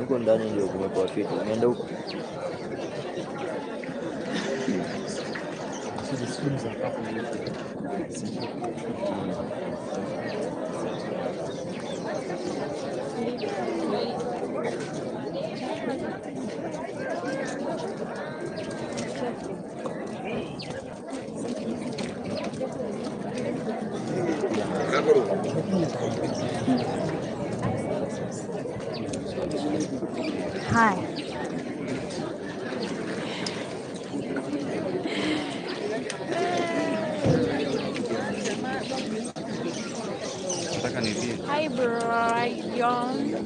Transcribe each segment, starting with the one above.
Huko ndani ndio kumekuwa fiti. Umeenda huko? Hi. Hi, Brian.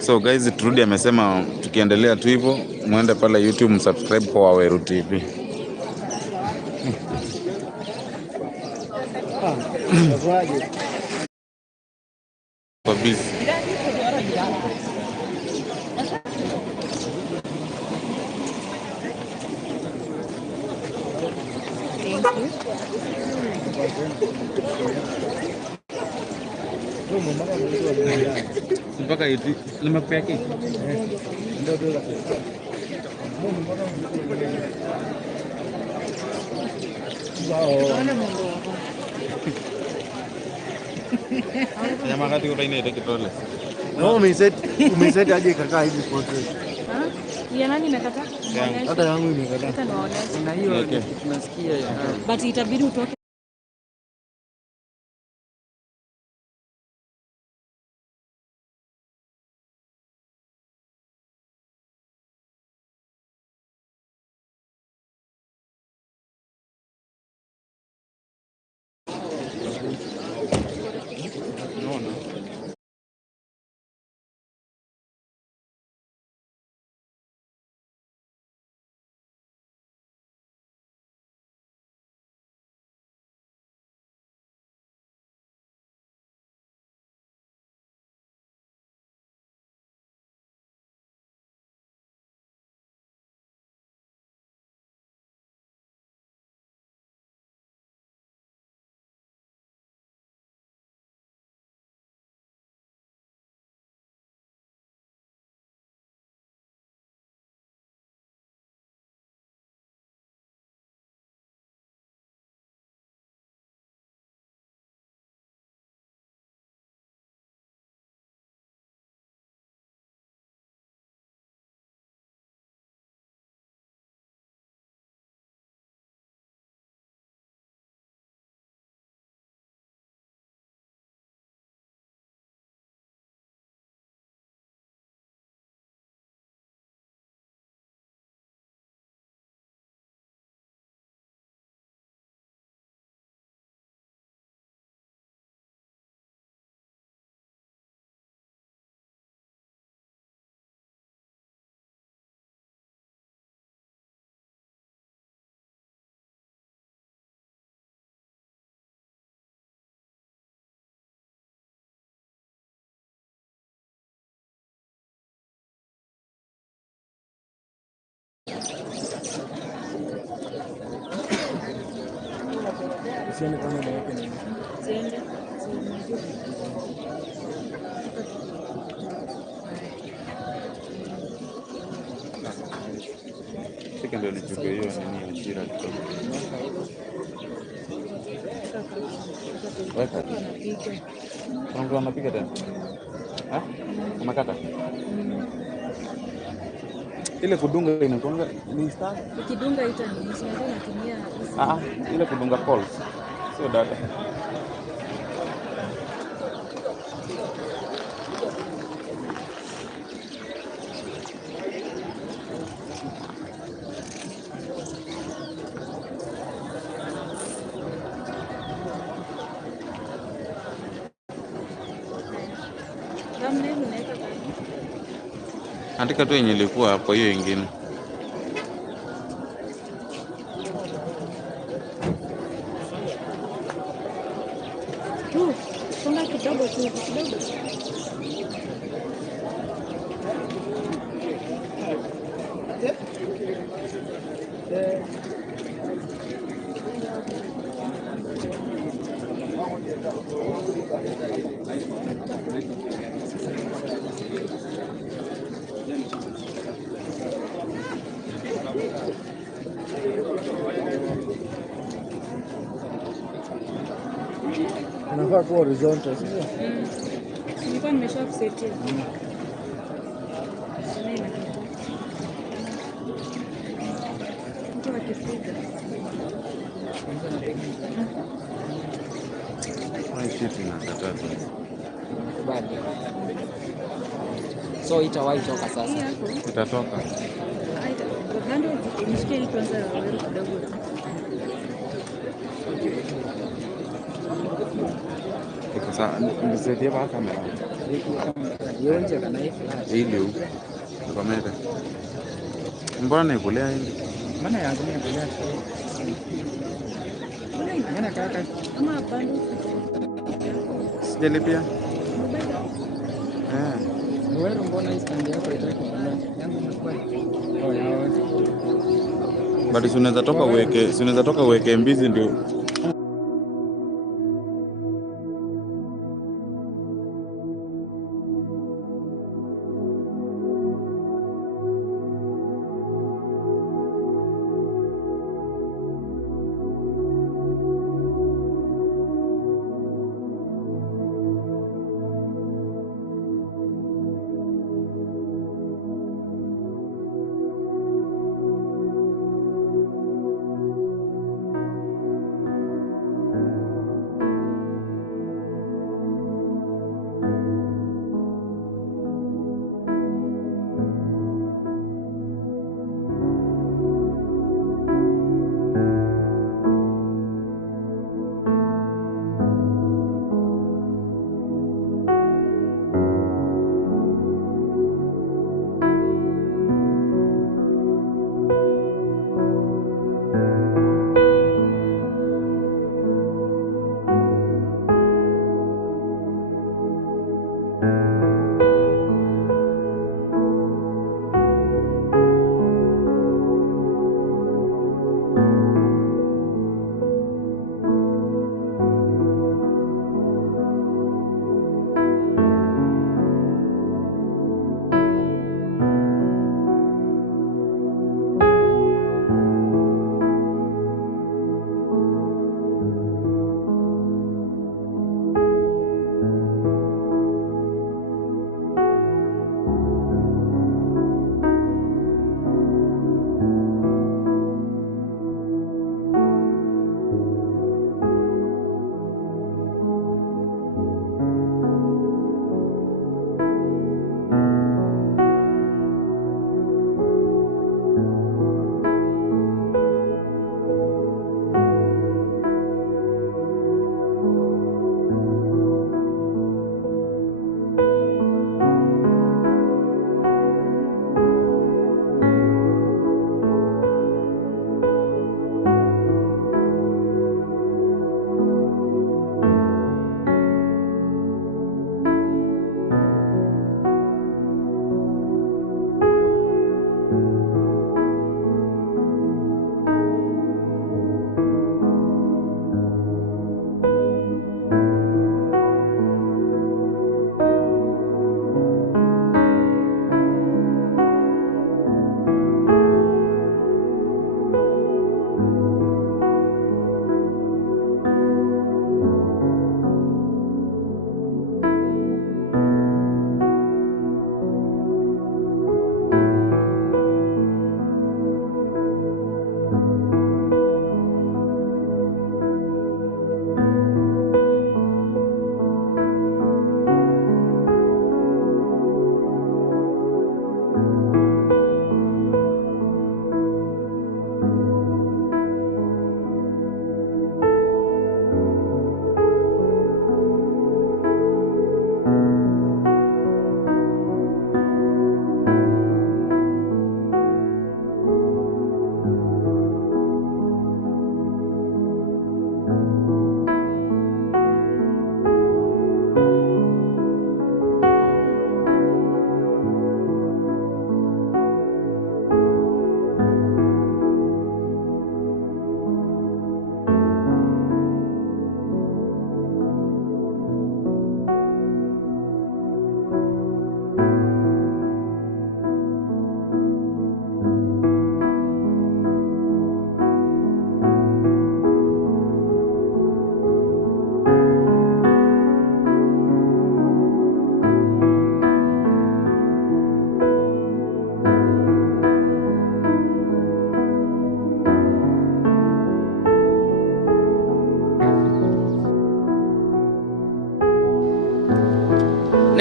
So guys, Trudy amesema tukiendelea tu hivyo muende pale YouTube msubscribe kwa Waweru TV. Kwa busy. Mpaka hivi nimekupea kiki. Nyama kati utaina ile kitole. No, umeset aje kaka hivi portrait. Ya nani imekata? Hata yangu imekata. Hata naona. Na hiyo tunasikia. But itabidi utoke. Usione kama naweka nini. Senge. Sika ndio nichukue hiyo nini ya Chira kidogo. Weka. Kuna mtu anapiga tena. Umekata? Ile kudunga inakonga ni star. Ukidunga itani, unaona unatumia Ile kudunga calls. Sio data. Andika tu yenye ilikuwa hapo hiyo ingine. Tu, songa kidogo tu, kidogo. Unafaa kuwa horizontal, sio? Nilikuwa nimesha kusetia. Mtu akifika. Hai shit inakataa. Kubali. So itawahi toka sasa. Hii hapo. Itatoka. Aita. Bando nishikie hii kwanza wewe kidogo. Sasa nisaidie kwa kamera. Yonje kana hii flash. Ili huko. Kamera. Mbona nikulea hivi? Maana yangu ni bila. Maana kaka Kama bando. Sijalipia. wewe mbona hii stand yako haitaki kuona? Yangu mkubali. Oh yao. Bado si unaweza toka uweke mbizi ndio.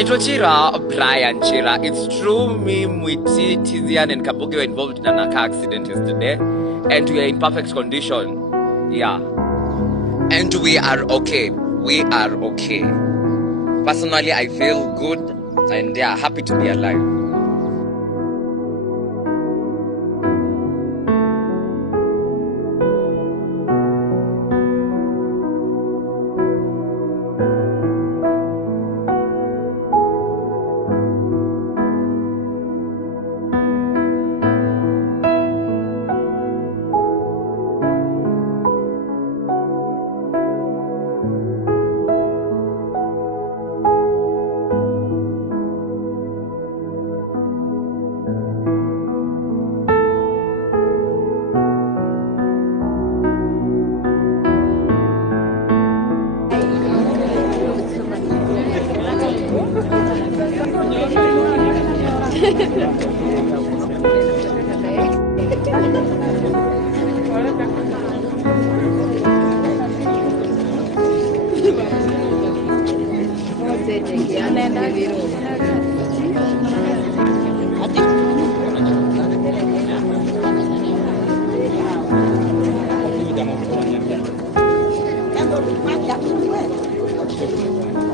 Chira, Brian Chira. It's true, me, Mwiti, Tizian, and Kabugi were involved in an car accident yesterday, and we are in perfect condition. Yeah. And we are okay. We are okay. Personally, I feel good, and yeah, happy to be alive.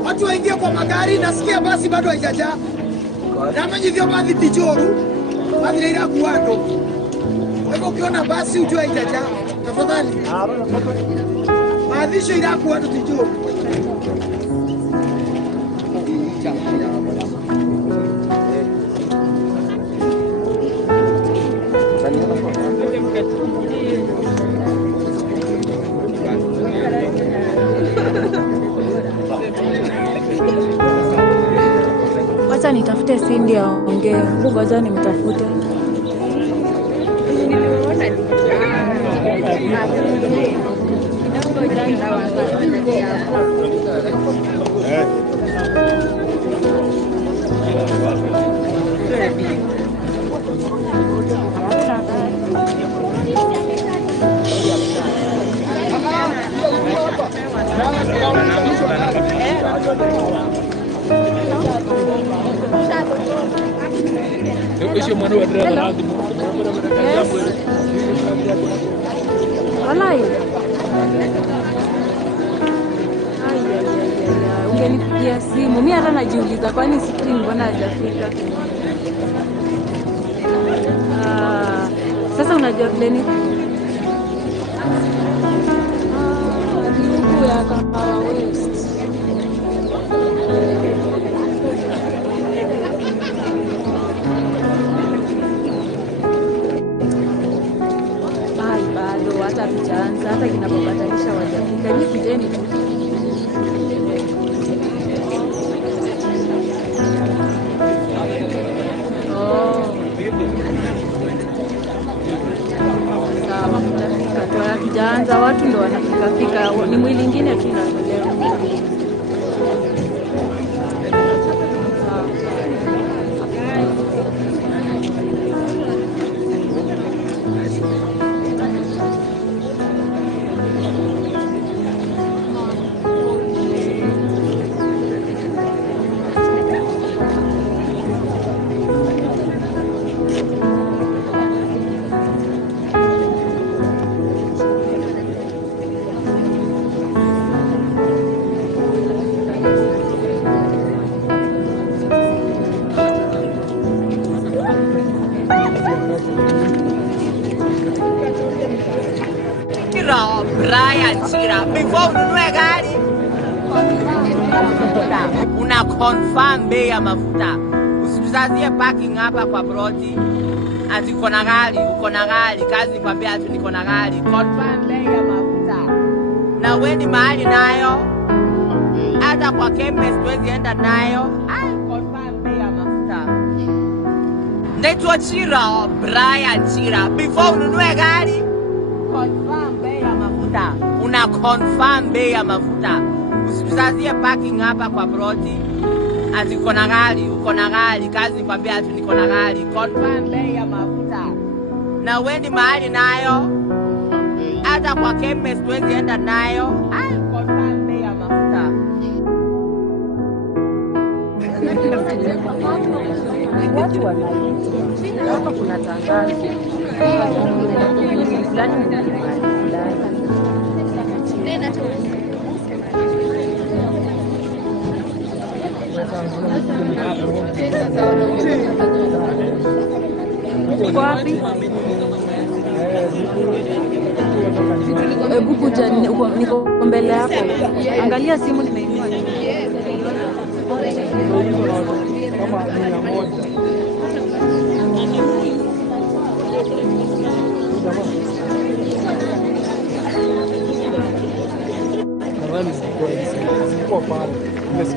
Watu waingie kwa magari, nasikia basi bado haijajaa. Na manyivyo baadhi tijoru, baadhi ila kuwando. Wewe ukiona basi ujue haijajaa. Tafadhali. Baadhi ila kuwando tijoru. Wacha nitafute Cindy aongee. Ngoja nimtafute. Ungenipigia simu. Mimi hata najiuliza kwani sikii mbona hajafika. Sasa unajua vile ni huku ya Kampala West. Bado hata tujaanza, hata kinapopatanisha wajafika. Ni kijeni tu. Sawa, tutafika. Tujaanza, watu ndo wanafika. Ni mwili ingine tu inatolewa. Brian Chira, before ununue gari una confirm bei ya mafuta. Usituzazie parking hapa kwa broti. Ati uko na gari, kazi kwambia ati niko na gari. Confirm bei ya mafuta. Na wewe mahali nayo. Hata kwa chemist tuwezi enda nayo. Confirm bei ya mafuta. Naitwa Chira, Brian Chira, before ununue gari confirm bei ya mafuta. Una confirm bei ya mafuta. Usituzazie parking hapa kwa broti. Ati uko na gari, kazi kwambia ati niko na gari. Confirm bei ya mafuta. Na wewe mahali nayo. Hata kwa chemist tuwezi enda nayo. Confirm bei ya mafuta. Watu wanaita. Hapa kuna tangazo. Fulani ni wapi? Hebu kuja, niko mbele yako. Angalia simu nimeinua.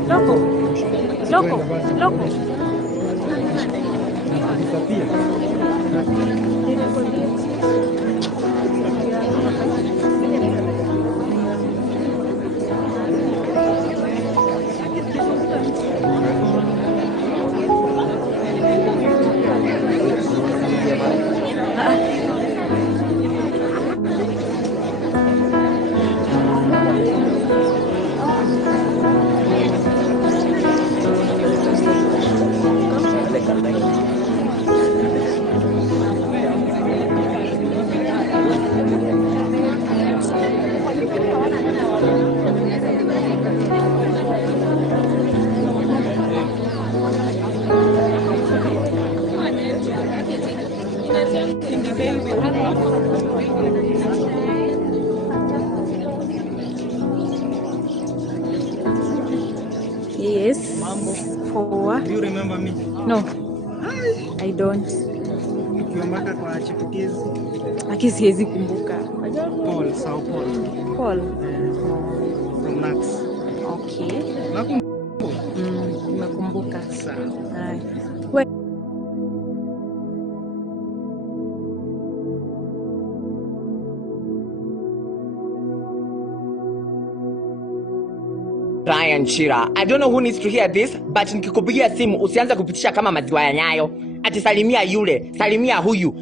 Loko. Yes. For Do you remember me? No. I don't. Ukiomaka kwa chipukizi. Aki siwezi kumbuka. Paul, Sao Paul. Paul. From Nax. Okay. Nakumbuka. Sawa. Hai. Brian Chira. I don't know who needs to hear this, but nikikupigia simu usianze kupitisha kama maziwa ya Nyayo. Ati salimia yule, salimia huyu.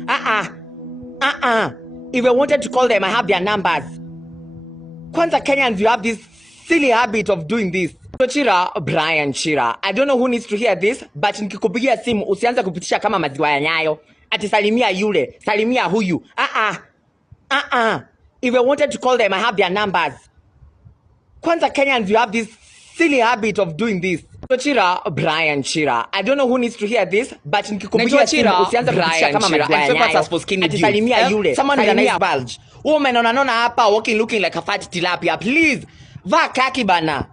If I wanted to call them, I have their numbers. Kwanza Kenyans, you have this silly habit of doing this. Chira, Brian Chira. I don't know who needs to hear this, but nikikupigia simu usianze kupitisha kama maziwa ya Nyayo. Ati salimia yule, salimia huyu. If I wanted to call them, I have their numbers. Kwanza Kenyans, you have this silly habit of doing this. Chira, Brian Chira. I don't know who needs to hear this, but nikikupigia simu usianze kupitisha kama maziwa ya Nyayo. Ati salimia yule, someone with a nice bulge. Woman unaona hapa walking looking like a fat tilapia. Please, vaa kaki bana.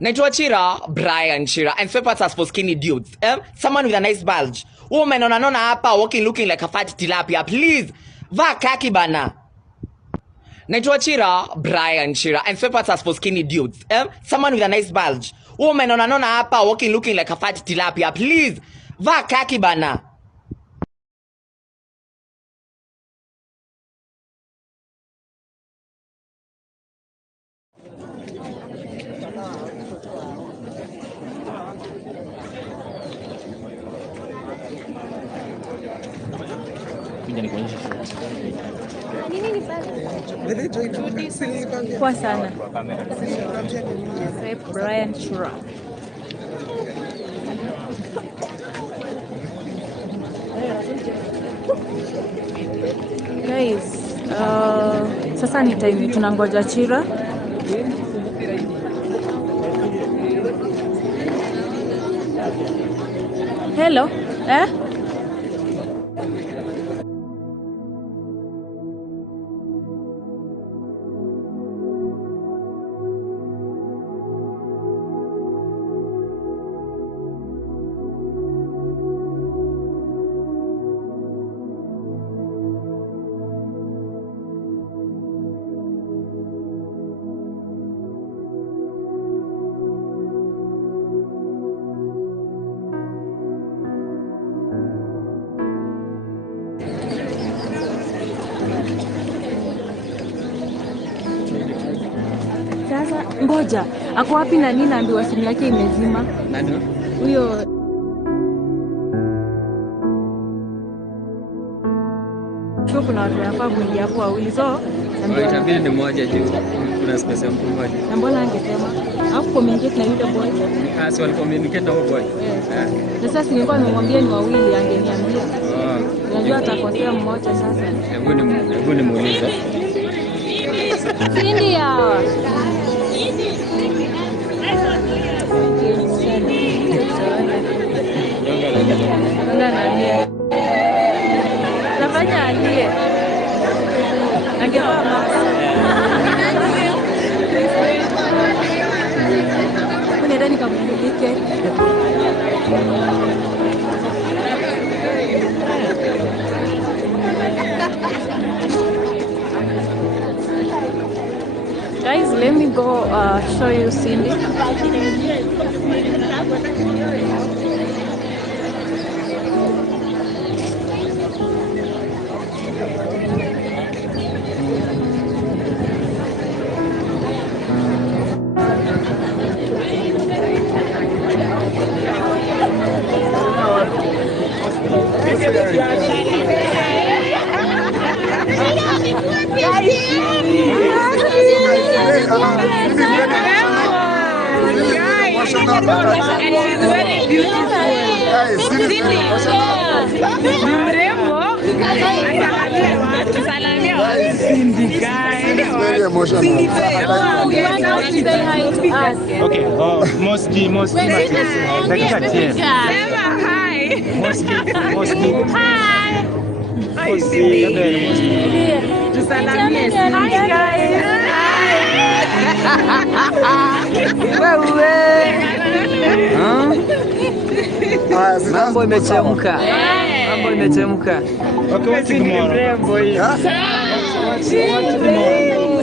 Naitwa Chira, Brian Chira, and sweatpants are for skinny dudes. Someone with a nice bulge. Woman unaona hapa walking looking like a fat tilapia. Please, vaa kaki bana. Naitwa Chira, Brian Chira, and sweatpants are for skinny dudes. Someone with a nice bulge. Woman unaona hapa walking looking like a fat tilapia. Please, vaa kaki bana. Kwa sana. Brian Chira. Guys, sasa ni time tunangoja Chira. Hello. Sasa ngoja, ako wapi na nini naambiwa simu yake imezima? Nani? Huyo kuna watu wanafaa kuingia hapo wawili, so Itabidi ni moja juu. kuna space ya mpungaji. Na mbona angesema? Hapo communicate na yule boy. Si wali communicate na huyo boy. Na sasa nilikuwa nimemwambia ni wawili angeniambia. Unajua atakosea mmoja sasa. Hebu nimuulize. Sindi hawa. Ndio nalia. Nafanya alie. Angekuwa basi. Unaenda nikamulike. Guys, let me go show you Cindy. Okay, mostly. Hi, Cindy. Tusalamie. Hi guys. Mambo imechemka. Mambo imechemka. Okay, what's tomorrow?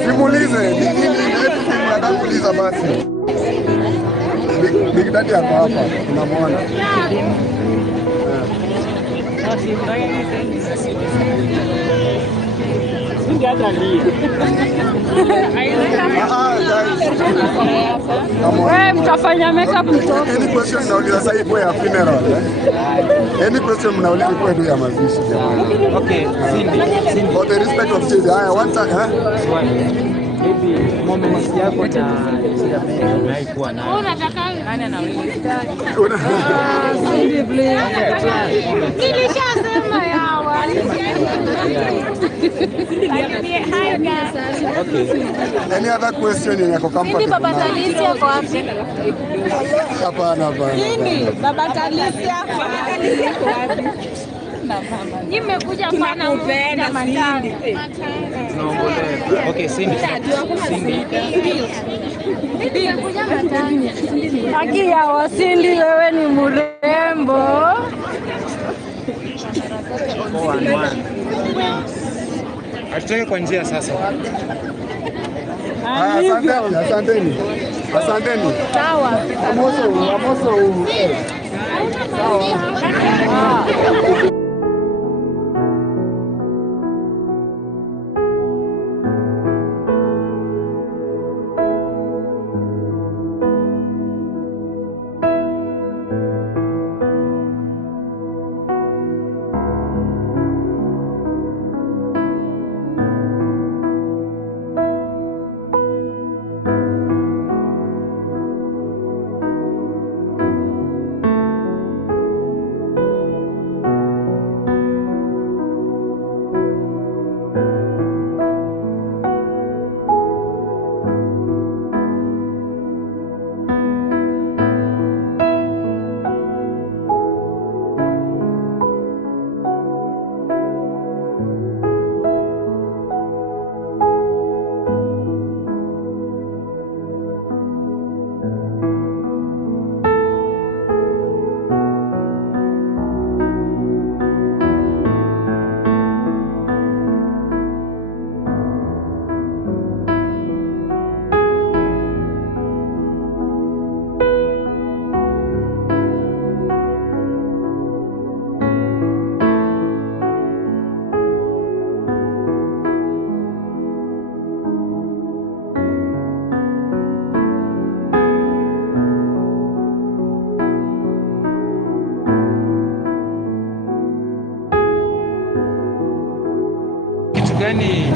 Simulize, nataka basi. Big Daddy hapa hapa, tunamwona. Wewe mtafanya makeup mtoto. Any question mnauliza sasa hivi ya funeral? Any question mnauliza kwa ndio ya mazishi jamani. Okay, Cindy. For the respect of Jesus. Haya, one time, Maybe moment yako na Chira unaikuwa nayo. Unataka nani anaweza? Cindy please. Nilishasema yawa. Okay. Any other question yenye yako comfortable? Cindy baba Talisi yako wapi? Hapana. Baba Talisi yako wapi? Nimekuja kwa na kupenda matani. Okay, Cindy. Nimekuja matani. Haki ya wasindi, wewe ni mrembo. Atutoke kwa njia sasa. Asanteni. Sawa. Amoso. gani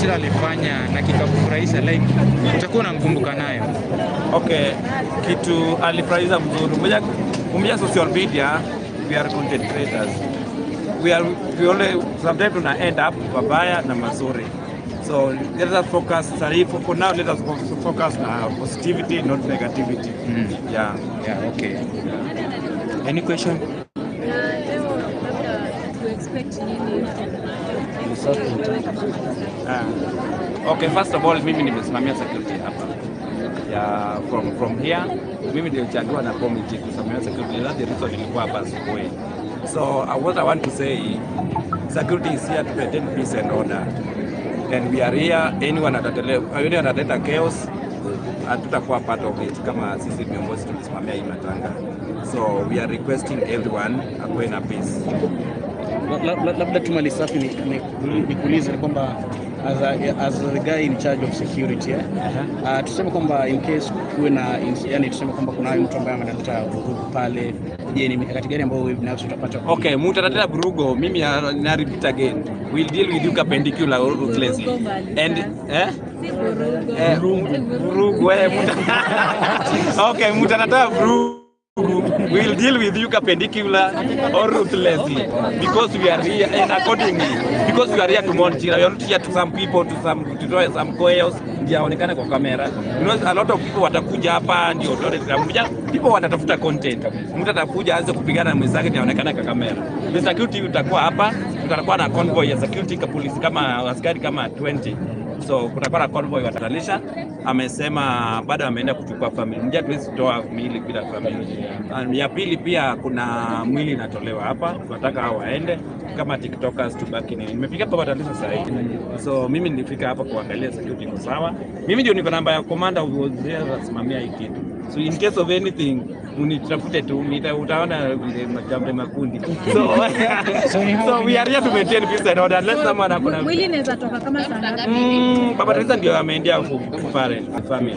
Chira alifanya na kikakufurahisha like utakuwa unamkumbuka nayo? Okay, kitu alifurahisha mzuri. Kumbia social media, we are content creators. We only sometimes tuna end up babaya na mazuri. So let us focus, for now let us focus on positivity, not negativity. Yeah, okay. Any question? Okay, first of all, mimi nimesimamia security hapa. Yeah, from here, mimi ndio chagua na committee kusimamia security. That's the reason nilikuwa hapa asubuhi. So what I want to say, security is here to maintain peace and order. And we are here, anyone analeta chaos, hatutakuwa part of it kama sisi viongozi tulisimamia hii matanga. So we are requesting everyone akuwe na peace. Labda tumali safi nikuulize kwamba as the guy in charge of security, tuseme kwamba in case kuwe na, yani tuseme kwamba kuna mtu ambaye analeta vurugu pale, je, ni mikakati gani ambayo wewe binafsi utapata? Okay, mtu ataleta vurugu, mimi na repeat again, we'll deal with you perpendicular or ruthlessly. And vurugu okay, mtu ataleta vurugu, we'll deal with you perpendicular or ruthlessly because we are here and accordingly, because we are here to monitor. We are not here to some people to draw some chaos yaonekane kwa kamera. You know, a lot of people watakuja hapa ndio people watatafuta content. Mtu atakuja aanze kupigana na mwenzake yaonekane kwa kamera. The security utakuwa hapa, tutakuwa na convoy ya security ka polisi kama askari kama 20. So kutakuwa na convoy watalisha. Amesema bado ameenda kuchukua family. Mja tuwezi toa mwili bila family. Ya pili pia kuna mwili inatolewa hapa. Tunataka hao waende kama TikTokers tubaki nini. Nimefika hapa watalisha sasa hivi. So mimi nilifika hapa kuangalia security iko sawa. Mimi ndio niko namba ya commander usimamia hii kitu. So in case of anything, munitafute tu, utaona vile majambo makundi. So we are here to maintain peace and order. Unless someone akona mwili inaweza toka kama sana ngapi? Baba Teresa ndio ameendea family.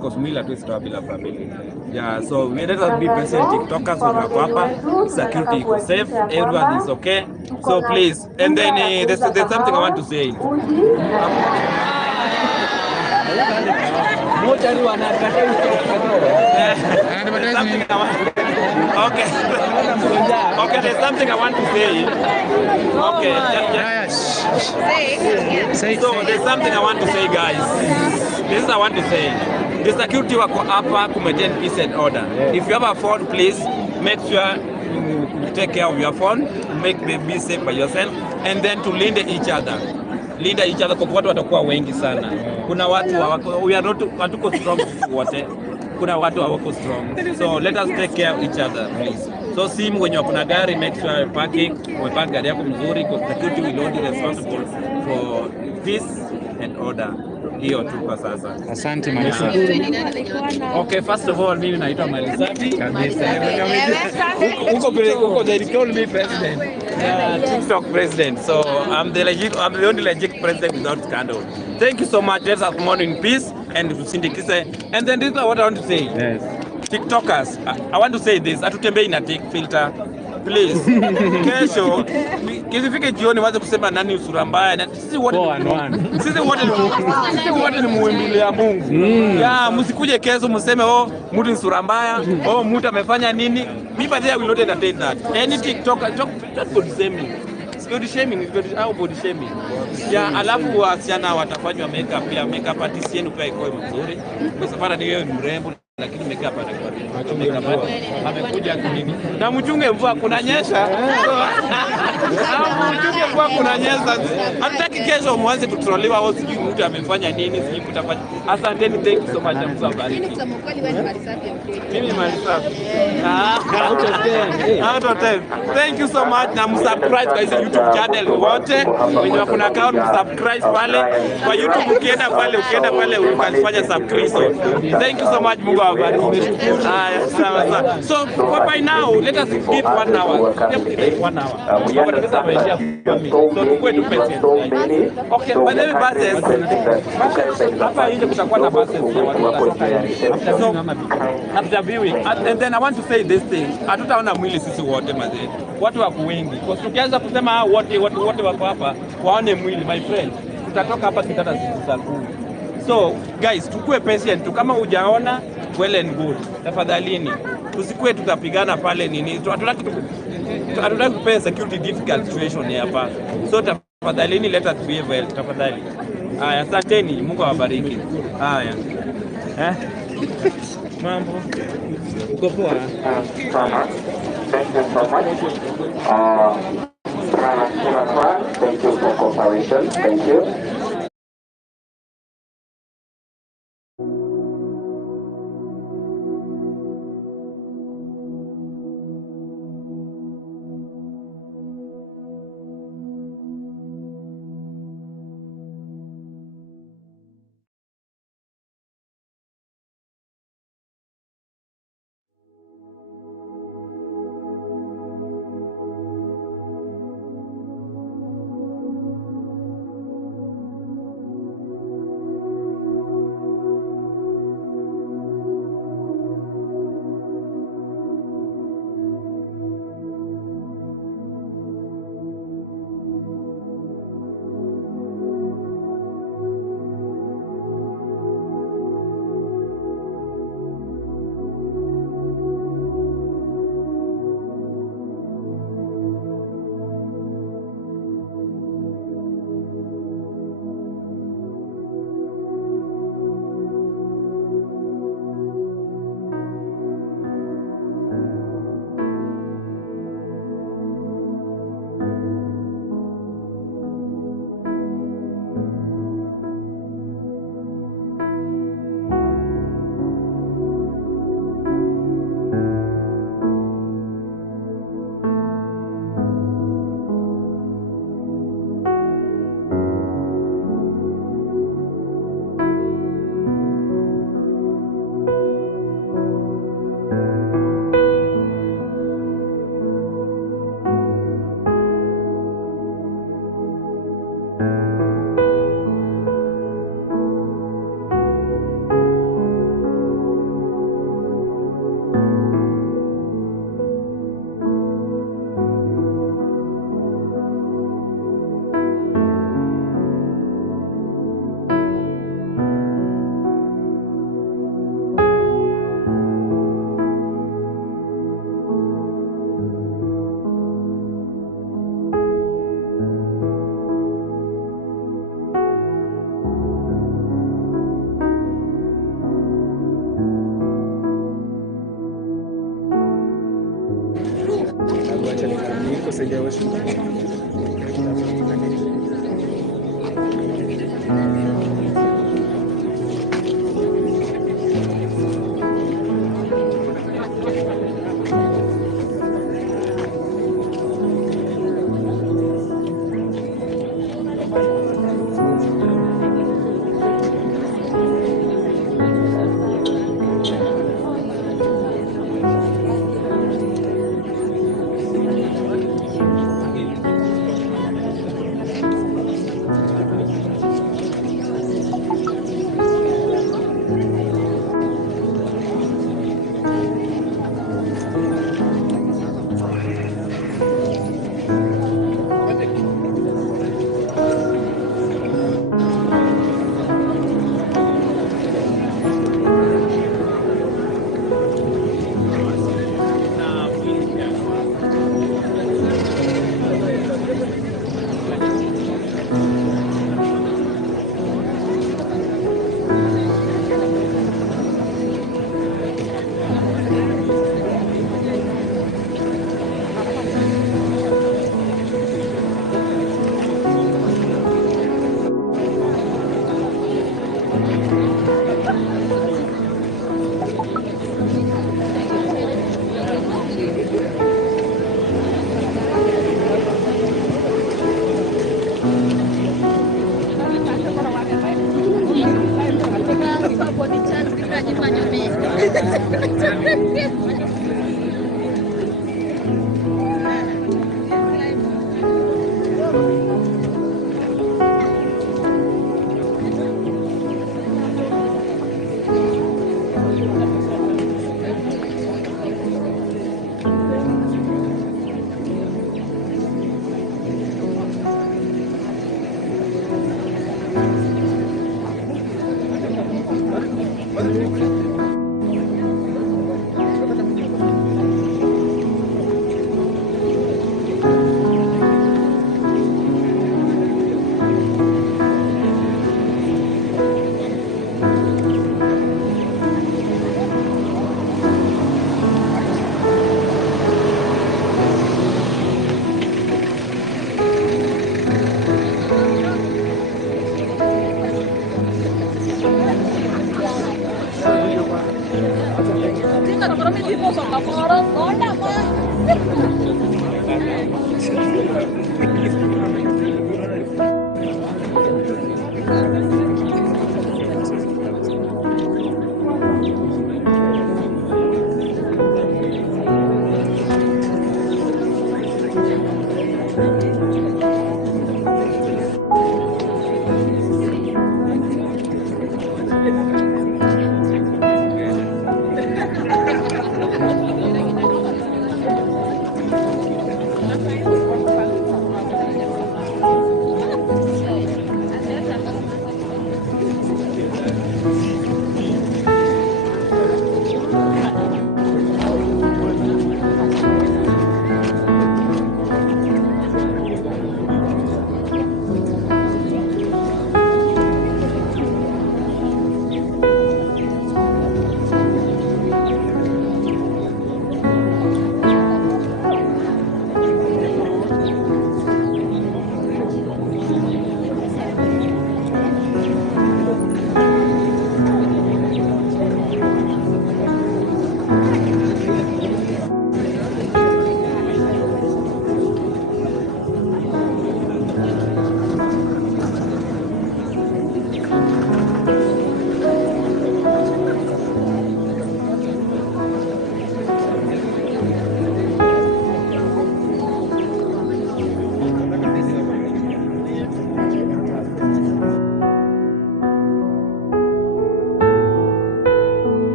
Cause mwili hatuwezi bila family. Yeah, so we let us be present. TikTokers wako hapa, security iko safe, everyone is okay. So please, and then there's something I want to say. Okay, there's something I want to say. Okay, so there's something I want to say, guys. This is I want to say. The security wako hapa to maintain peace and order. If you have a phone, please make sure you take care of your phone, be safe by yourself, and then to lead each other. Lead each other kwa watu watakuwa wengi sana. Kuna watu we are not hatuko strong wote. Kuna watu hawako strong. So let us take care of each other, please. So simu wenye kuna gari, make sure park gari yako mzuri, because security will only be responsible for peace and order. Hiyo tu kwa sasa. Asante Maisha. Okay, first of all, mimi naitwa Malisati kabisa. Huko they call me president. TikTok president. So I'm the only legit president without scandal. Thank you so much. Let us come on in peace and tusindikise. And then this is what I want to say. Yes. TikTokers, I want to say this. Atutembei na take filter. Please. Kesho kisifike jioni waanze kusema nani usura mbaya. Sisi wote ni muimbili ya Mungu. Ya msikuje kesho mseme mtu ni sura mbaya, mtu amefanya nini. Mimi baadaye will not entertain that. Any TikToker just body shaming. Body shaming is body shaming. Ya alafu wasichana watafanywa makeup, pia makeup artist yenu pia iko mzuri. Kwa sababu ni wewe mrembo lakini makeup anakuwa amekuja kunini na mchunge mvua kunanyesha. Mchunge mvua kunanyesha. Hataki kesho mwanze kutroliwa au sijui mtu amefanya nini sijui kutafanya. Asanteni, thank you so much. Mimi kusema kweli wewe ni Malisafi. Mimi ni Malisafi. Out of 10. Thank you so much na msubscribe kwa hizo YouTube channel wote. Wenye wako na account msubscribe pale kwa YouTube, ukienda pale ukafanya subscription. Thank you so much. Mungu awabariki. Haya, sawa sawa. So by now let us give 1 hour. Give 1 hour. So tukue tu patient. Okay, by the way buses. Hapa nje kutakuwa na buses ya watu watatoka nje. So after viewing and then I want to say this thing. Hatutaona mwili sisi wote mazee. Watu wako wengi. Kwa sababu tukianza kusema wote wako hapa waone mwili my friend. Tutatoka hapa kitata saa 10. So guys, tukue patient tu, kama hujaona well and good. Tafadhalini tusikue tutapigana pale nini. Hatutaki kupea security difficult situation hapa. So tafadhalini let us behave well tafadhali. Haya, asanteni, Mungu awabariki. Haya. Mambo. Uko poa? Thank you so much. Thank you for cooperation. Thank you.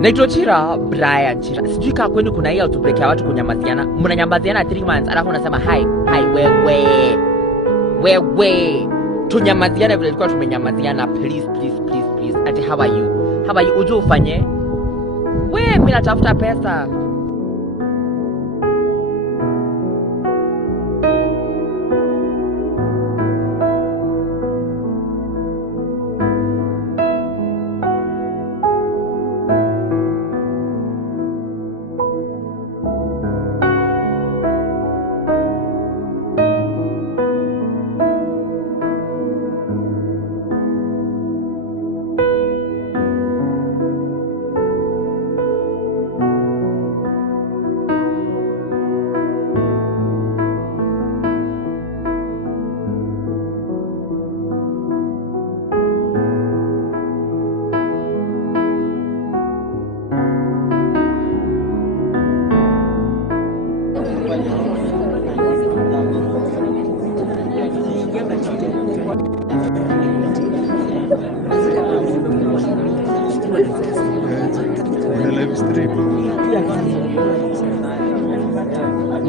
Naitwa Chira, Brian Chira. Sijui kama kwenu kuna hii outbreak ya watu kunyamaziana. Mnanyamaziana 3 months alafu unasema hi wewe. Tunyamaziana vile tulikuwa tumenyamaziana, please. Ati how are you? Uje ufanye? Mimi natafuta pesa.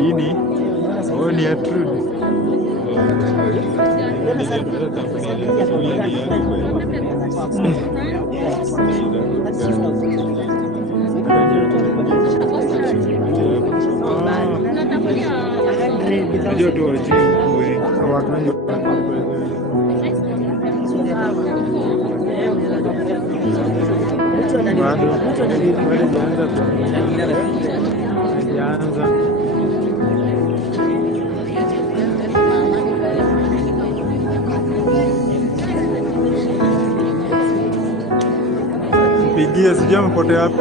Ini ni Atuna. Najua tu wajui watu wengi bado jaanza mpigie, sijui amepotea wapi.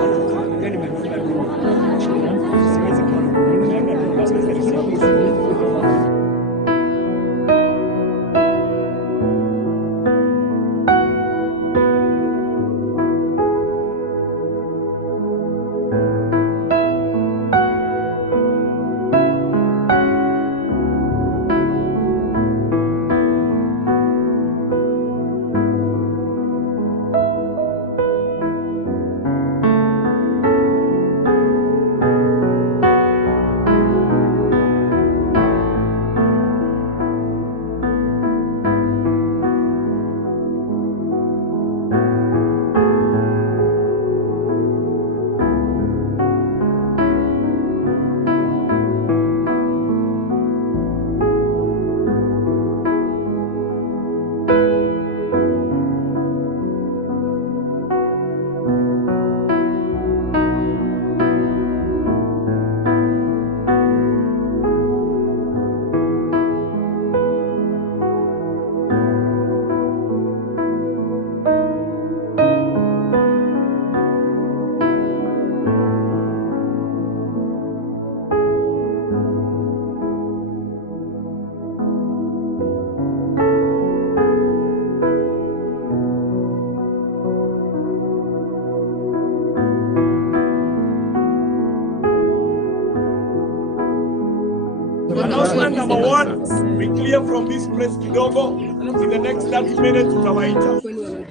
Announcement number 1, we clear from this place kidogo. In the next 30 minutes, tutawaita.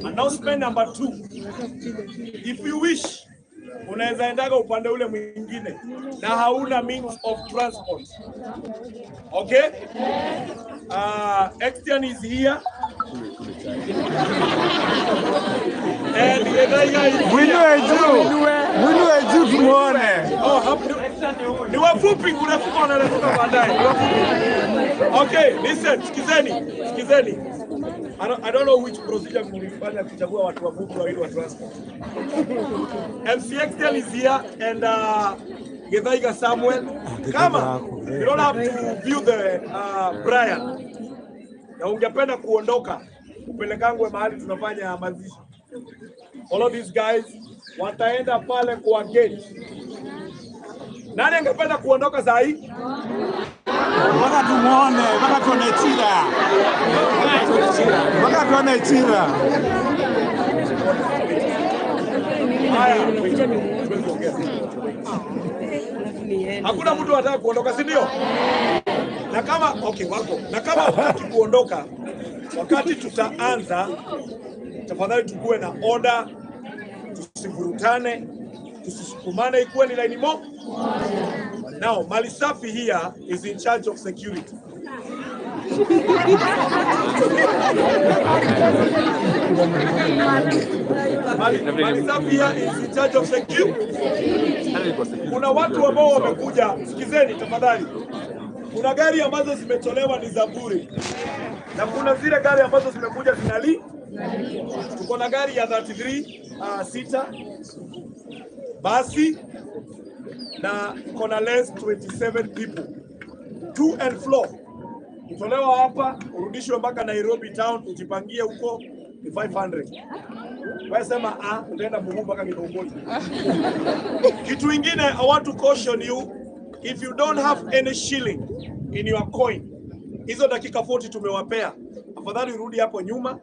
Announcement number 2, if you wish, unaweza endaga upande ule mwingine na hauna means of transport. Okay? Extian is here. And the guy is here. We know a Jew tomorrow. Oh, ni wafupi unafuka wanarefuka baadaye. Okay, listen, sikizeni. I don't know which procedure mlifanya kuchagua watu wafupi wa ili wa transport. MC Extian is here and Gethaiga Samuel. Kama you don't have to view the Brian. Na ungependa kuondoka upelekangwe mahali tunafanya mazishi. All of these guys wataenda pale kwa gate. Nani angependa kuondoka saa hii? Mpaka tumuone, mpaka tuone Chira. Mpaka tuone Chira. Hakuna mtu anataka kuondoka, si ndio? Na kama wako. Na kama hutaki kuondoka wakati tutaanza, tafadhali tukue na order, tusivurutane, tusisukumane, ikuwe ni line mo. Now, Malisafi here is in charge of security. Malisafi here is in charge of security. Kuna watu ambao wamekuja, sikizeni tafadhali. Kuna gari ambazo zimetolewa ni za bure. Na kuna zile gari ambazo zimekuja zinali. Tuko na gari ya 33 sita basi na kona less 27 people. To and fro. Utolewa hapa, urudishwe mpaka Nairobi town, ujipangie huko ni 500. Wewe sema utaenda Mungu mpaka Kitongoni. Kitu kingine, I want to caution you, if you don't have any shilling in your coin, hizo dakika 40 tumewapea. Afadhali urudi hapo nyuma,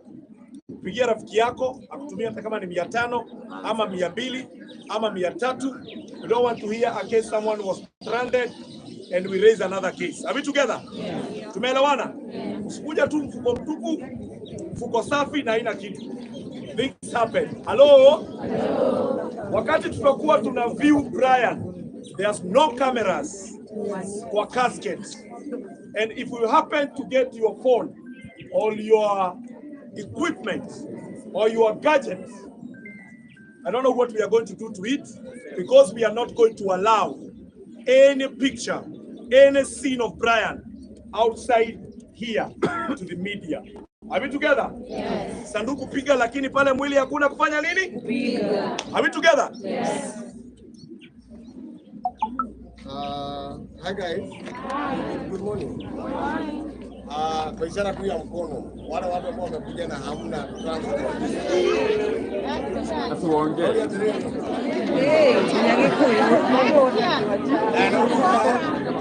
pigia rafiki yako akutumia hata kama ni 500 ama 200 ama 300. We don't want to hear a case someone was stranded and we raise another case. Are we together? Yeah. Tumeelewana? Usikuja tu mfuko mtupu, mfuko safi na haina kitu. Things happen. Hello? Wakati tutakuwa tuna view Brian, there's no cameras kwa casket. And if you happen to get your phone or your equipment or your gadgets, I don't know what we are going to do to it, because we are not going to allow any picture, any scene of Brian outside here to the media. Are we together? Yes. Sanduku piga, lakini pale mwili hakuna kufanya nini? Piga. Are we together? Yes. Hi guys. Good morning. Kwa ishara tu ya mkono, wale watu ambao wamekuja na hamna transport. Asiwaongee.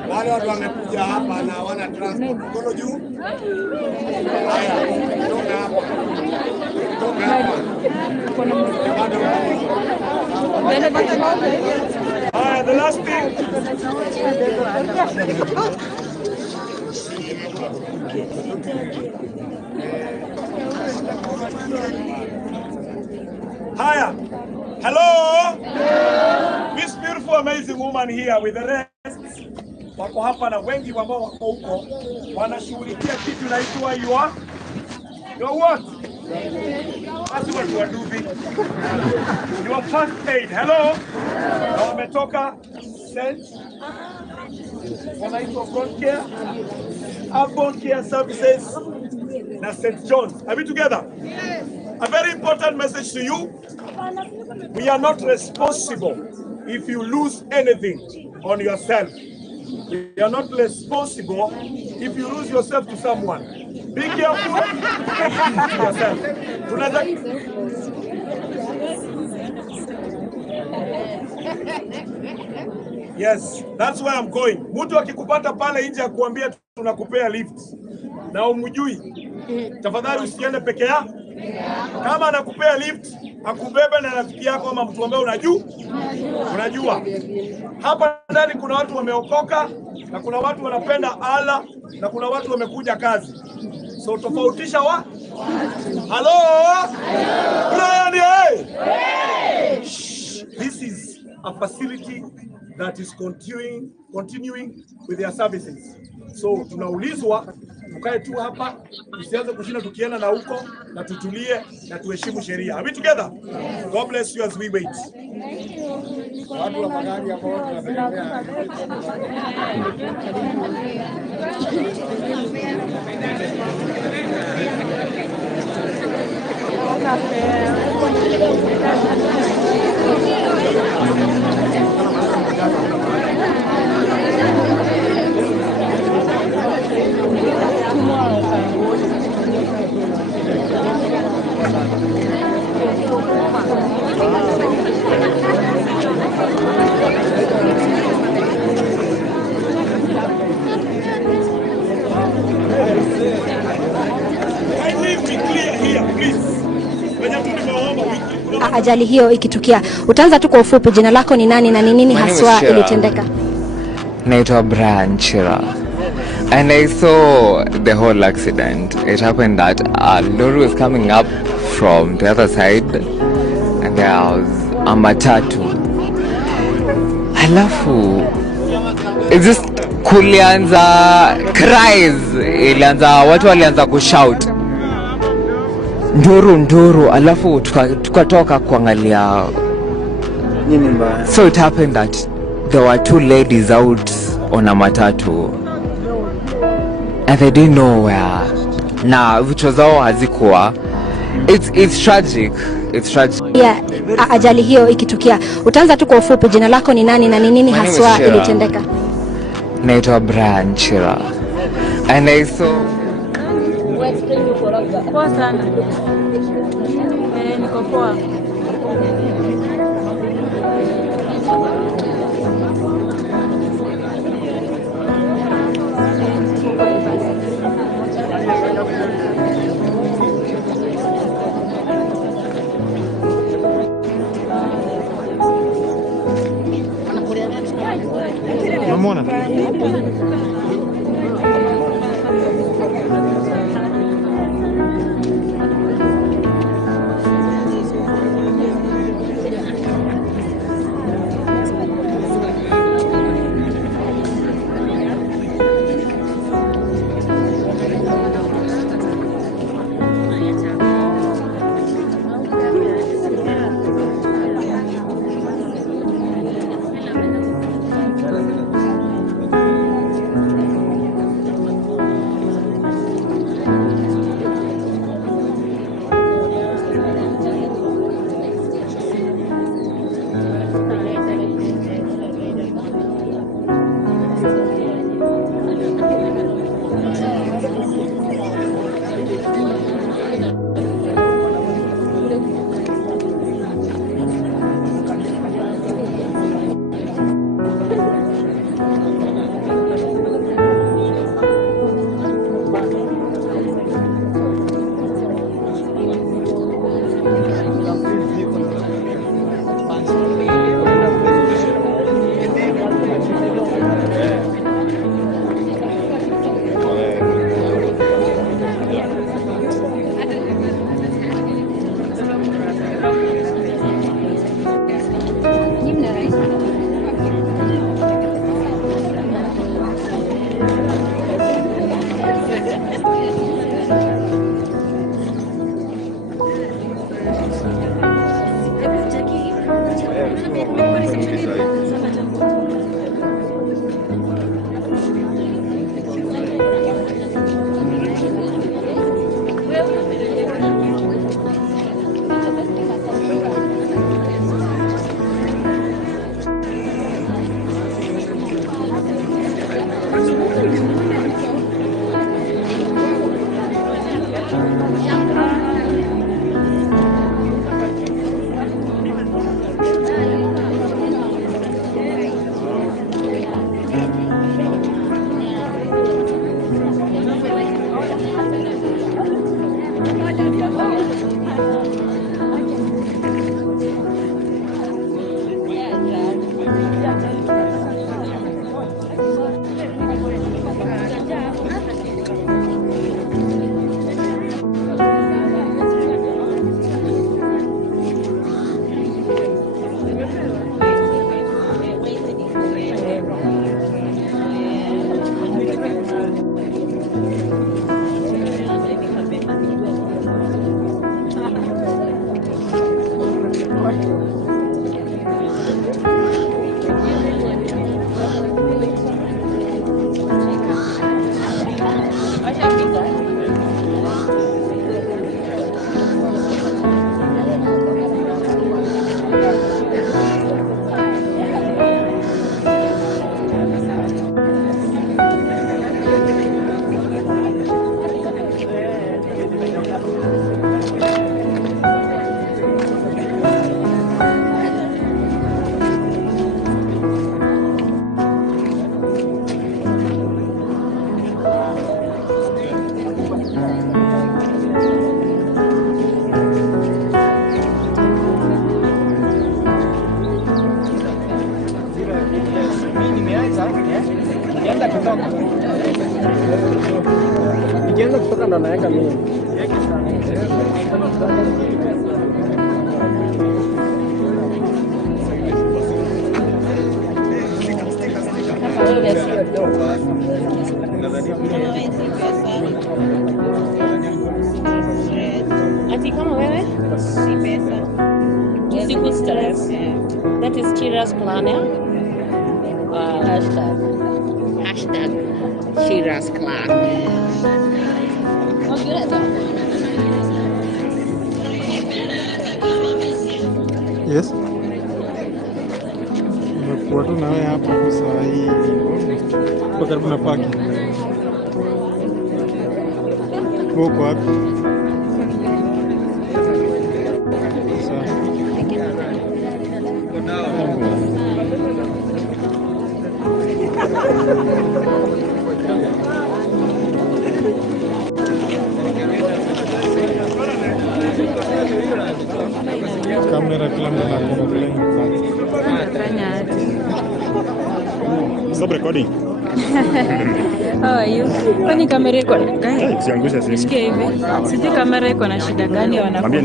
Wale watu wamekuja hapa na hawana transport. Mkono juu. Haya, toka hapa. Toka hapa. The last thing. Haya. Hello. This beautiful amazing woman here with the rest. Wako hapa na wengi ambao wako huko wanashughulikia kitu inaitwa your what? That's what you are doing. Your first aid. Hello. Na wametoka St. wanaitwa Front Care, Urban Care Services na St. John's. Are we together? Yes. A very important message to you. We are not responsible if you lose anything on yourself. We are not responsible if you lose yourself to someone. Be careful to yourself. Yes, that's where I'm going. Mtu akikupata pale nje akuambia tunakupea lift na umjui, tafadhali usiende peke yako. Kama anakupea lift, akubebe na rafiki yako ama mtu ambaye unajua. Hapa ndani kuna watu wameokoka na kuna watu wanapenda Allah na kuna watu wamekuja kazi. So tofautisha Hello? Brian, hey! This is a facility that is continuing with their services. So tunaulizwa tukae tu hapa, tusianze kushinda tukienda na huko, na tutulie na tuheshimu sheria. Are we together? God bless you as we wait. Watu wa magari hapo Ajali hiyo ikitukia, utaanza tu kwa ufupi, jina lako ni nani na ni nini haswa ilitendeka? Naitwa Chira. And I saw the whole accident. It happened that a lorry was coming up from the other side and there was a matatu. Alafu it's just kulianza cries, ilianza watu walianza kushout nduru, alafu tukatoka kuangalia nini mbaya. So it happened that there were two ladies out on a matatu and they didn't know where, na vichwa zao hazikuwa. It's tragic. Yeah, ajali hiyo ikitukia, utaanza tu kwa ufupi, jina lako ni nani na ni nini haswa ilitendeka? Naitwa Chira. And I saw poa sana. Niko poa. Mamona. Ikianza kutoka ndo naweka mimi. Ati kama wewe? Si pesa. Siku stress. That is Chira's planner. Hashtag Chira's clan. Yes. Nimekuwa tu nawe hapa kwa saa hii. Kwa karibu na parking. Uko wapi? Kamera kila mtu anakuangalia. Stop recording. How are you? Kwani kamera iko na gani? Usiangushe simu. Sikia hivi. Sijui kamera iko na shida gani wanakuwa.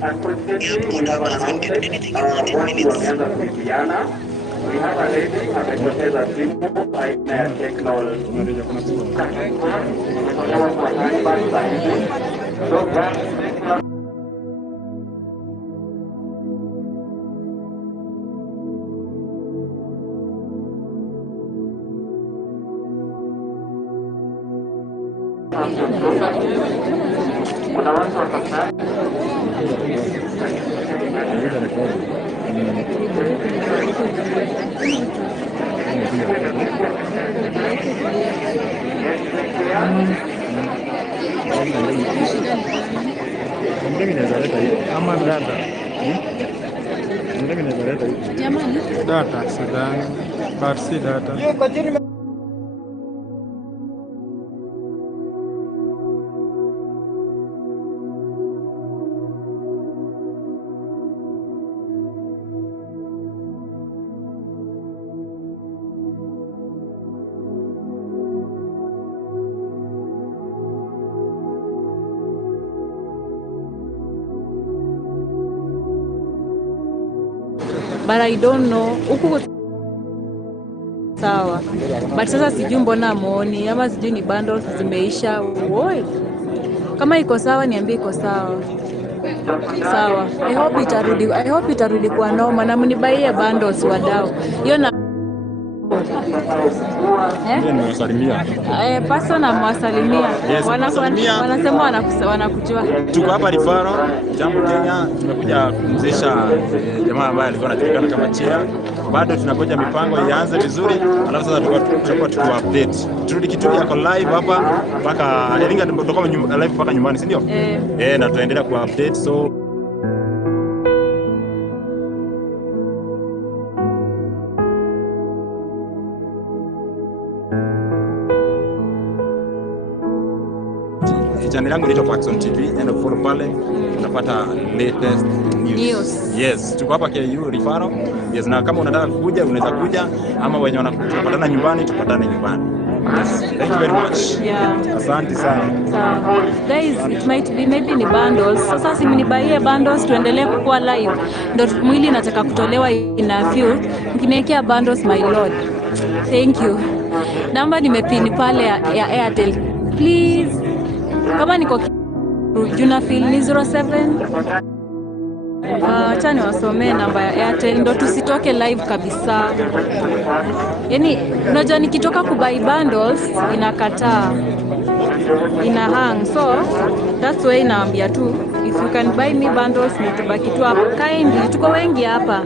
Unfortunately, we have an announcement. We have a lady amepoteza simu aina ya technology. Kuna watu wakafanya ama data. Data sidhani, but si data. But I don't know. Huku sawa. But sasa sijui mbona muoni ama sijui ni bundles zimeisha. Woi. Kama iko sawa niambie iko sawa. Sawa. I hope itarudi kwa normal na mnibaie bundles wadau. Hiyo na Nimewasalimia. Pasa na mwasalimia. Yes, Wanasema wanakujua. Tuko hapa Rifaro, Jambo Kenya. Tumekuja kumzisha jamaa ambaye alikuwa anajulikana kama Chira. Bado tunangoja mipango ianze vizuri, alafu sasa tutakuwa tuku-update. Turudi Kitui yako live hapa mpaka Iringa, tutakuwa live mpaka nyumbani, si ndio? Na tutaendelea ku-update so channel yangu inaitwa Paxson TV, enda follow pale utapata latest news. Yes, tuko hapa KU Rifaro. Yes, na kama unataka kuja unaweza kuja ama wenye wanapatana nyumbani tupatane nyumbani. Yes, thank you very much. Yeah. Asante sana. Guys, it might be maybe ni bundles. Sasa si mnibaie bundles tuendelee kukua live. Ndio mwili nataka kutolewa in a few. Mkiniwekea bundles my lord. Thank you. Namba nimepini pale ya Airtel. Please. Kama niko Juna feel ni 07 Acha niwasomee namba ya Airtel ndo tusitoke live kabisa. Yaani unajua nikitoka kubuy bundles inakataa. Ina hang. So that's why naambia tu if you can buy me bundles nitubaki tu hapa. Kindly tuko wengi hapa.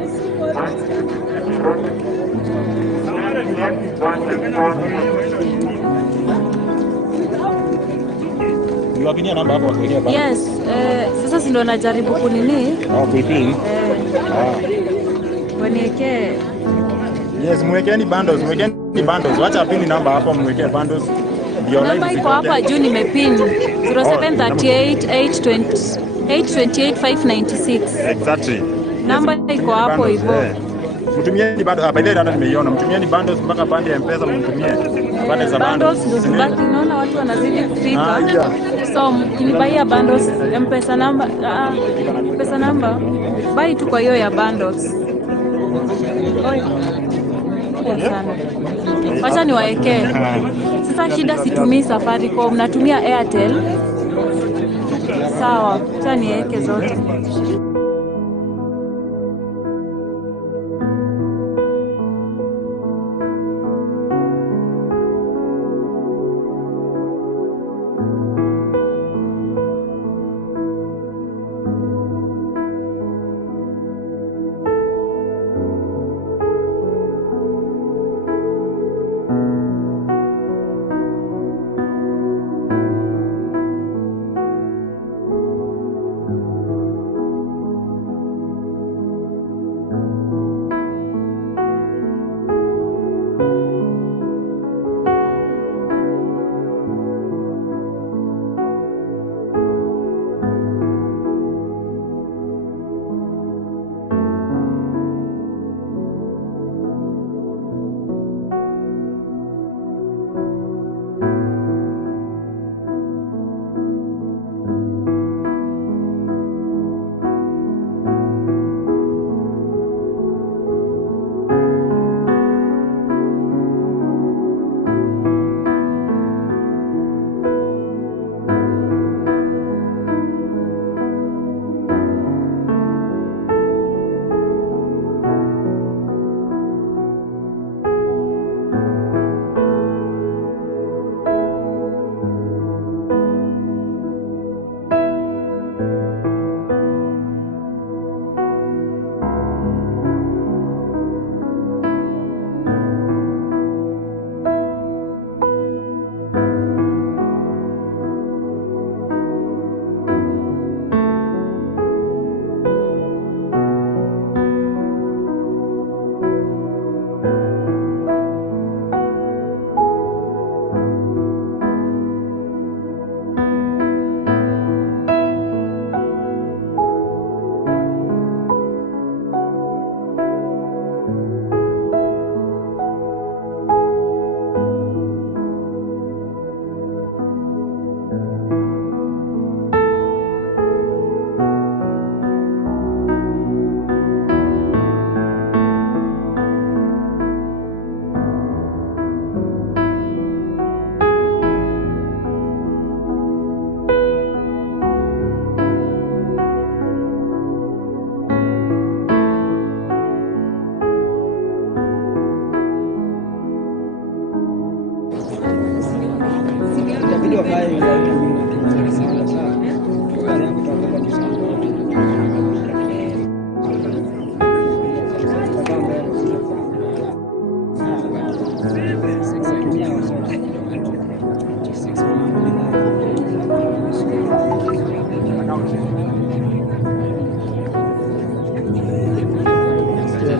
Niwapinia namba hapo wakiwekea bundles. Yes, sasa si ndo najaribu kunini? Kuipin. Waniwekee. Yes, mwekeni bundles. Wacha apini namba hapo mwekee bundles. Namba iko hapa juu nimepin 0738 828 596. Exactly. Namba iko hapo hivyo. Mtumieni bundles. By the way hata nimeiona. Mtumieni bundles mpaka pande ya M-Pesa mtumie. Pande za bundles ndio zibaki, naona watu wanazidi kufika. So kinibaia bundles M-Pesa namba pesa namba buy tu kwa hiyo ya bundles. Sana. Wacha niwaekee. Sasa shida situmii Safaricom, natumia Airtel. Sawa, acha niweke zote.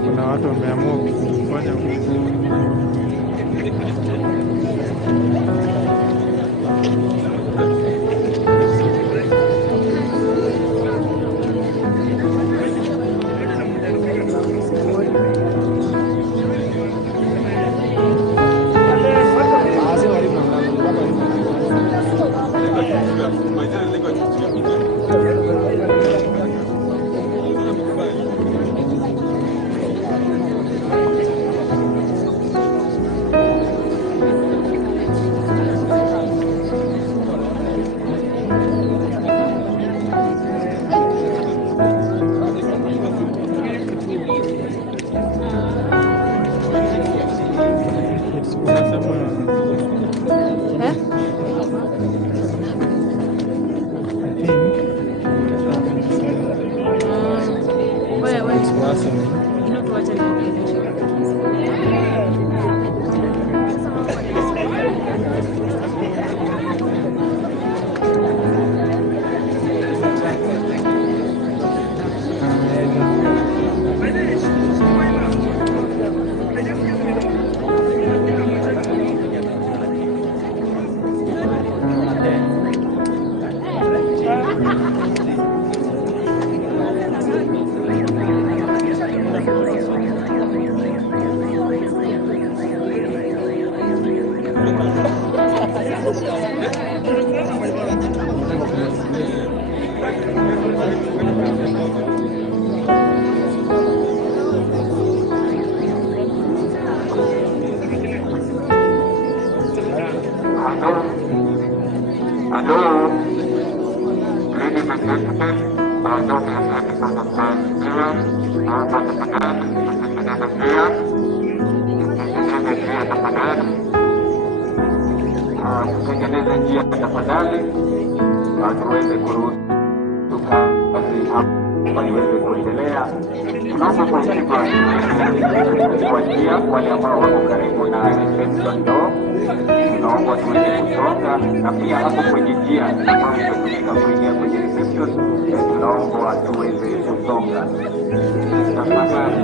Kuna watu wameamua kufanya Ino tuache na tutengeneze njia tafadhali, tuweze kuruhusu kazi hapa iweze kuendelea. Tunaomba kwa heshima kuachia wale ambao wako karibu na reception door, tunaomba tuweze kusonga, na pia hapo kwenye njia ambayo imetumika kuingia kwenye reception, tunaomba tuweze kusonga tafadhali.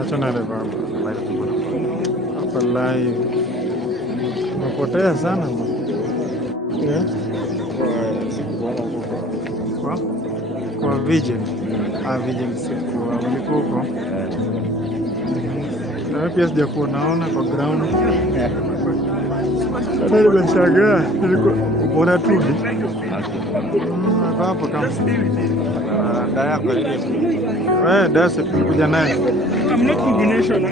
Achana na baba. Hapa live. Umepotea sana baba. Yeah. Kwa Vision. Vision siku ulikuwa huko. Na pia sijakuwa naona kwa ground. Hata nimeshangaa. Nilikuwa unaona Tudi. Hapo kama. Daya kwa ile. Daya tulikuja naye. I'm not combination.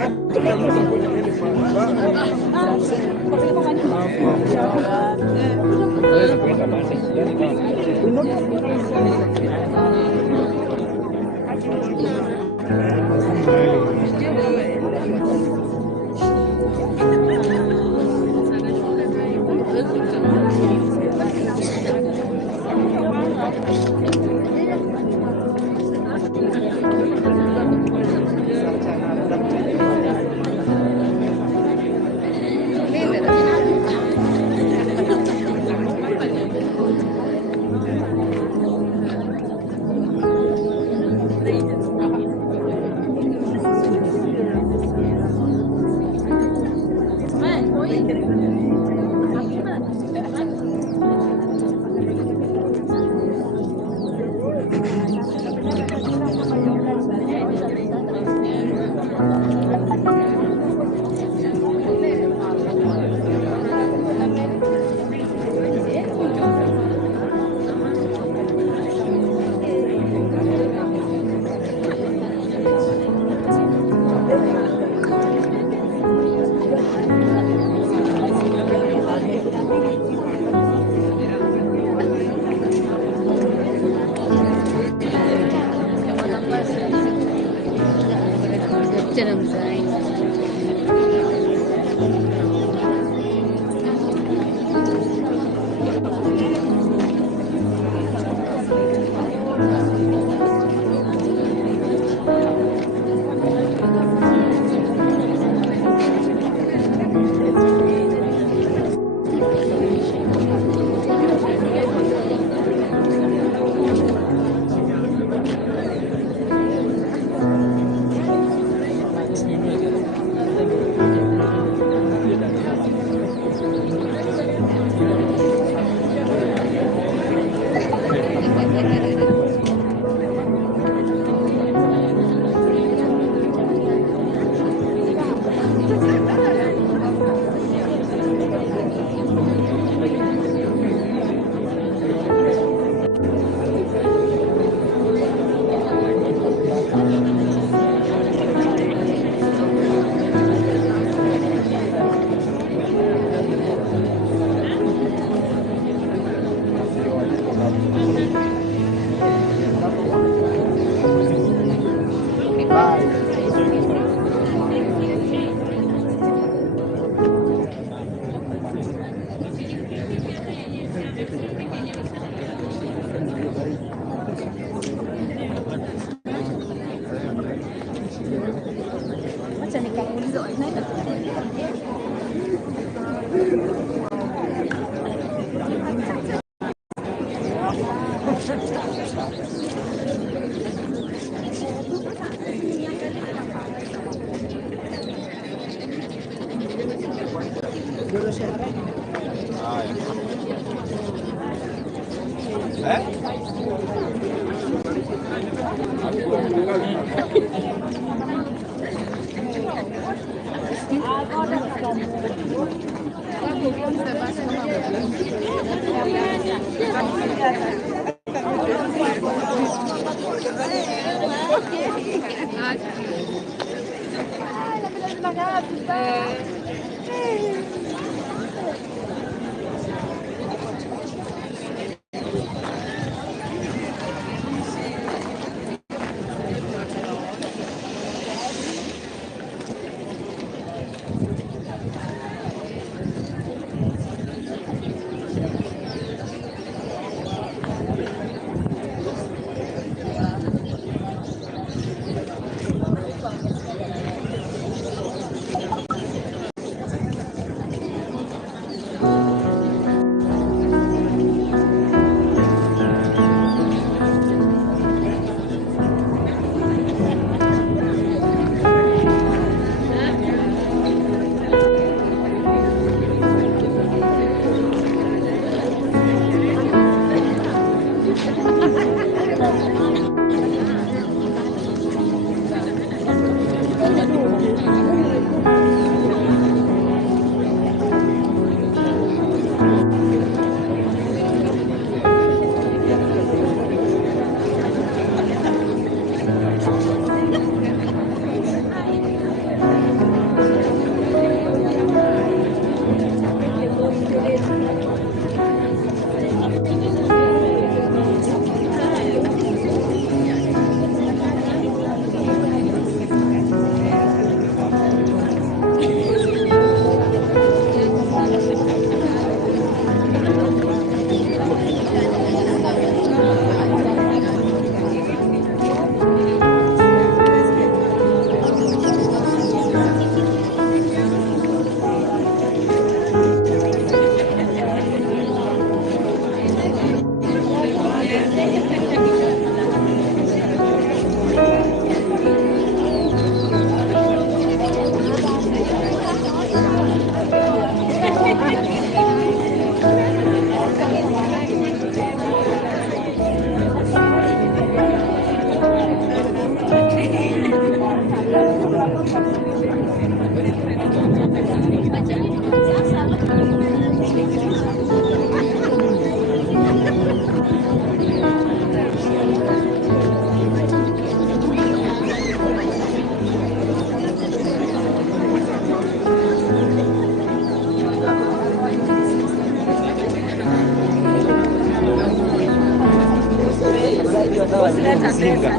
mjinga.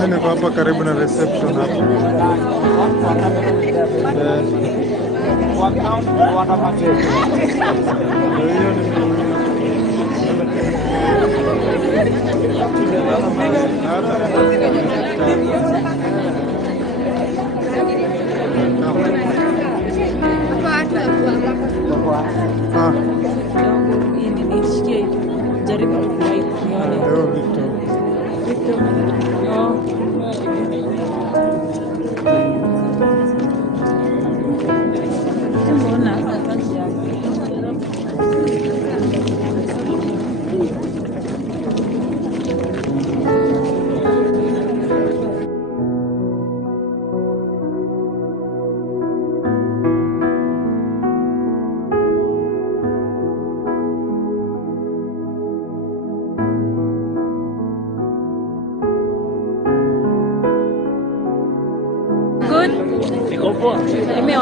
Mimi niko hapa karibu na reception hapa.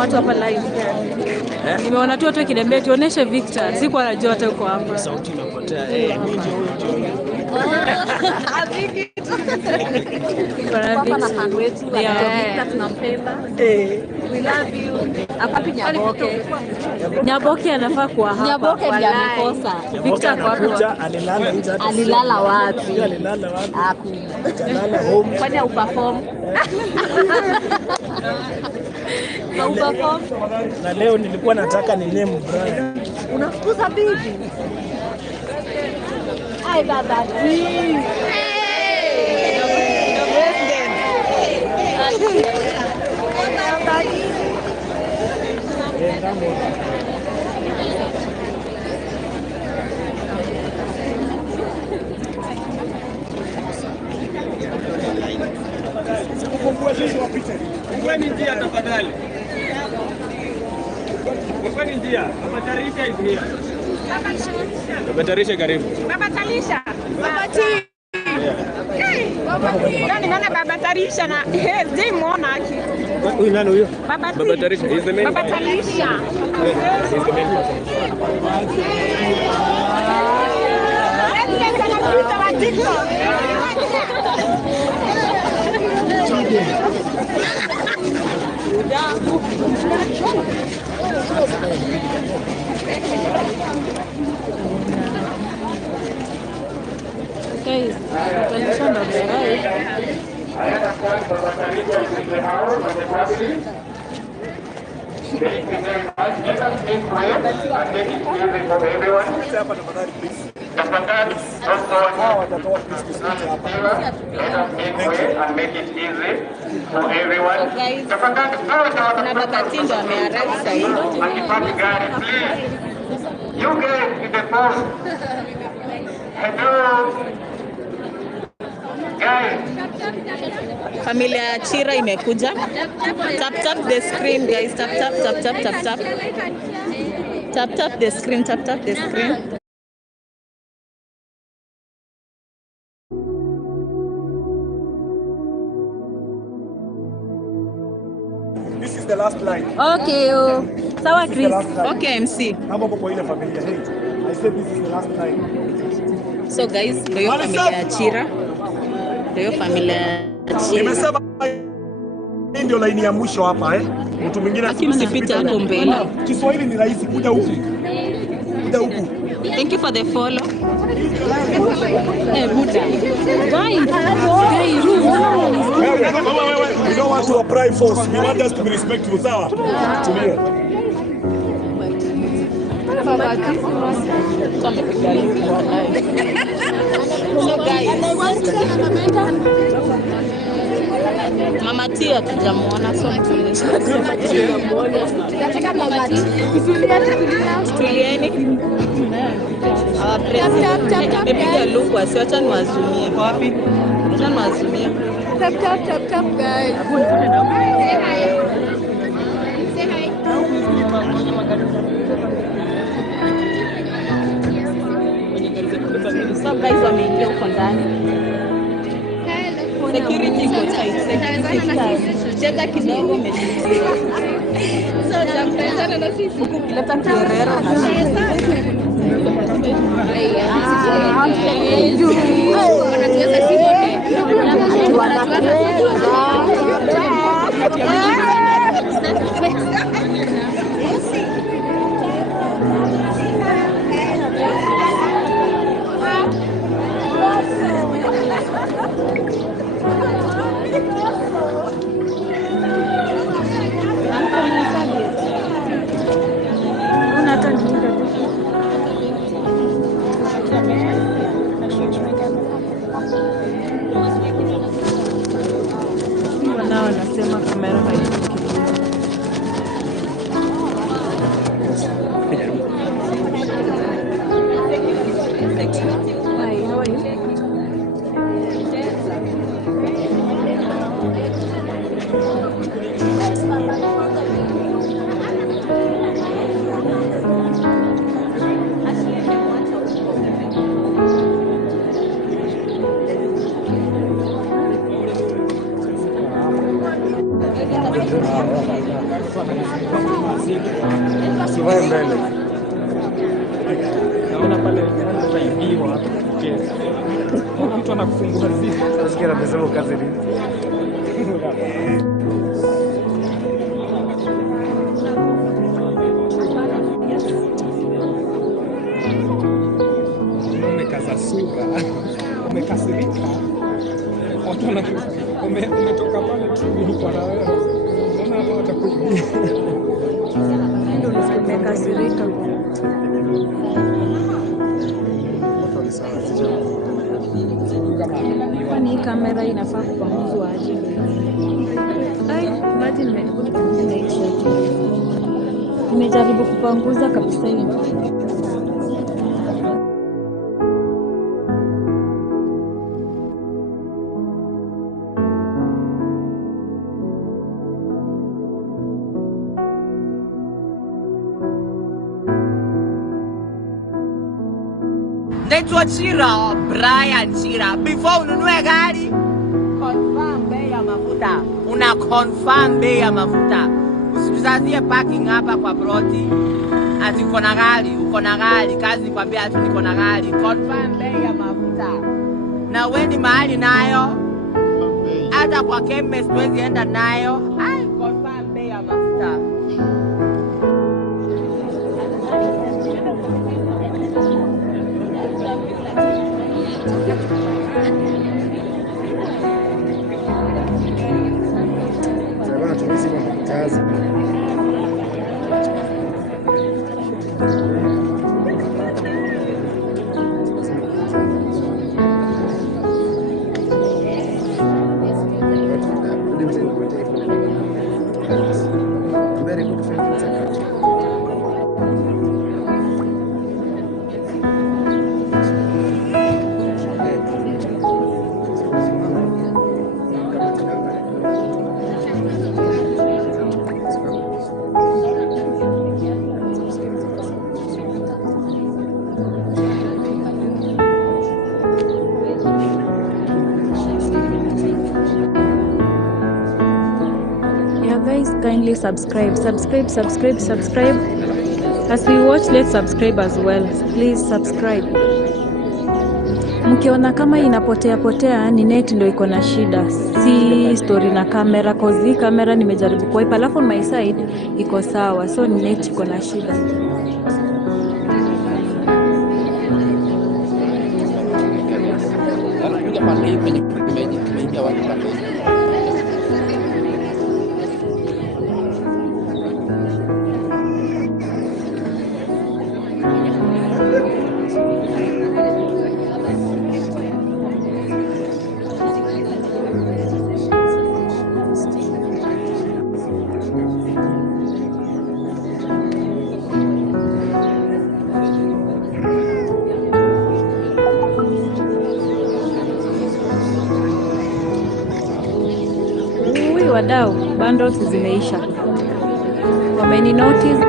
Watu hapa live. Nimeona tu watu wakiniambia tuoneshe Victor. Sikuwa najua hata uko hapa. Sauti imepotea. We love you. Akapi Nyaboke. Nyaboke anafaa kuwa hapa. Nyaboke ndiye amekosa. Victor kwa hapa. Alilala wapi? Alilala wapi? Hakuna. Alilala home. Kwani uperform? Na leo nilikuwa nataka ni name Brian. Unafukuza bibi. Ai baba. Fungueni njia tafadhali. Fungueni njia. Baba Tarisha is here. Baba Tarisha karibu. Baba Tarisha. Baba T. Nani naona Baba Tarisha na je muona aki. Huyu nani huyo? Baba Tarisha is the main. Baba Tarisha. Is the main person. Guys, tunaenda na Baba Tindo amearrive sasa hivi. You get in the post. Hello. Guys. Familia ya Chira imekuja. Tap tap the screen guys. Tap tap tap tap tap tap. Tap tap the screen. Tap tap the screen. is the last line. Okay, sawa Chris. Okay, MC. Kama kwa ile familia. Hey, I said this is the last line. So guys, ndio familia ya Chira. Ndio familia ya Chira. Nimesema hii ndio line ya mwisho hapa Mtu mwingine akimsipita hapo mbele. Kiswahili ni rahisi, kuja huku. Kuja huku. Thank you for the follow. We don't want to apply force. We want us to be respectful. Sawa? Tumie. So guys, Mama Tia tujamuona, so tulieni. Our president amepiga luku, asiwacha niwazumie. Wapi? Acha niwazumie. Tap guys. Say hi. So guys wameingia huko ndani. Security iko tight. Cheza kidogo umeshika. So tunapendana na sisi. Ukileta kiorero na wanasema kamera Siwae mbele. Naona pale utaibiwa hapo kucheza. Mtu anakufungua zizi. Nasikia anasema kazi nini? Umekaza sura. Umekasirika. Watu umetoka pale tu kwa na wewe. Unaona hapa watakuibia. Ndio nimekasirika. Kwani kamera inafaa kupunguzwa aje? Imagine nimejaribu kupunguza kabisa hivi. Naitwa Chira, Brian Chira. Before ununue gari, confirm bei ya mafuta. Una confirm bei ya mafuta. Usituzazie parking hapa kwa broti. Ati uko na gari, kazi nikwambia ati niko na gari. Confirm bei ya mafuta. Na wendi mahali nayo. Hata kwa chemist wezi enda nayo. Ai, confirm bei ya mafuta. Guys, kindly subscribe. As we watch, let's subscribe as well. Please subscribe. Mkiona kama inapotea ni net ndio iko na shida, si story na kamera, cause hii kamera nimejaribu kuipa, alafu on my side iko sawa, so ni net iko na shida. Wadau, bundles zimeisha. Wameni notice.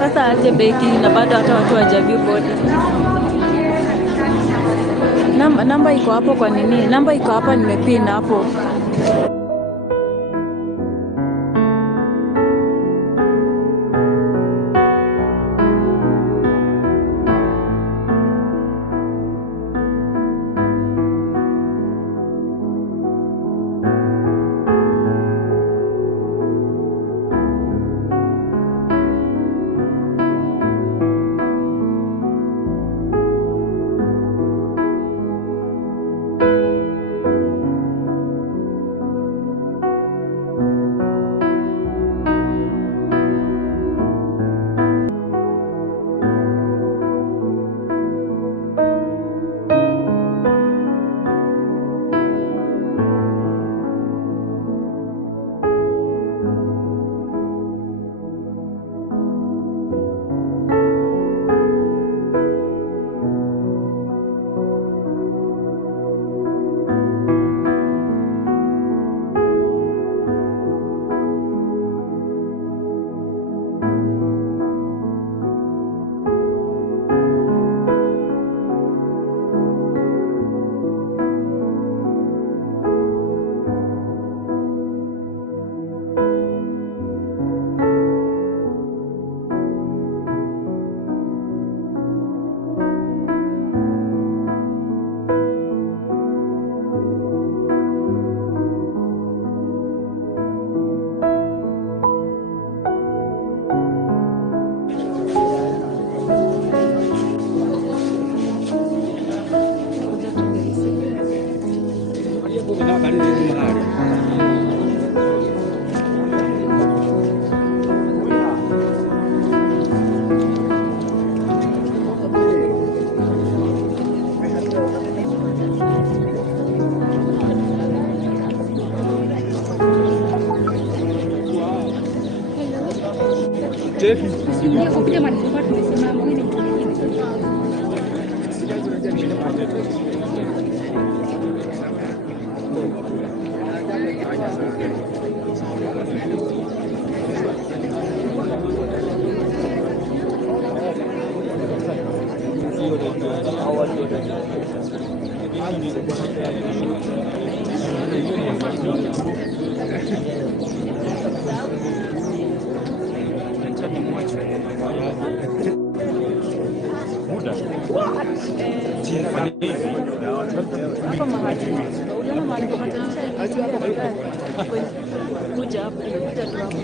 Sasa aje beki na bado hata watu hawajaview body. Namba iko hapo kwa nini? Namba iko hapa, nimepin hapo. Ndio kupitia malipokuwa tumesimama ili mtu mwingine. Hapa mahali. Unaona mahali kwa matanisha kuja hapo, kuja tu hapo.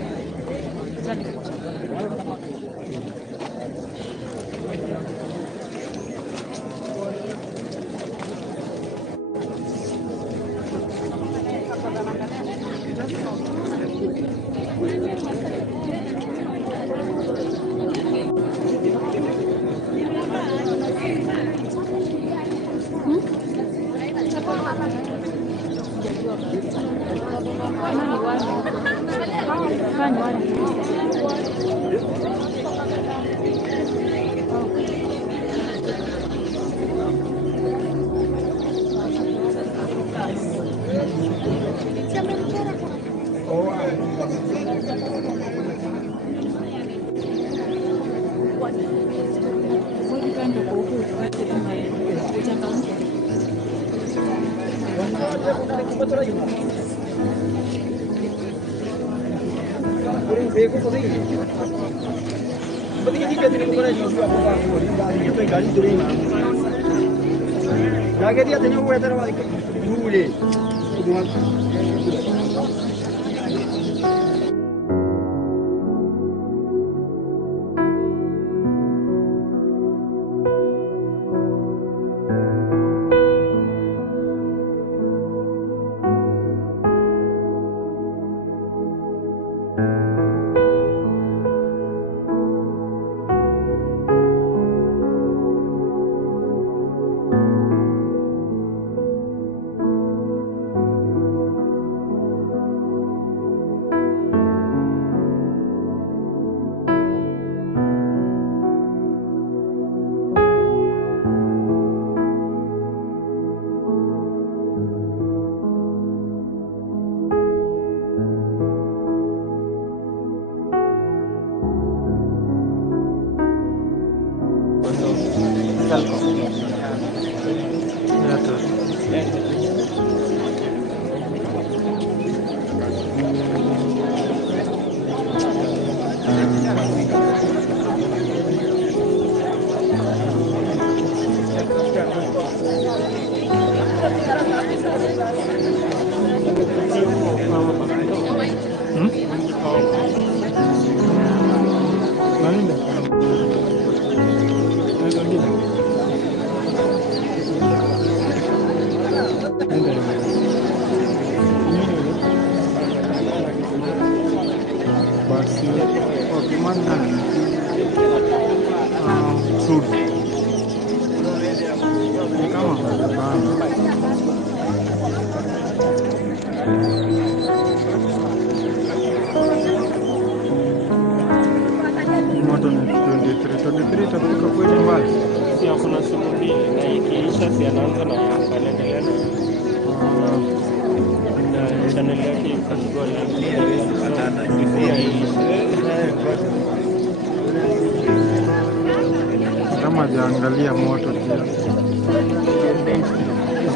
Kama jaangalia moto pia.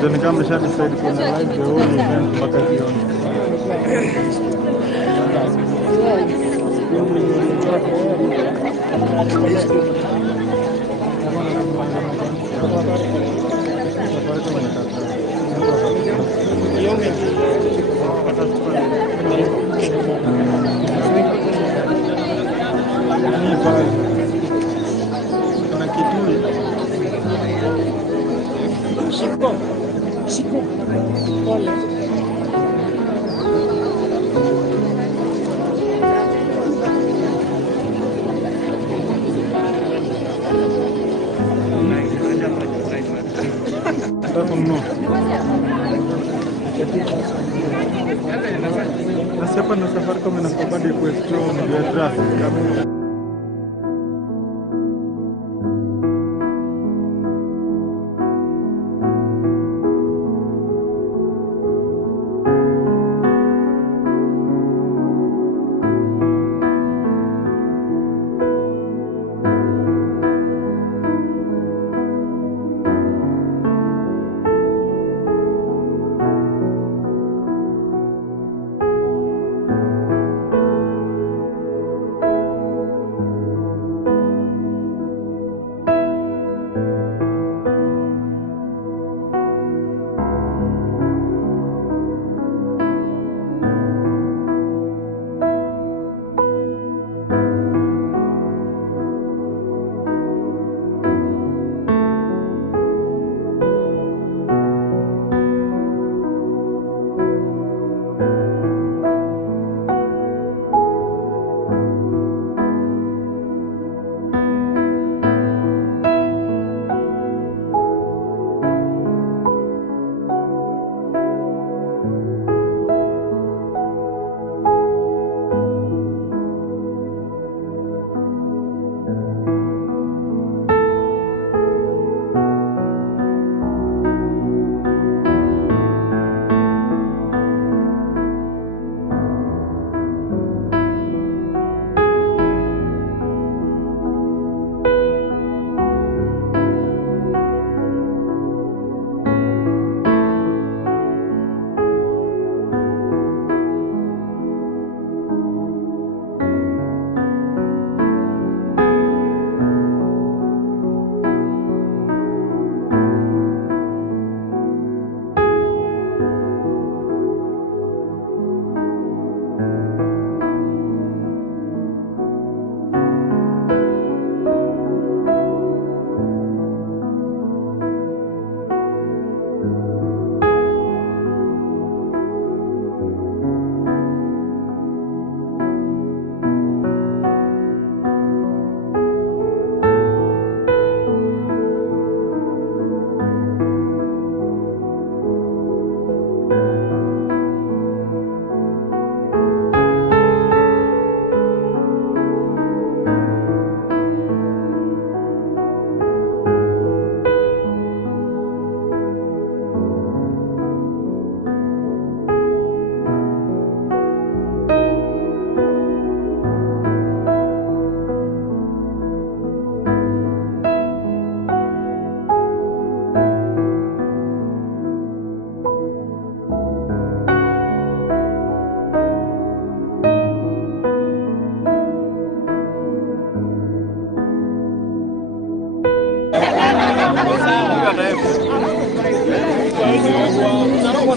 Ndio kama shadi side kuna live the whole event mpaka jioni. Shiko. Pole. Nasiapa na Safaricom inakubali kuexplore mambo ya traffic.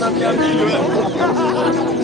na 200 wewe.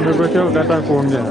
Nimekuwa ukataka kuongea.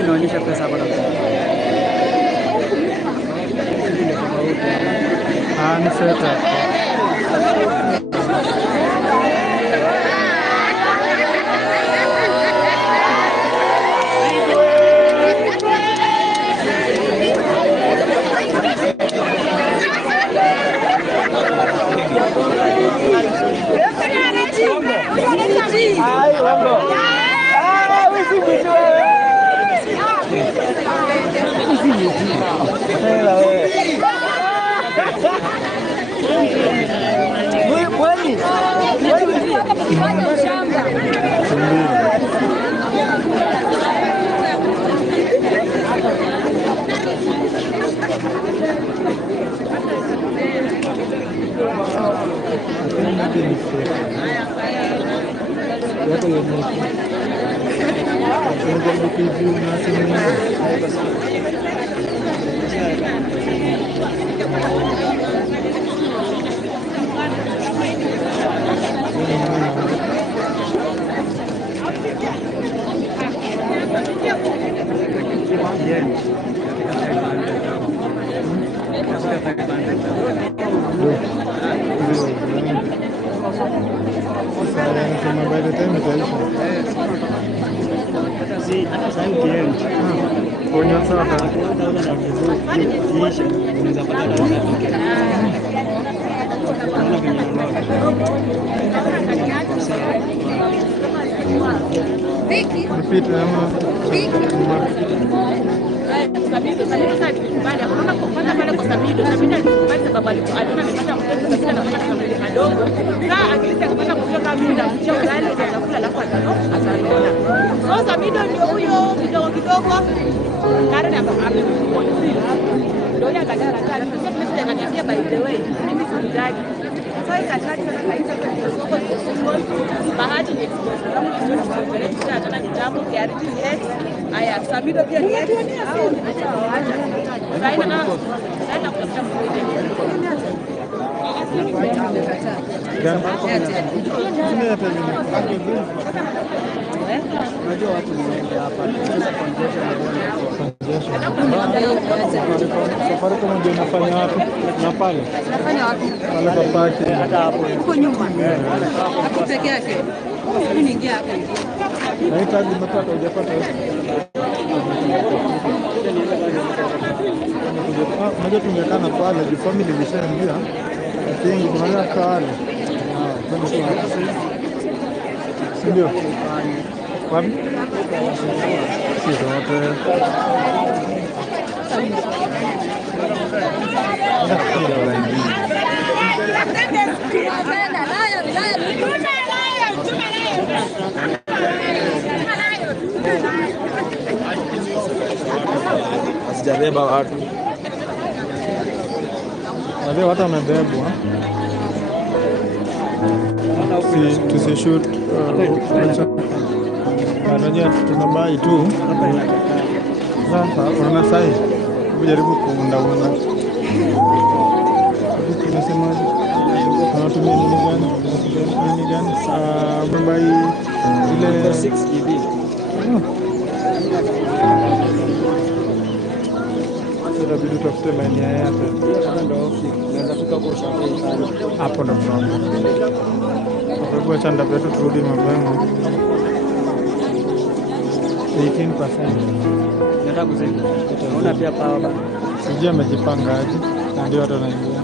Inaonyesha pesa hapa ni seta. Yako yenye. Unajaribu kuiview na simu nyingine. By the time itaisha. Si hata sasa ukienda. Konya sasa. Kiisha unaweza pata hata unafika. Unaona venye Repeat ama Sabido sasa tukubali hakuna kufanya pale kwa Sabido alikubali sababu alikuwa amepata mtoto sasa na mtoto kadogo na akilisa kupata mtoto kama mimi na mcheo gani atakula alafu ataona so Sabido ndio huyo kidogo kare na amekuwa ndio ya kadara kale sasa tunaniambia by the way mimi sijaji sasa ikataki sasa kaita kwa soko bahati ni sababu ni sio hata na jambo kiasi yetu aya Sabido pia ni Saina na saina kutafuta unajua watu ni wengi hapa. safari kama ndio nafanya wapi? Na pale. Nafanya wapi? Pale kwa party. Hata hapo. Huko nyuma. Hapo peke yake. Unaingia hapo. Na hitaji matatu hujapata. Unajua tungekana pale, juu family ilishaingia. Kingi tunaenda pale. Ndio. Wapi? Si zote. Asijabeba watu. Wale watu wamebebwa. Tusishoot. Unajua tunabai tu. Sasa unaona sai kujaribu kuunda. Tunasemaje? Tunatumia nini gani? Umebai ile 6 GB. Itabidi utafute line ya Airtel. Sasa ndio unaweza fika kwa ushauri sana. Hapo ndo problem. Kwa hivyo chanda petu turudi mapema. 18%. Nataka kusema. Unaona pia power bank. Sijui amejipanga aje. Na ndio watu wanaingia.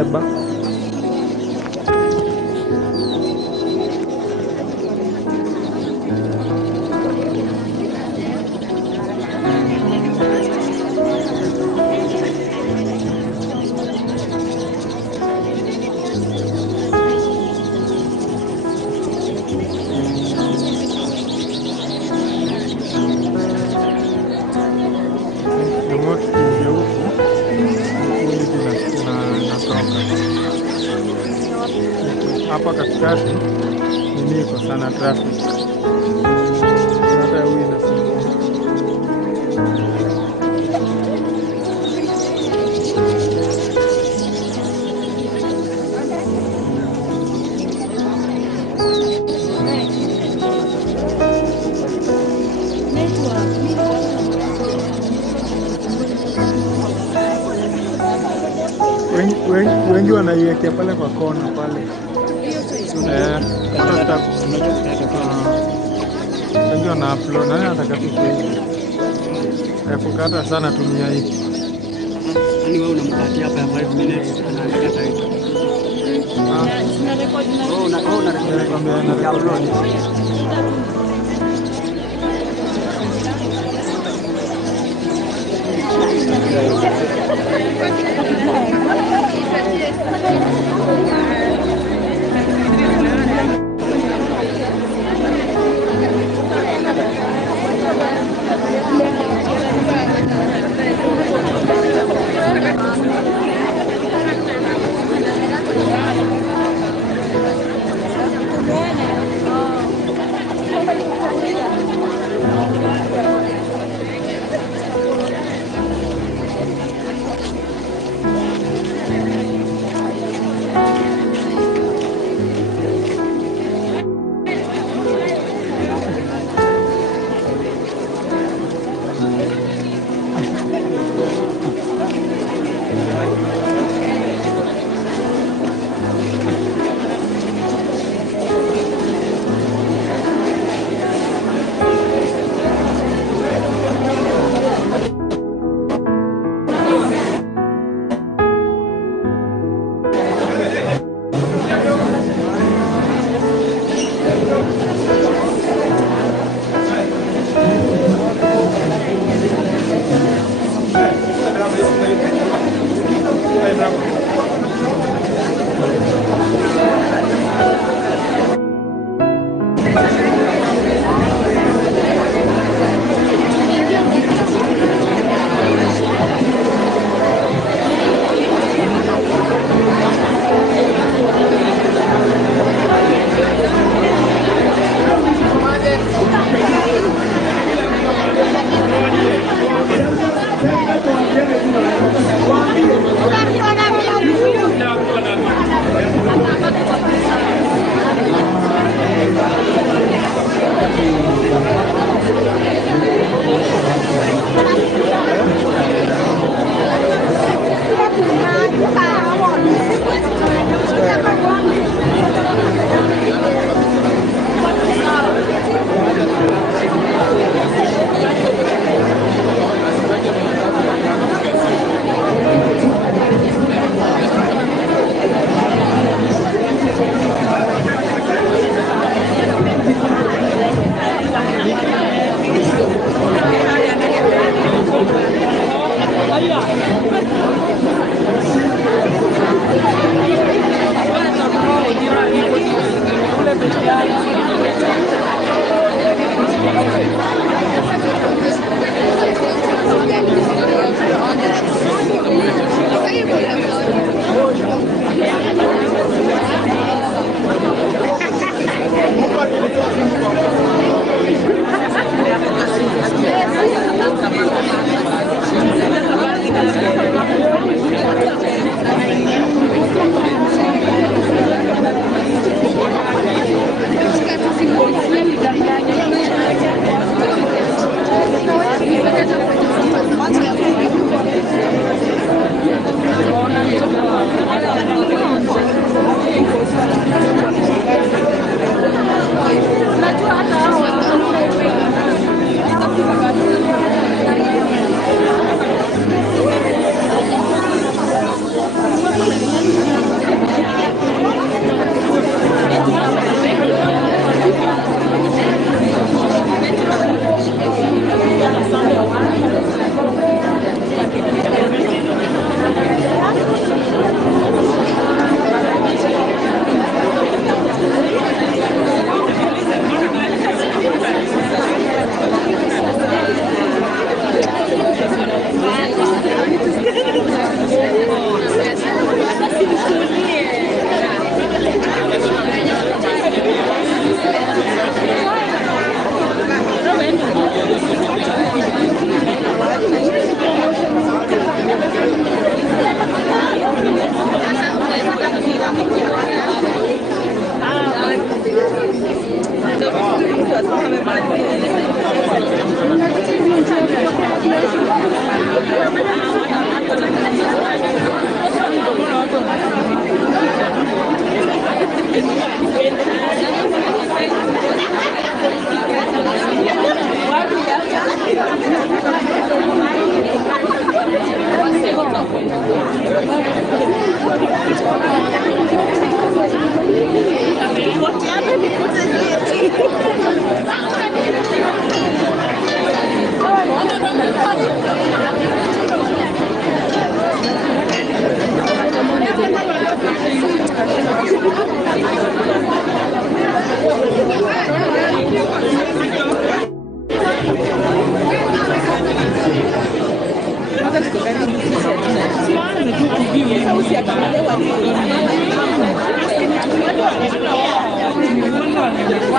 beba. Hapa katikati niko sana traffic. Hata huyu inasumbua. Wengi wanaiwekea pale kwa kona pale. Wengi wana upload na nataka tu kukata sana tumia hii. Yaani wewe unamkatia hapa ya 5 minutes anaandika hiyo. Una record na una record.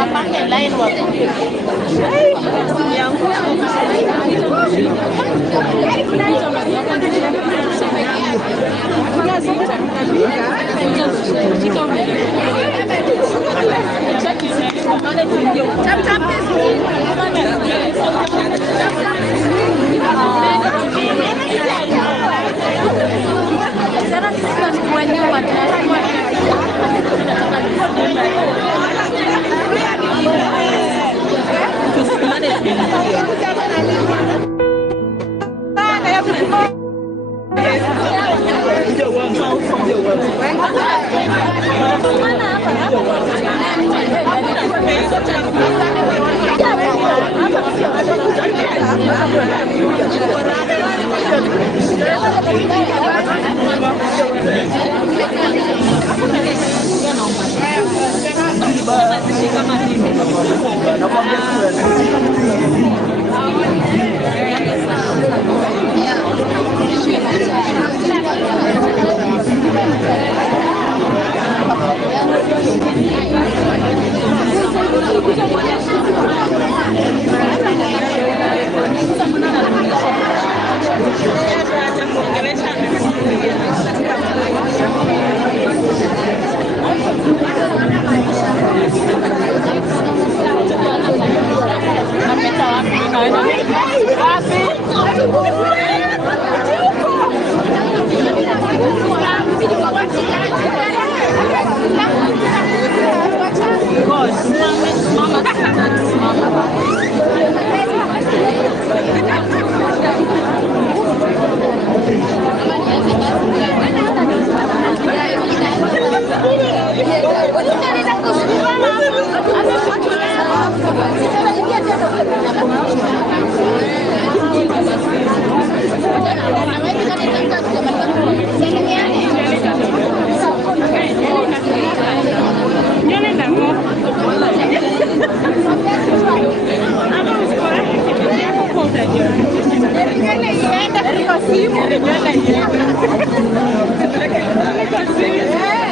Wapange line wakuje.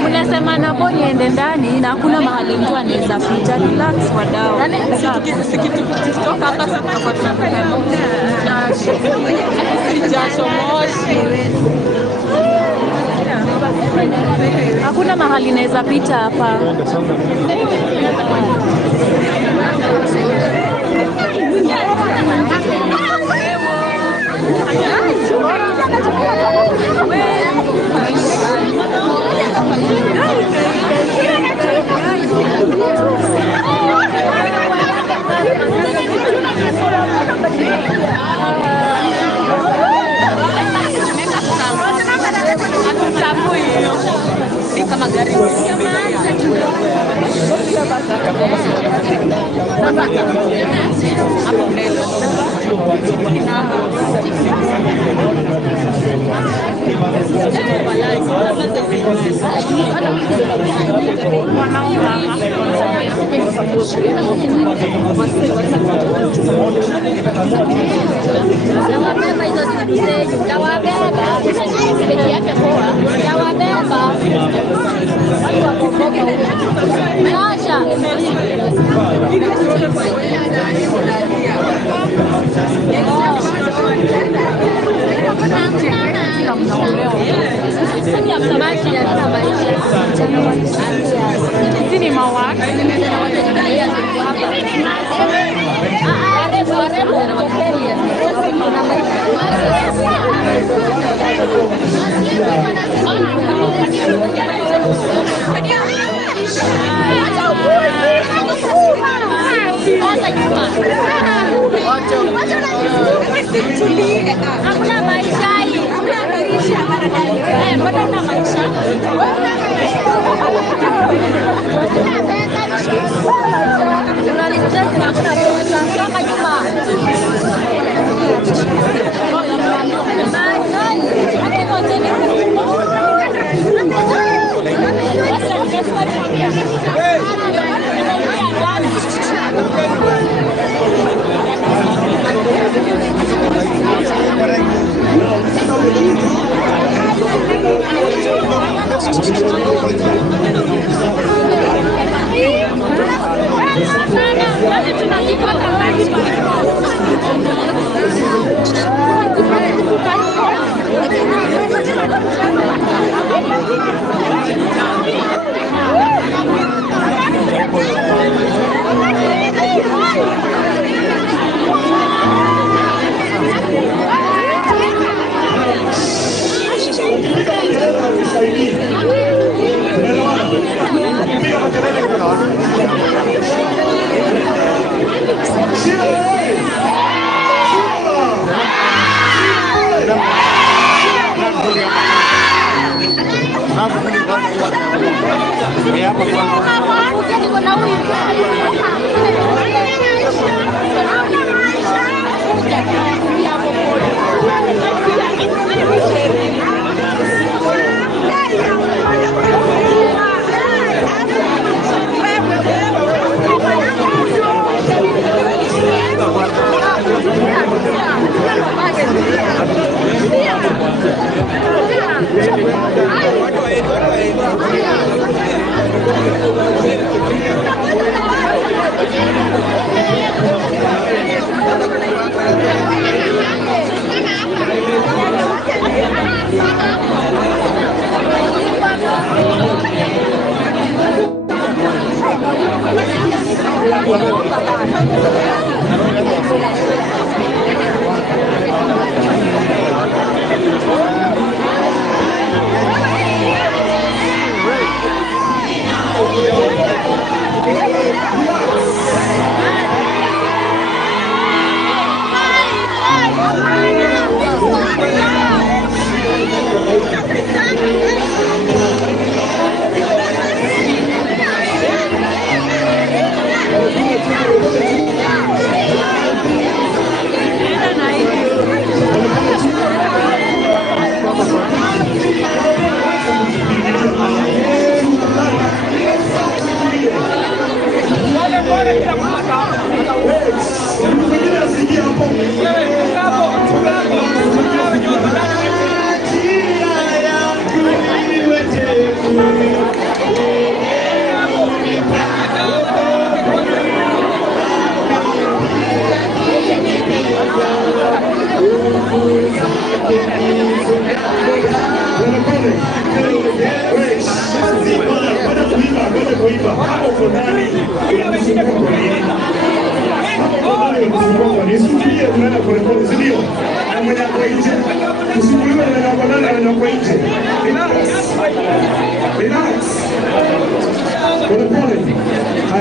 Mnasema napo niende ndani na hakuna mahali mtu anaweza pita. Relax wadau. Tukitoka hapa sasa kwa jasho moshi. Hakuna mahali naweza pita hapa. Kama gari Sini mawak. Hamna maisha hii, hamna maisha. Mbona una maisha? Thank you.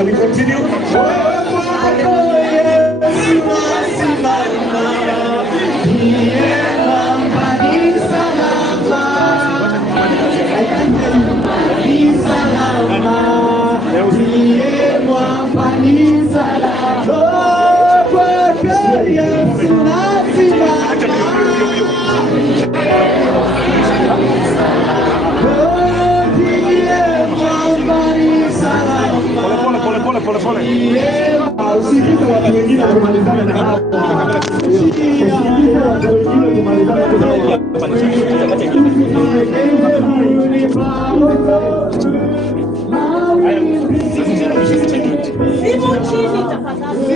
We continue. Usipite watu wengine kumalizana na hapo. Usipite watu wengine kumalizana na Simu chini tafadhali.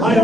Haya,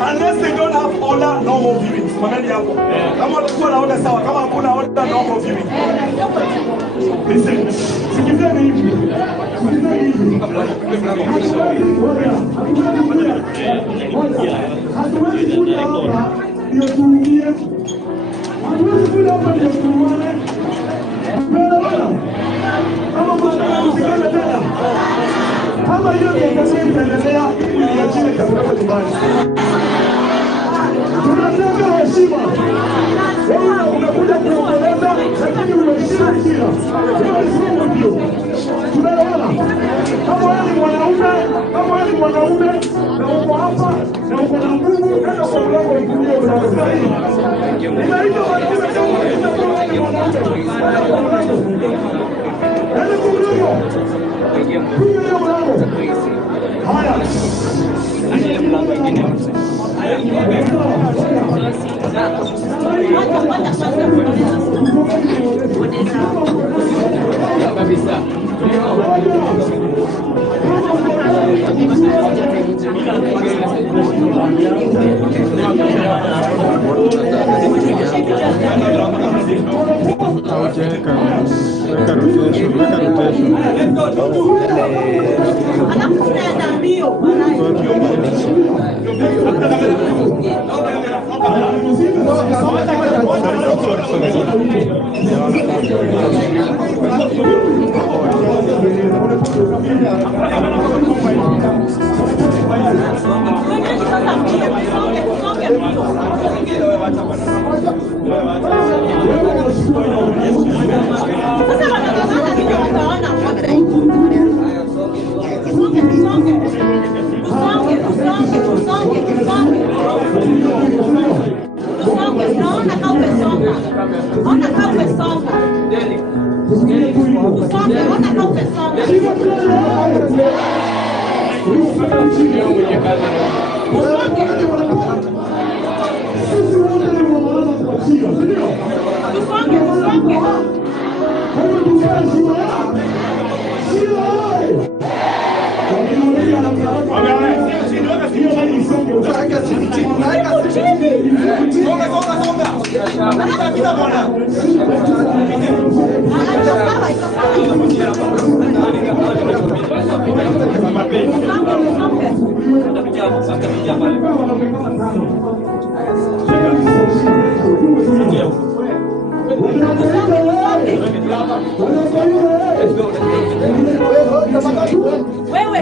Unless they don't have order, no more viewings. Kama walikuwa na order sawa, kama hakuna order, no more viewings. Listen, sikizeni hivi. Hatuwezi kuja hapa ndio tuingie. Hatuwezi kuja hapa ndio tuone. Kama mwana msikana tena. Kama kama hiyo biashara inaendelea, iachie kabisa nyumbani. Tunataka heshima. Wewe unakuja kuomboleza, lakini unaheshimu Chira. Tunaelewana? Kama wewe ni mwanaume na uko hapa na uko na nguvu, nenda kwa mlango ufungue mlango. Inaitwa wanaume kama wewe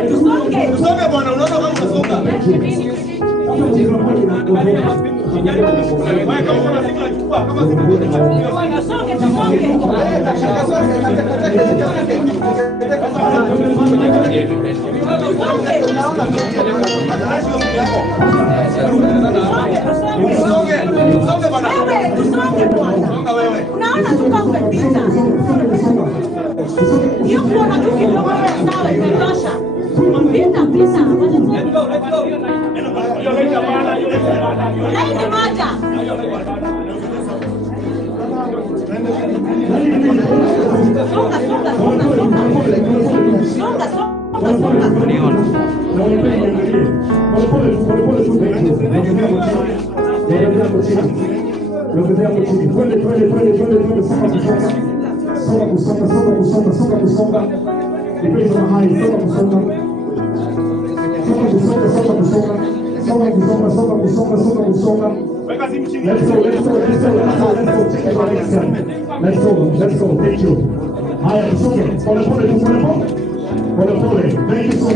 tusonge bwana, unaona kama unasonga. Let's go. Thank you. Thank you so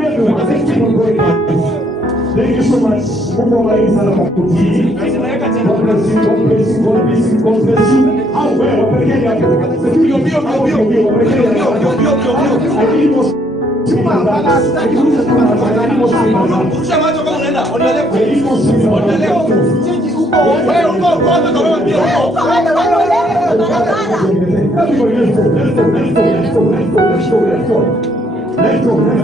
much. Thank you so much. Mungu awabariki sana kwa kutii. God bless you. God bless you. God bless you. God bless you. Au wewe wapelekeni hapo. Ndio. Let's go. Let's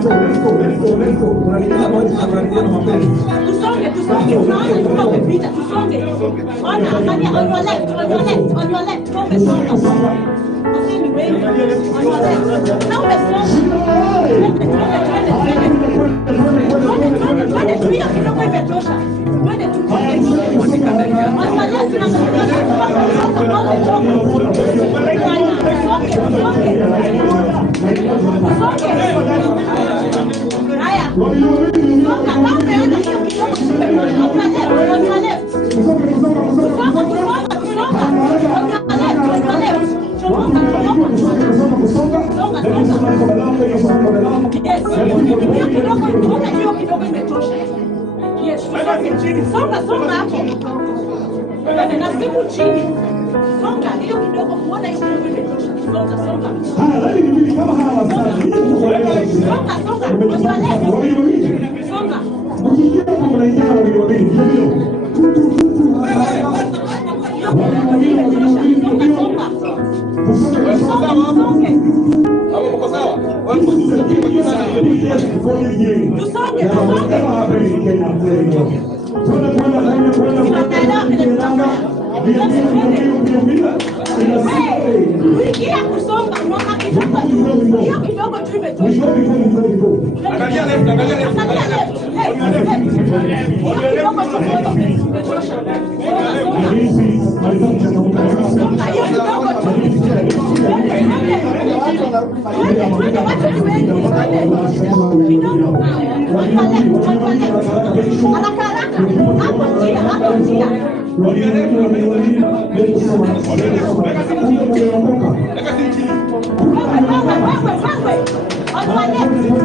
go. Yes. Hiyo kidogo tuone hiyo kidogo imetosha. Yes. Songa hapo. Na simu chini. Songa hiyo kidogo muone hiyo kidogo imetosha. Songa. Kama hawa sasa. Songa. Songa.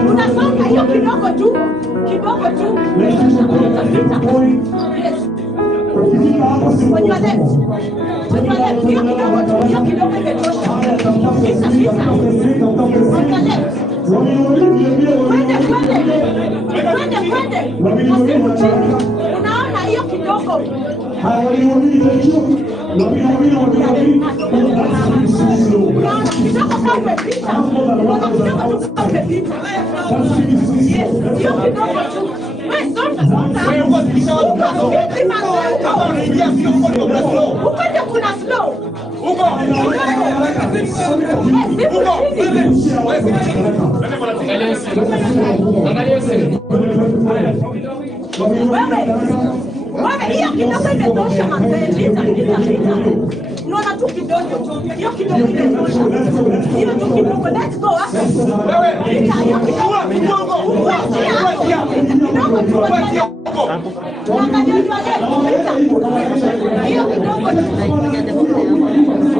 Unasonga hiyo kidogo tu. On your left. Hiyo kidogo imetosha. Pisa. On your left. Twende. Unaona hiyo kidogo. Wewe hiyo kidogo imetosha mazee. Unaona tu kidogo tu. Hiyo kidogo imetosha. Hiyo tu kidogo. Let's go. Hiyo kidogo.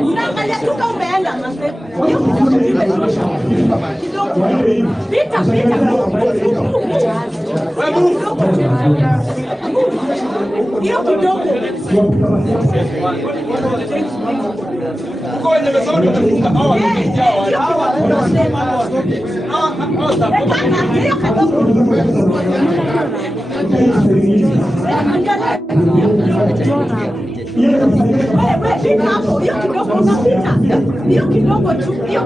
Unaangalia tu kama umeenda mazee. Hiyo kidogo imetosha. Pita. Hiyo kidogo. Uko wenye mesoni tunafunga hawa wao. Hiyo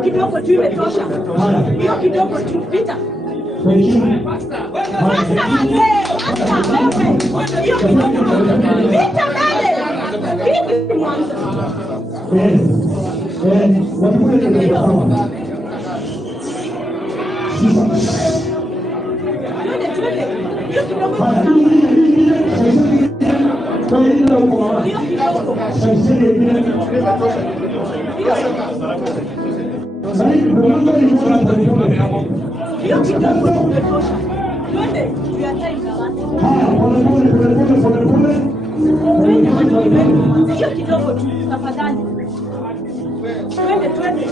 kidogo tu imetosha. Hiyo kidogo tu pita. Hiyo kidogo tu tafadhali. Twende. Twende.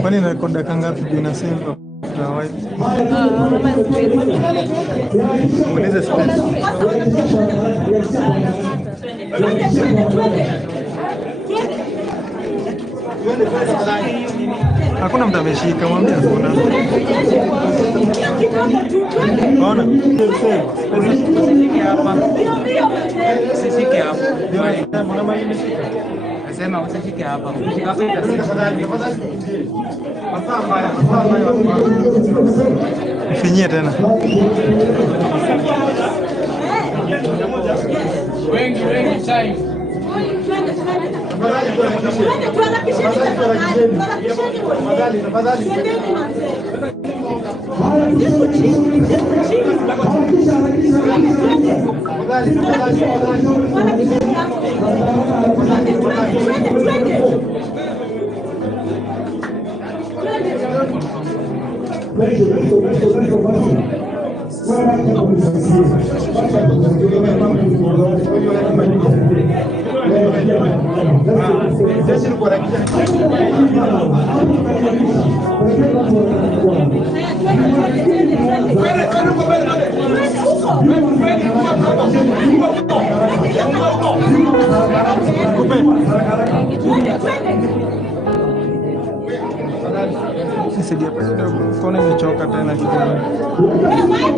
Kwani narekodi dakika ngapi inasema na white? Muulize space. Hakuna mtu ameshika, mwambie hakuna. Unaona? Usishike hapa. Usishike hapa. Mbona mali imeshika? Nasema usishike hapa. Ukishika hapa Finyie tena. Wengi time. Saidia kona imechoka tena kidogo.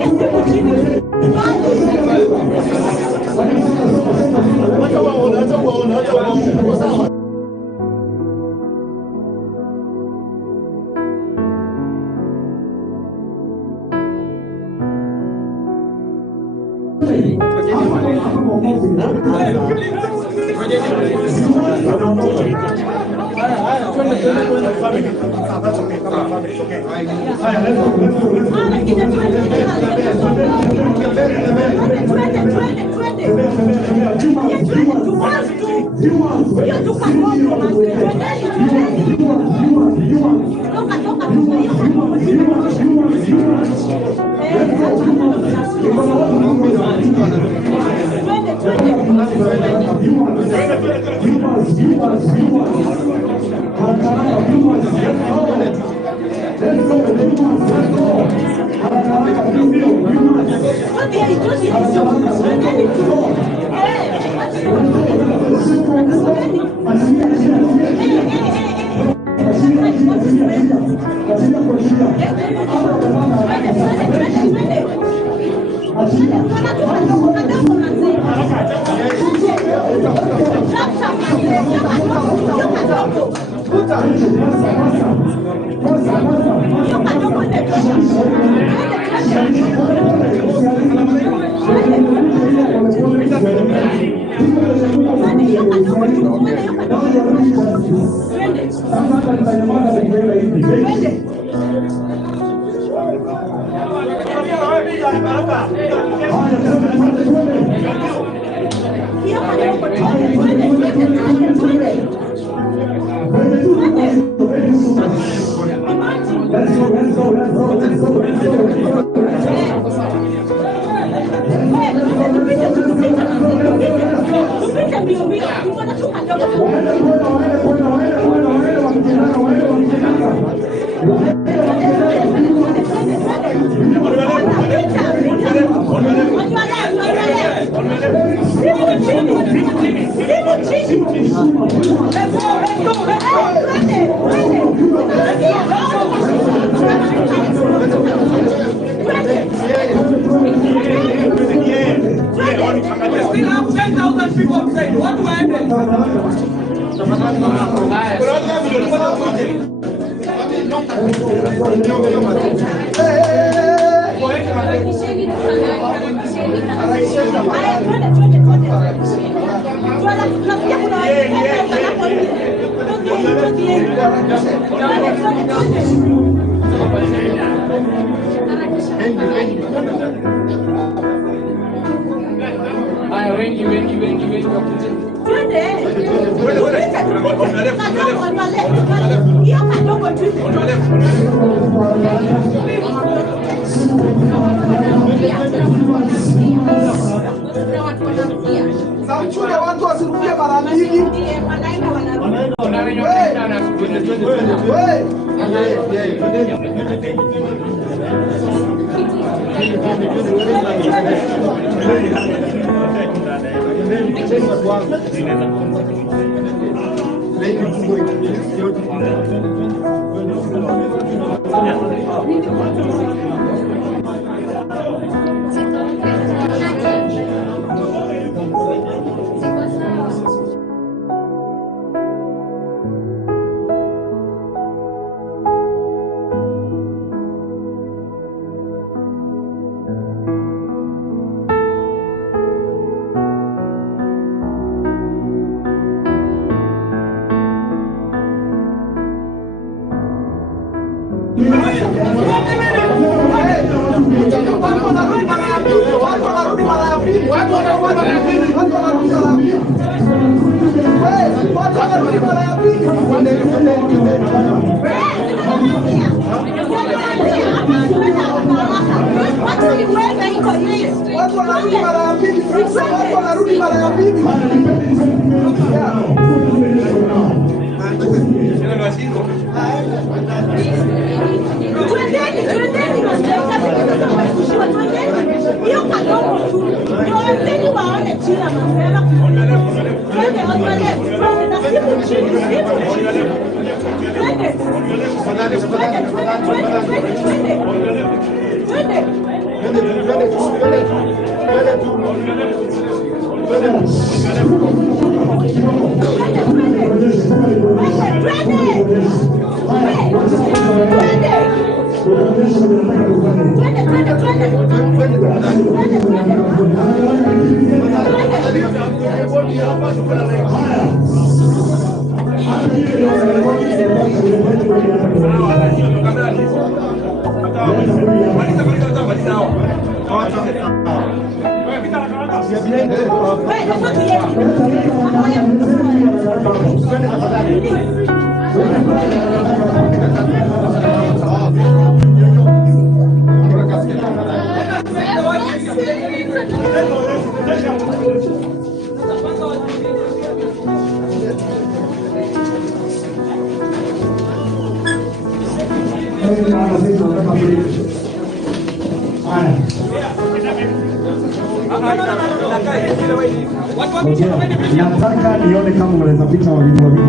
Nataka nione kama mnaweza pita wawili wawili.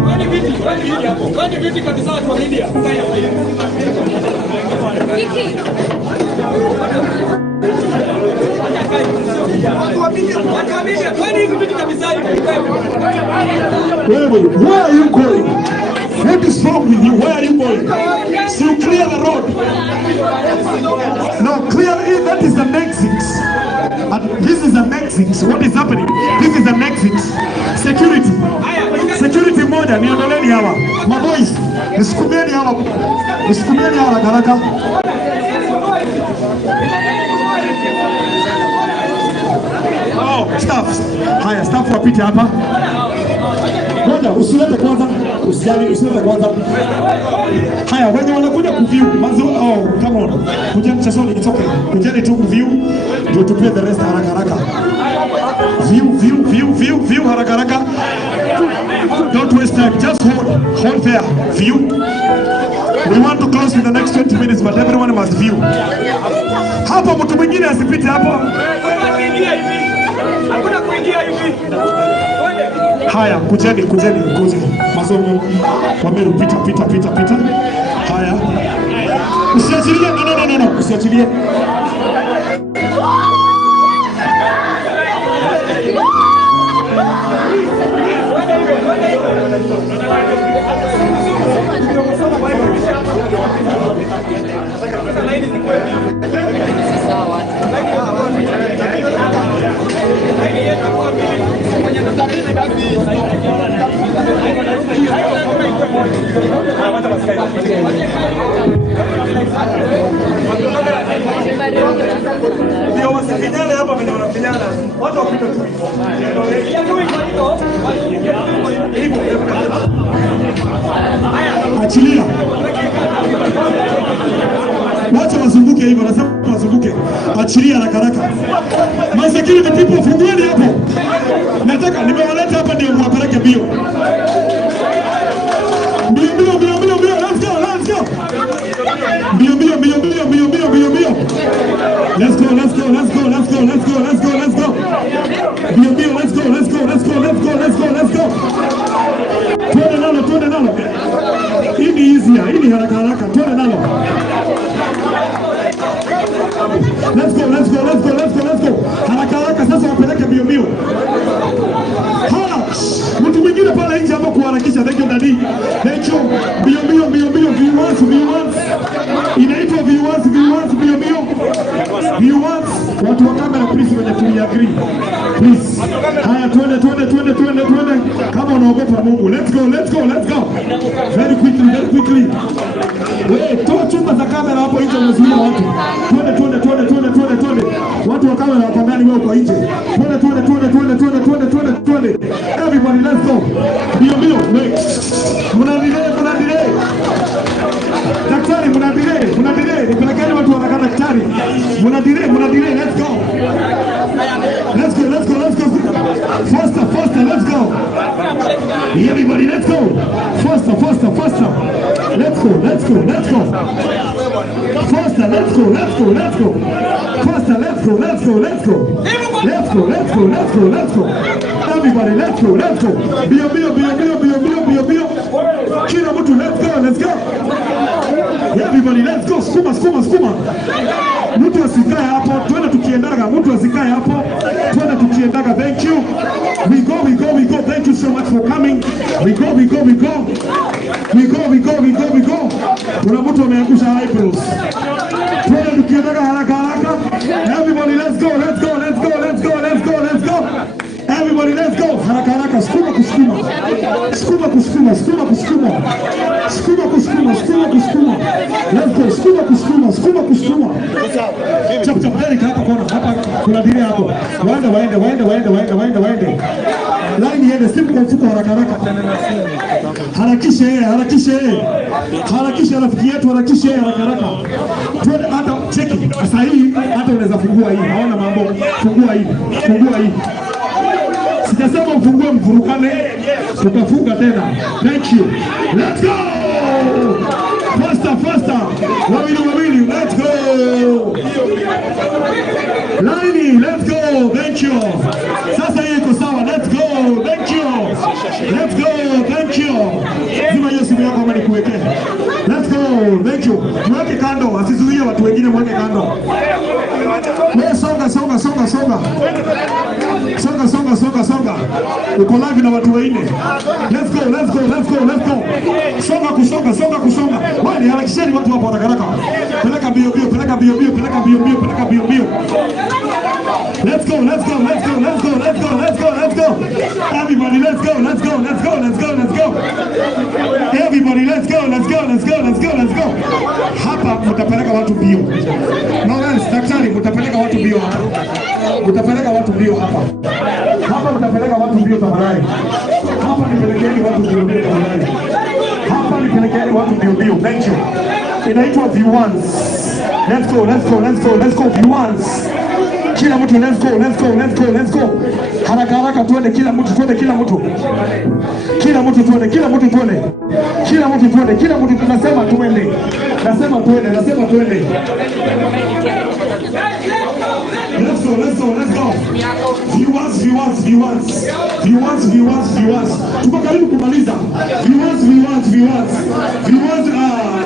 Kwani viti kabisa watu wa media. Where are you going? What is wrong with you? Where are you going? So you clear the road. No, clear it. That is an exit. And this is an exit. What is happening? This is an exit. Security. Security moja niondoleni hawa. Maboys, nisukumieni hawa. Nisukumieni hawa haraka. Oh, staff. Haya, staff wapite hapa. Moja, usilete kwanza. Usilete kwanza. Haya, wenye wanakuja kuview. Oh, come on. Kujeni chasoni, it's okay. Kujeni tu kuview. Ndio tupie the rest haraka. View haraka. Don't waste time. Just hold there. View. We want to close in the next 20 minutes, but everyone must view. Hapo mtu mwingine asipite hapo. Hakuna kuingia hivi. Haya, kujeni. Masomo. Wameru pita. Haya. Usiachilie. No. Usiachilie. Ndio wasikinyane hapa venye wanafinyana. Watu wapite tu. Achilia. Wacha wazunguke hivyo, nasema wazunguke. Achilia haraka. My security people, fungueni hapo. Nataka nimewaleta hapa ndio mwapeleke bio. Bio. Let's go. Bio. Let's go. Bio. Let's go. Twende nalo. Hii ni easier. Hii ni haraka. Twende nalo. Let's go. Haraka sasa wapeleke bio. Hala. Mtu mwingine pale nje hapo kuharakisha. Thank you daddy. Thank you. Bio. Viewers. Inaitwa viewers bio. Watu wa kamera please wenye tu agree. Please. Haya twende. Kama unaogopa Mungu. Let's go. Very quickly. Wewe toa chumba za kamera hapo nje unazuia watu. Twende. Watu wa kamera wako ndani, wewe uko nje. Twende. Everybody let's go. Bio. Muna delay. Daktari muna delay. Nipelekeni watu wanaka daktari. Muna delay. Let's go. Faster, let's go. Everybody, let's go. Faster. Let's go. Faster, let's go. Faster, let's go. Everybody, let's go. Bio. Chira mtu, let's go. Everybody, let's go. Skuma. Mtu asikae hapo, twende tukiendaga. Twende tukiendaga. Thank you. We go. Thank you so much for coming. We go. Kuna mtu ameangusha eyebrows. Twende tukiendaga haraka. Everybody, let's go. Everybody, let's go. Haraka. Skuma. Let's go. Skuma. Chap Derek hapa kuna dire hapo. Waende. Line iende, simu kwa mfuko haraka. Harakisha rafiki yetu, haraka. Twende hata cheki. Sasa hii hata unaweza fungua hii. Haona mambo. Fungua hii. Sijasema mfungue mvurukane. Tutafunga tena. Thank you. Let's go. Faster. Wawili. Let's go. Laini, let's go. Thank you. Sasa hii iko sawa. Let's go. Thank you. Zima hiyo simu yako kama nikuwekee. Let's go. Thank you. Mweke kando, asizuie watu wengine, mweke kando. Wewe songa. Uko live na watu wengine. Let's go. Songa kusonga. Wewe harakisheni watu hapo haraka. Peleka bio. Let's go. Everybody, let's go. Everybody, let's go. Hapa mtapeleka watu bio. No else, daktari mtapeleka watu bio hapa. Hapa mtapeleka watu bio tafadhali. Hapa nipelekeni watu bio tafadhali. Thank you. Inaitwa V1s. Let's go V1s. Kila mtu let's go. Haraka tuende kila mtu twende. Tunasema tuende. Let's go. V1s. Tuko karibu kumaliza. V1s.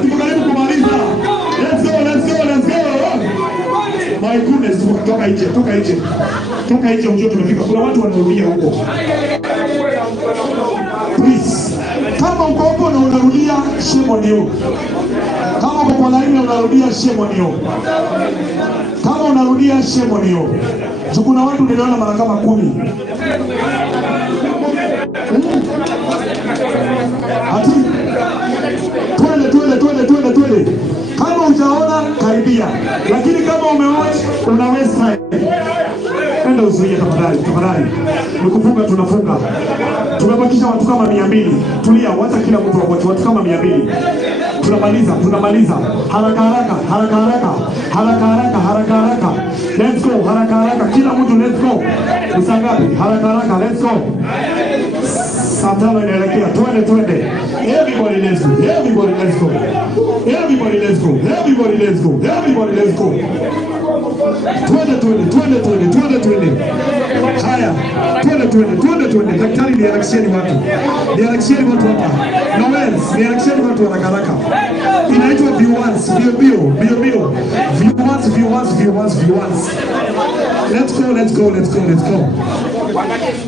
Tuko karibu kumaliza. Let's go. My goodness, toka nje unjoo tumefika. Kuna watu wanarudia huko. Please, kama uko huko na unarudia, shame on you. Kama uko kwa line na unarudia, shame on you. Kuna watu niliona mara kama 10. Ati twende. Kama hujaona karibia, lakini kama umeona una waste time. Enda uzuie tafadhali. Nikufunga tunafunga. Tumebakisha watu kama 200. Tulia, wacha kila mtu akoche watu kama 200. Tunamaliza. Haraka. Let's go. Haraka. Kila mtu let's go. Usangapi? Haraka. Let's go. Satana inaelekea. Twende. Everybody let's go. Twende. Haya. Twende. Daktari niharakisheni watu hapa. No else, niharakisheni watu haraka. Inaitwa V1s. Bio. V1s. Let's go.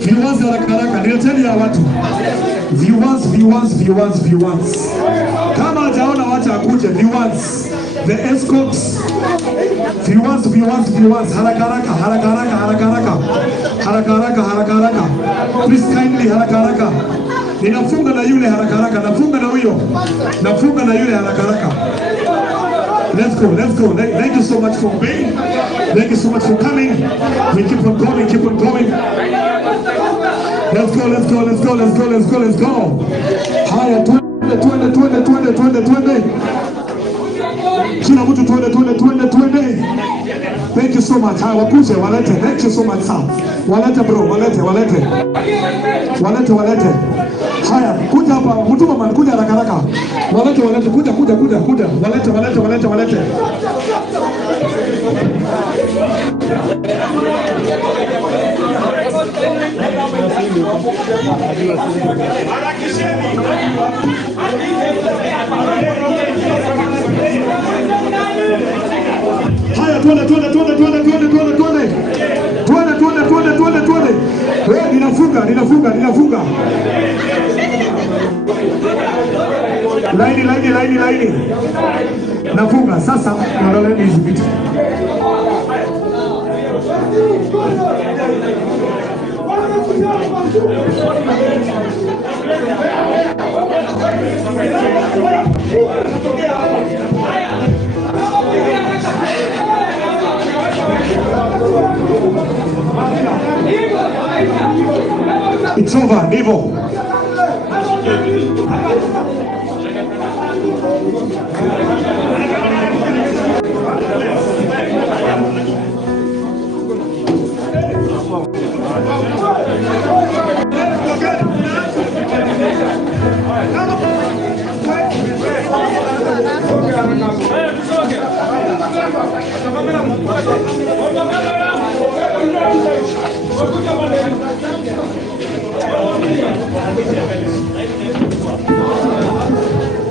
V1s haraka. Nileteni ya watu. V1s. Kama hajaona wacha akuje. V1s. The escorts. V1s. Haraka. Please kindly haraka. Ninafunga na yule haraka. Nafunga na huyo. Haraka. go, let's go. Thank you so much for being. Thank you so much for coming. We keep on going, keep on going. Let's go, let's go, let's go, let's go, let's go, let's go. Higher, 20. Kila mtu 20. Thank you so much. Haya, wakuje, walete. Thank you so much, sir. Walete bro, walete. Haya, kuja hapa, mtuma man, kuja haraka. Walete, kuja. Walete. Haya, twende. Wewe ninafunga. Laini. Nafunga sasa, naangalia hizi vitu. It's over, ndivyo.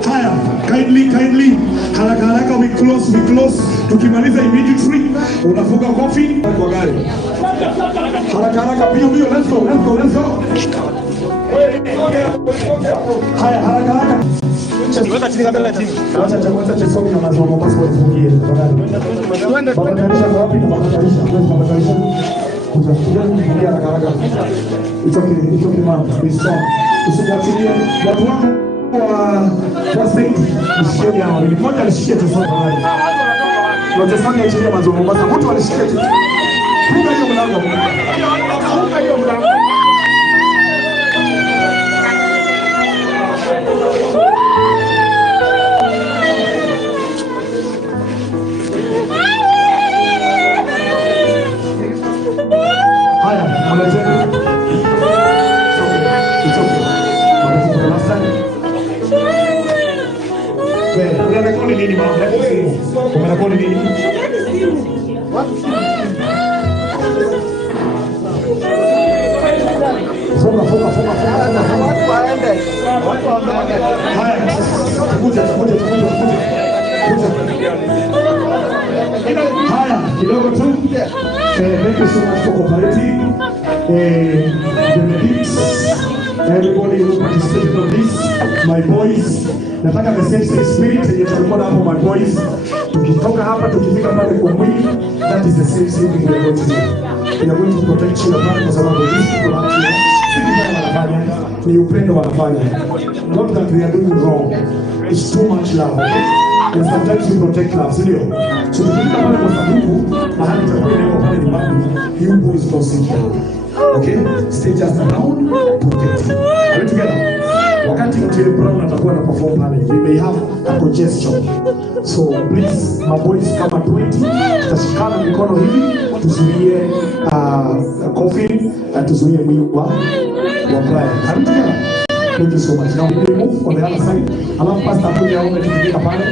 Haya, kindly, haraka, we close. Tukimaliza immediately, unafunga coffee kwa gari. Haraka, bio, let's go. Haya, haraka. Weka chini kabla chini. Acha chakula cha somi na mazomo basi wafungie. Twende. Babatarisha kwa wapi na babatarisha? Kuja haraka. It's okay mama. Usifuatilie watu wangu wa Senge. Mshike yao. Mmoja alishikia tu sana. Tunatesana ya chini ya mazomo basi mtu alishikia tu. Funga hiyo mlango. Unarekodi nini mama? Unarekodi nini? Funga. Haya, kidogo tu. Thank you so much for cooperating. Everybody who participated on this, my boys, nataka the same spirit yenye tulikuwa hapo my boys. Tukitoka hapa tukifika pale kwa mwili, that is the same thing we are going to do. We are going to protect Chira kwa sababu hizi people actually wanafanya ni upendo wanafanya. Not that we are doing wrong. It's too much love. And sometimes we protect love, sio? So tukifika pale kwa sababu mahali tutakuwa leo pale ni babu, you boys don't sit down. Okay? Stay just around, protect. Are we together? Wakati Otile Brown atakuwa na perform pale, we may have a congestion. So please, my boys kama 20, tutashikana mikono hivi, tuzuie coffee, tuzuie mwili wa prayer. Are we together? Thank you so much. Now we move on the other side. Alafu pastor kuja aone tukifika pale.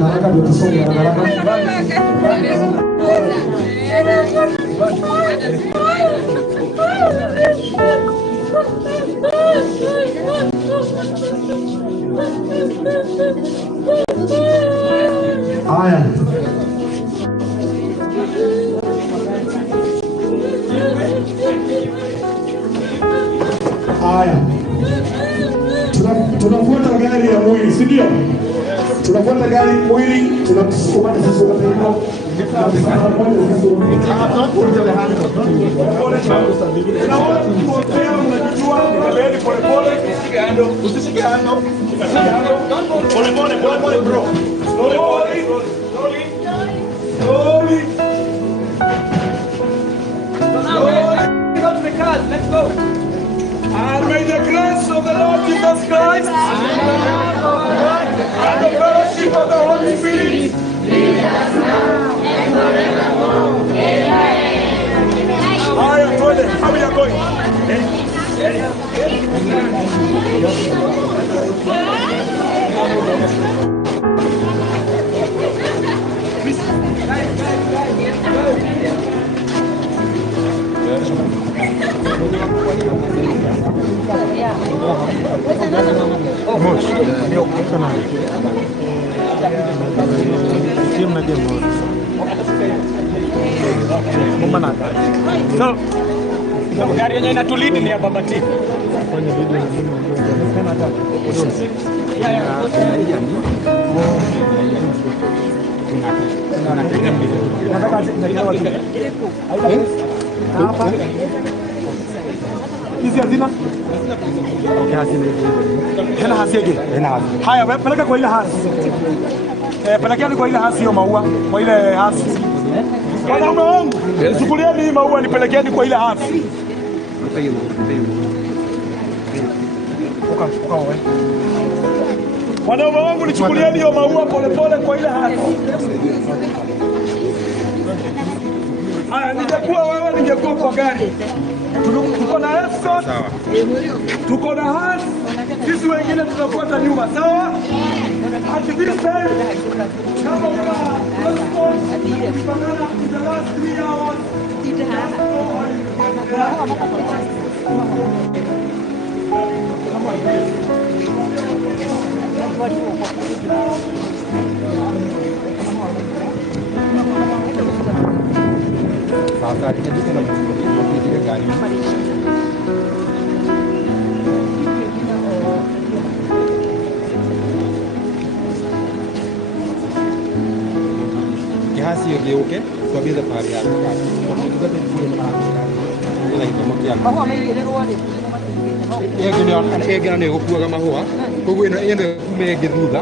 Haraka ndio tusonge haraka. Haya. Haya. Tunafuata gari ya mwili, si ndio? Tunafuata gari mwili, tunasukuma sisi wote huko. Pole bro. going. So, gari yenye inatulidi ni ya Baba T. Hizi hazina? Okay, hazina. Hela hasege. Haya, wewe peleka kwa ile hasi. Pelekeni kwa ile hasi hiyo maua, kwa ile hasi. Wanaume wangu, chukulieni hii maua nipelekeni kwa ile hasi. Wanaume wangu nichukulieni hiyo maua polepole kwa ile hasi. Haya, ningekuwa wewe ningekuwa kwa gari. Tuko na escort. Tuko na hasi. Sisi wengine tunafuata nyuma, sawa? At this time, kama una escort, tukipangana in the last 3 hours. Sasa jadi kalau kita gari kihasi yote oke kwa bila pari yako kita tujuan apa lagi kamu kian ya gini nego kuwa kama huwa kwa hiyo ende kumegedhuga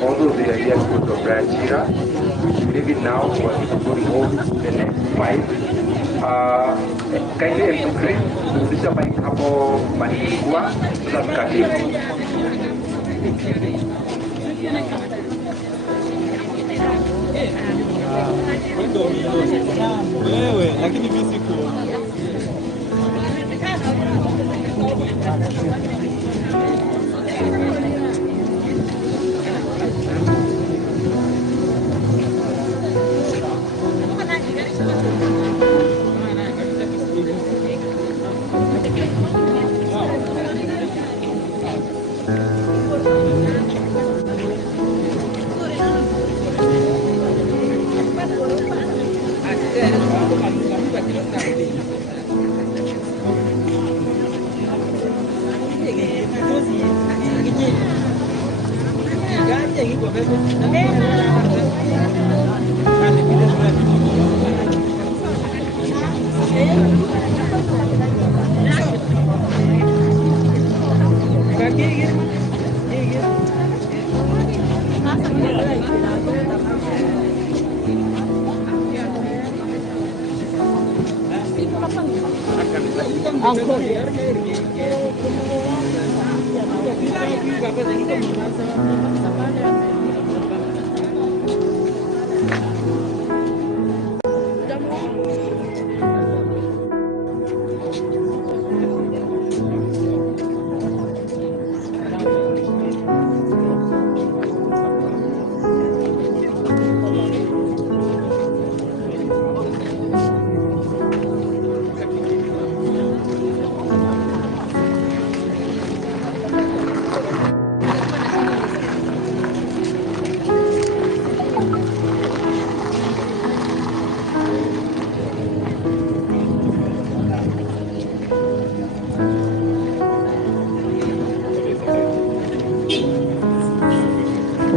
Although the idea is good of Chira, leave it now for going home the next 5. Kindly encourage kurudisha mic hapo malikuwa sasa tukati. Wewe lakini mimi siku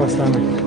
Poa sana.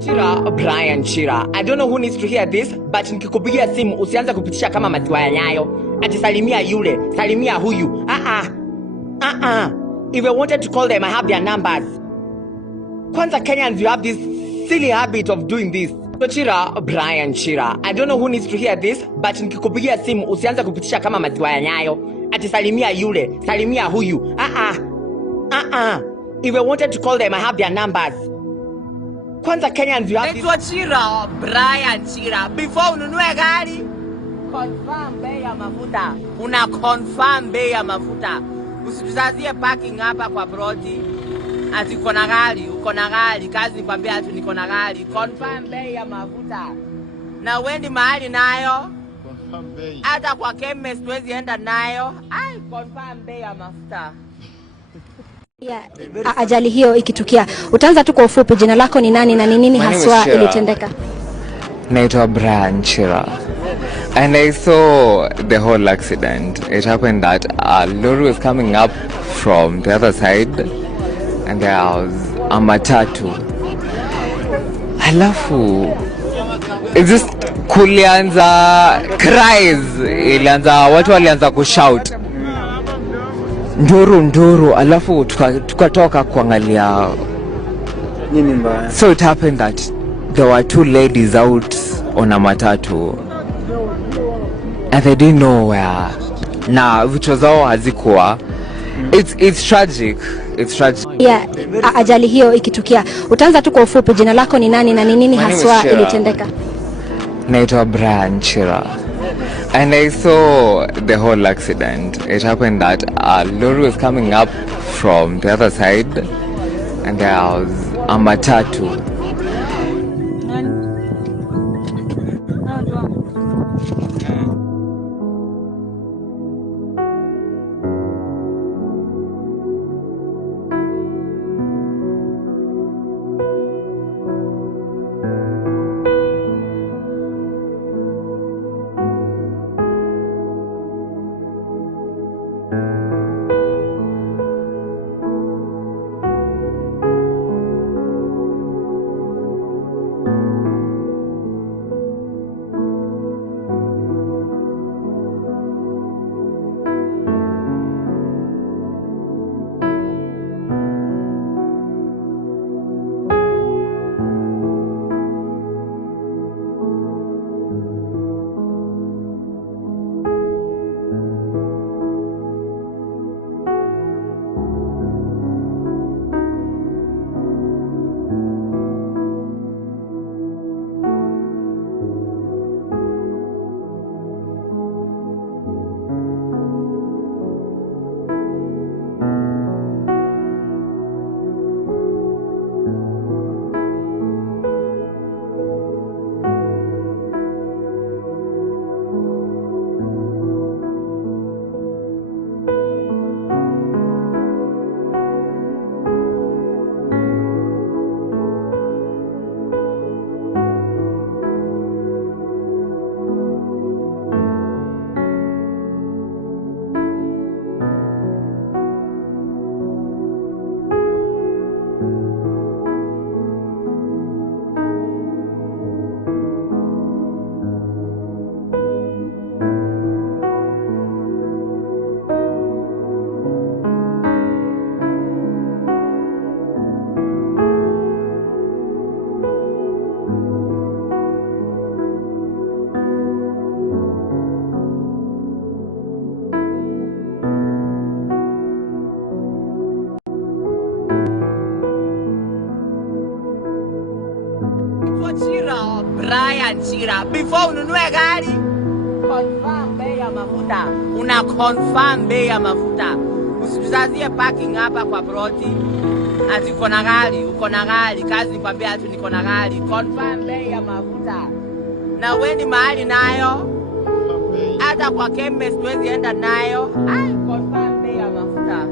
Chira, Brian Chira. I don't know who needs to hear this, but nikikupigia simu usianze kupitisha kama maziwa ya Nyayo. Ati salimia yule, salimia huyu. If I wanted to call them, I have their numbers. Kwanza Kenyans, you have this silly habit of doing this. So Chira, Brian Chira. I don't know who needs to hear this, but nikikupigia simu usianze kupitisha kama maziwa ya Nyayo. Ati salimia yule, salimia huyu. If I wanted to call them, I have their numbers. Kwanza Kenyans, you have this... Chira, Brian Chira. Before ununue gari, confirm bei ya mafuta. Una confirm bei ya mafuta. Usituzazie parking hapa kwa brodi. Ati uko na gari, kazi nikwambia ati niko na gari. Confirm bei ya mafuta. Na wendi mahali nayo. Confirm bei. Hata kwa chemist tuwezi enda nayo. Confirm bei ya mafuta. Ajali hiyo ikitukia, utaanza tu kwa ufupi, jina lako ni nani na ni nini haswa ilitendeka? Naitwa Brian Chira. And I saw the whole accident. It happened that a lorry was coming up from the other side and there was a matatu. Alafu it's just kulianza cries, ilianza watu walianza kushout nduru, alafu tukatoka kuangalia nini mbaya. So it happened that there were two ladies out on a matatu and they didn't know where. Na vitu zao hazikuwa. It's tragic. It's tragic. Ajali hiyo ikitukia, utaanza tu kwa ufupi, jina lako ni nani na ni nini haswa ilitendeka? Naitwa Brian Chira. And I saw the whole accident. It happened that a lorry was coming up from the other side and there was a matatu. Brian Chira, before ununue gari, confirm bei ya mafuta. Una confirm bei ya mafuta. Usituzazie parking hapa kwa broti. Ati uko na gari, kazi nikwambia ati niko na gari. Confirm bei ya mafuta. Na weni mahali nayo, hata kwa chemist tuwezi enda nayo. Ai, confirm bei ya mafuta.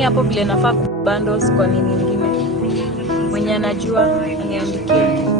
Niambieni hapo vile nafaa bundles kwa nini nyingine. Mwenye anajua aniandikie.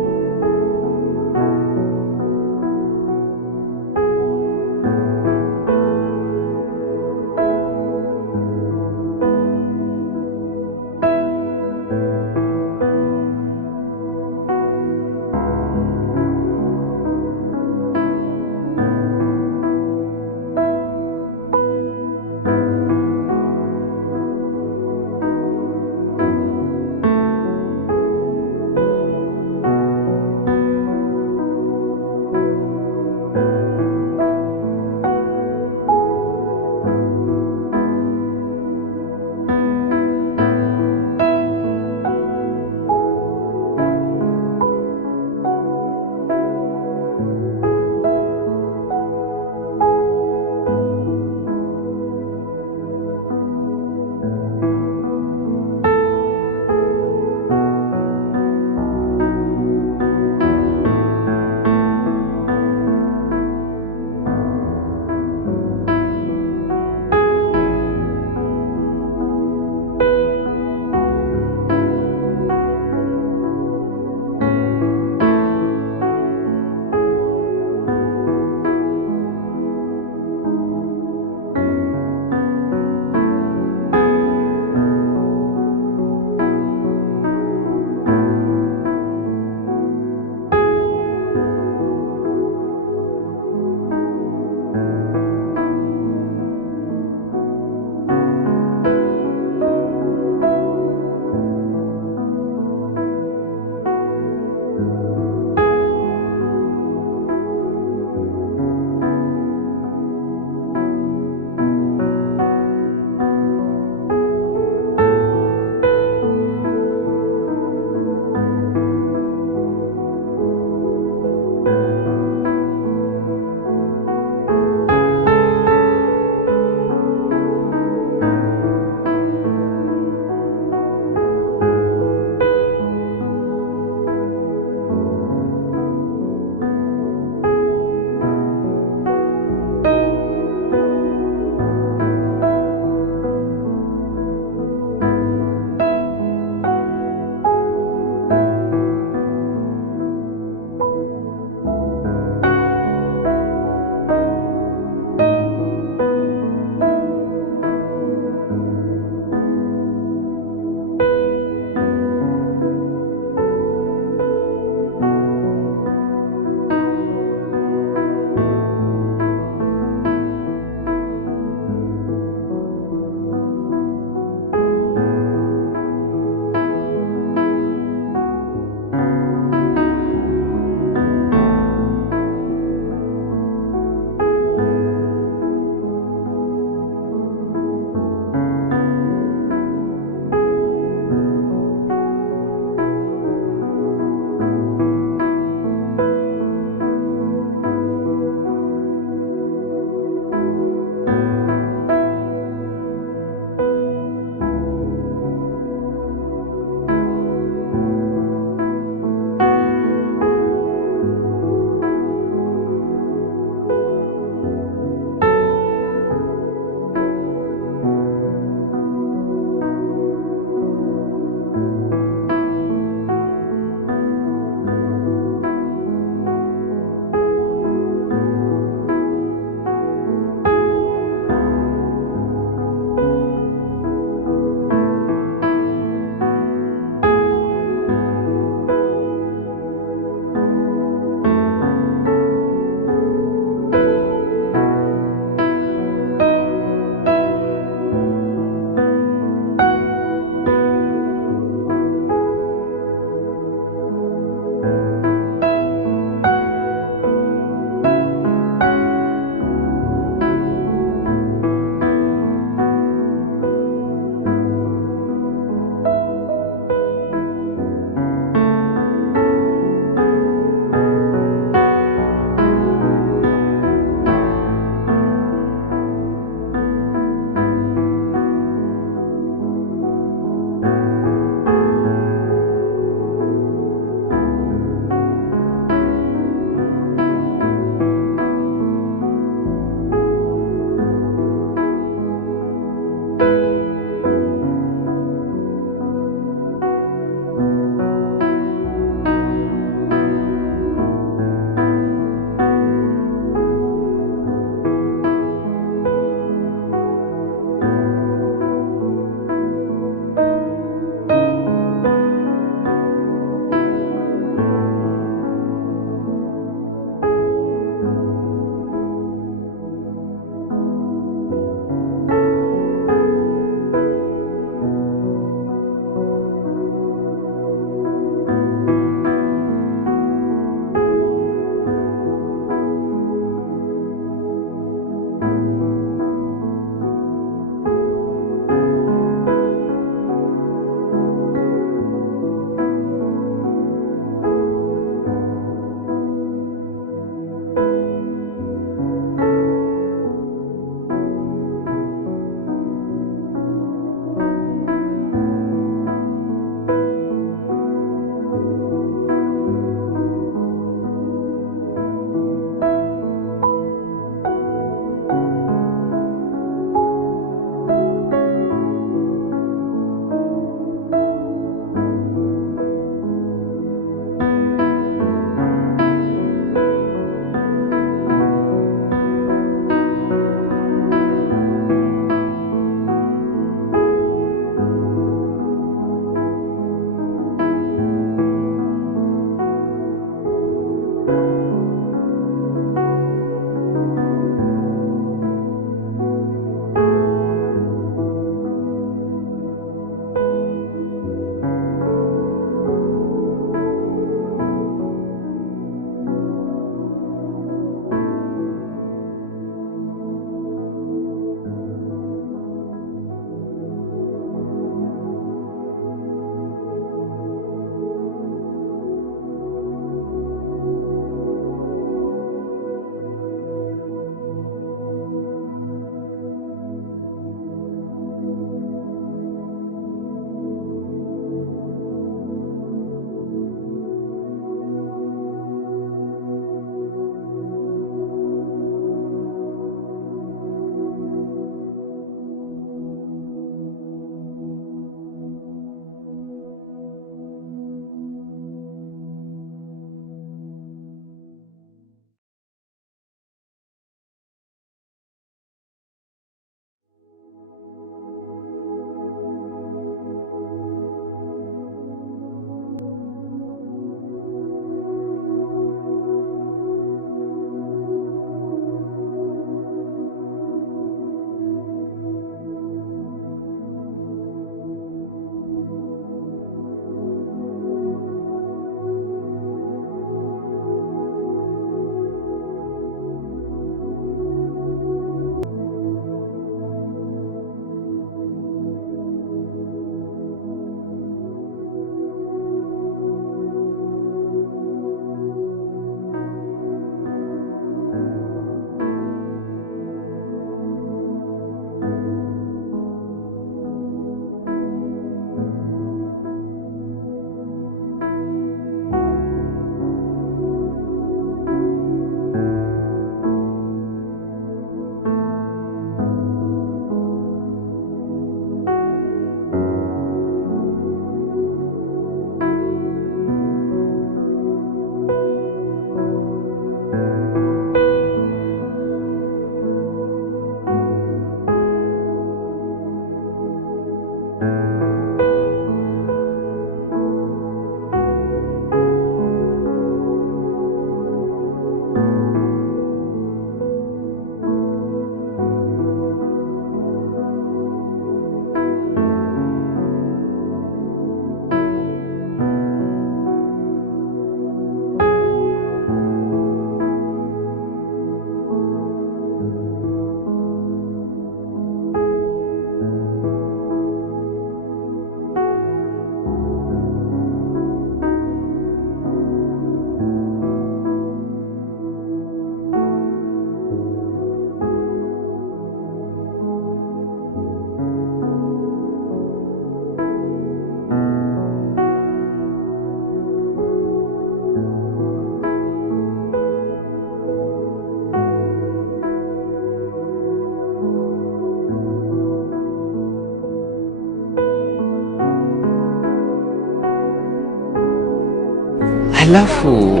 alafu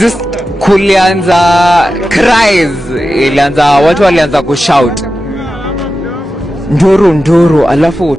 just kulianza cries, ilianza watu walianza kushout nduru nduru, alafu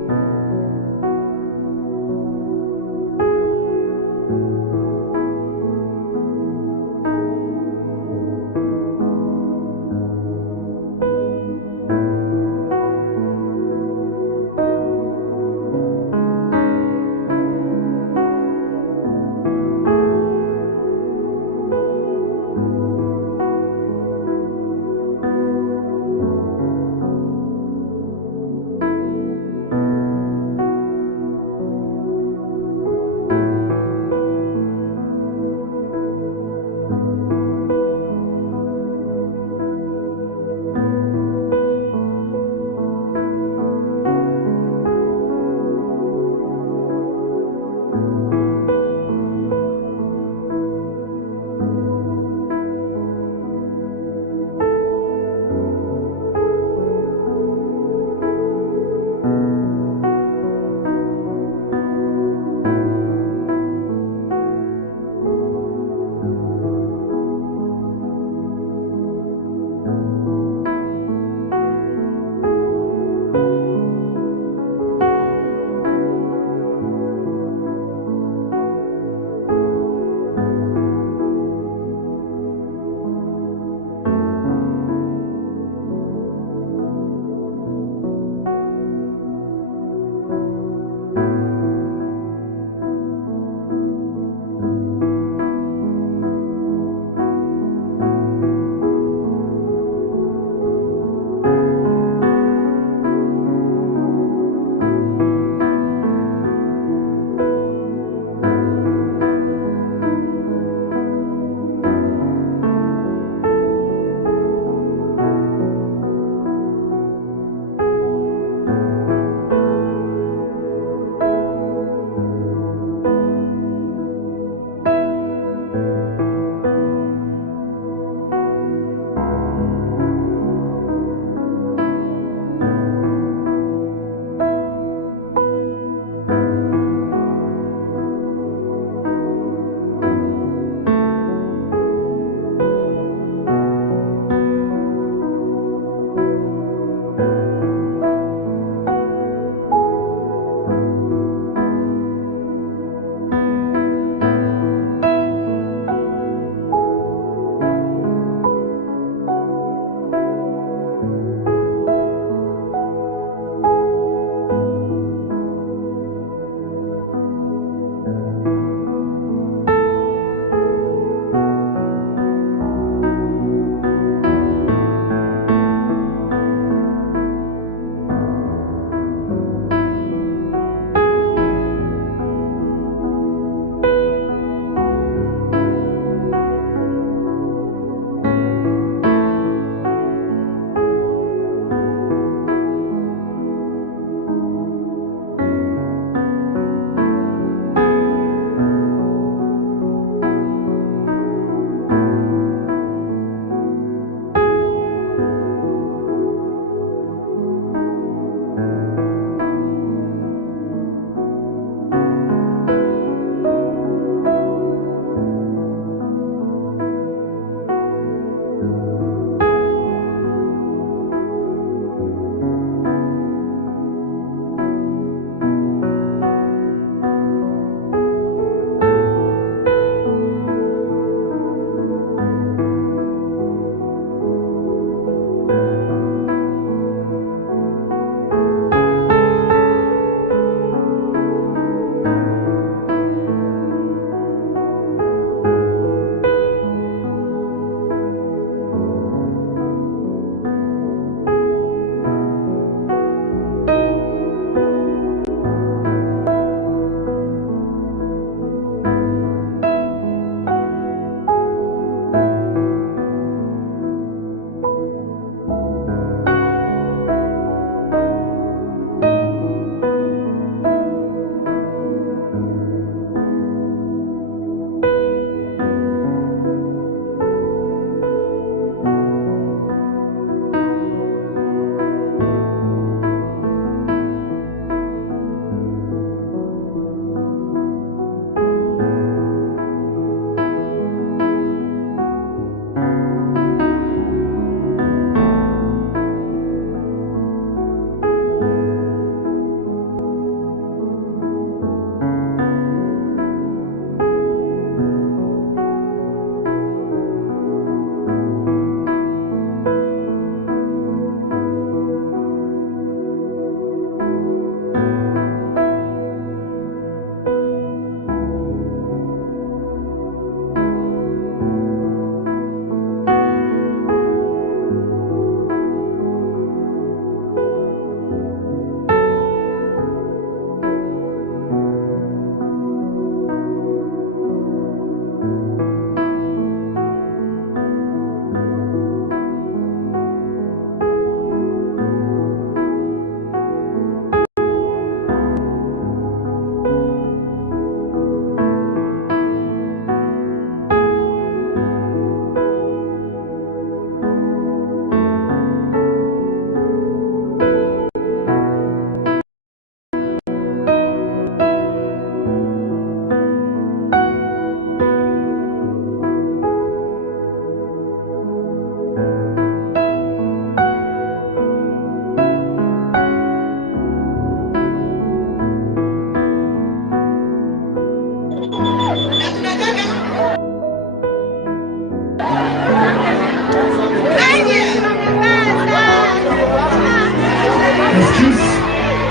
please,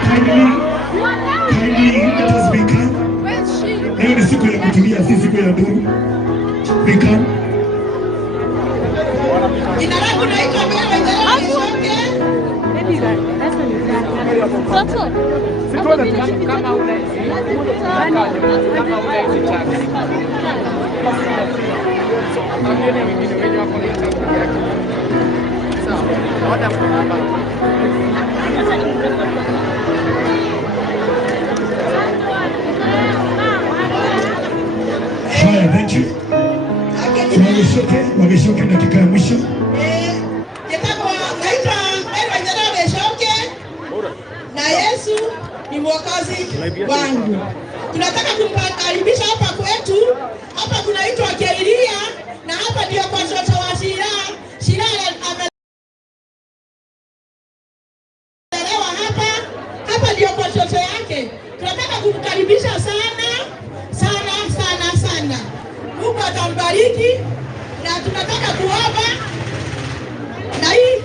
kindly let us be calm. Leo ni siku ya kutulia, si siku ya duru. Be calm. Jina langu naitwa Shoke. Toto. Kama Haya, thank you. Wageshoke dakika ya mwisho. Na Yesu ni mwokozi wangu. Tunataka kumkaribisha hapa kwetu. Hapa kunaitwa Chira na hapa ndio kwa watoto wa Chira. Chira amelelewa hapa. Hapa ndio kwa watoto yake. Tunataka kumkaribisha sana. Mungu atambariki na tunataka kuomba na hii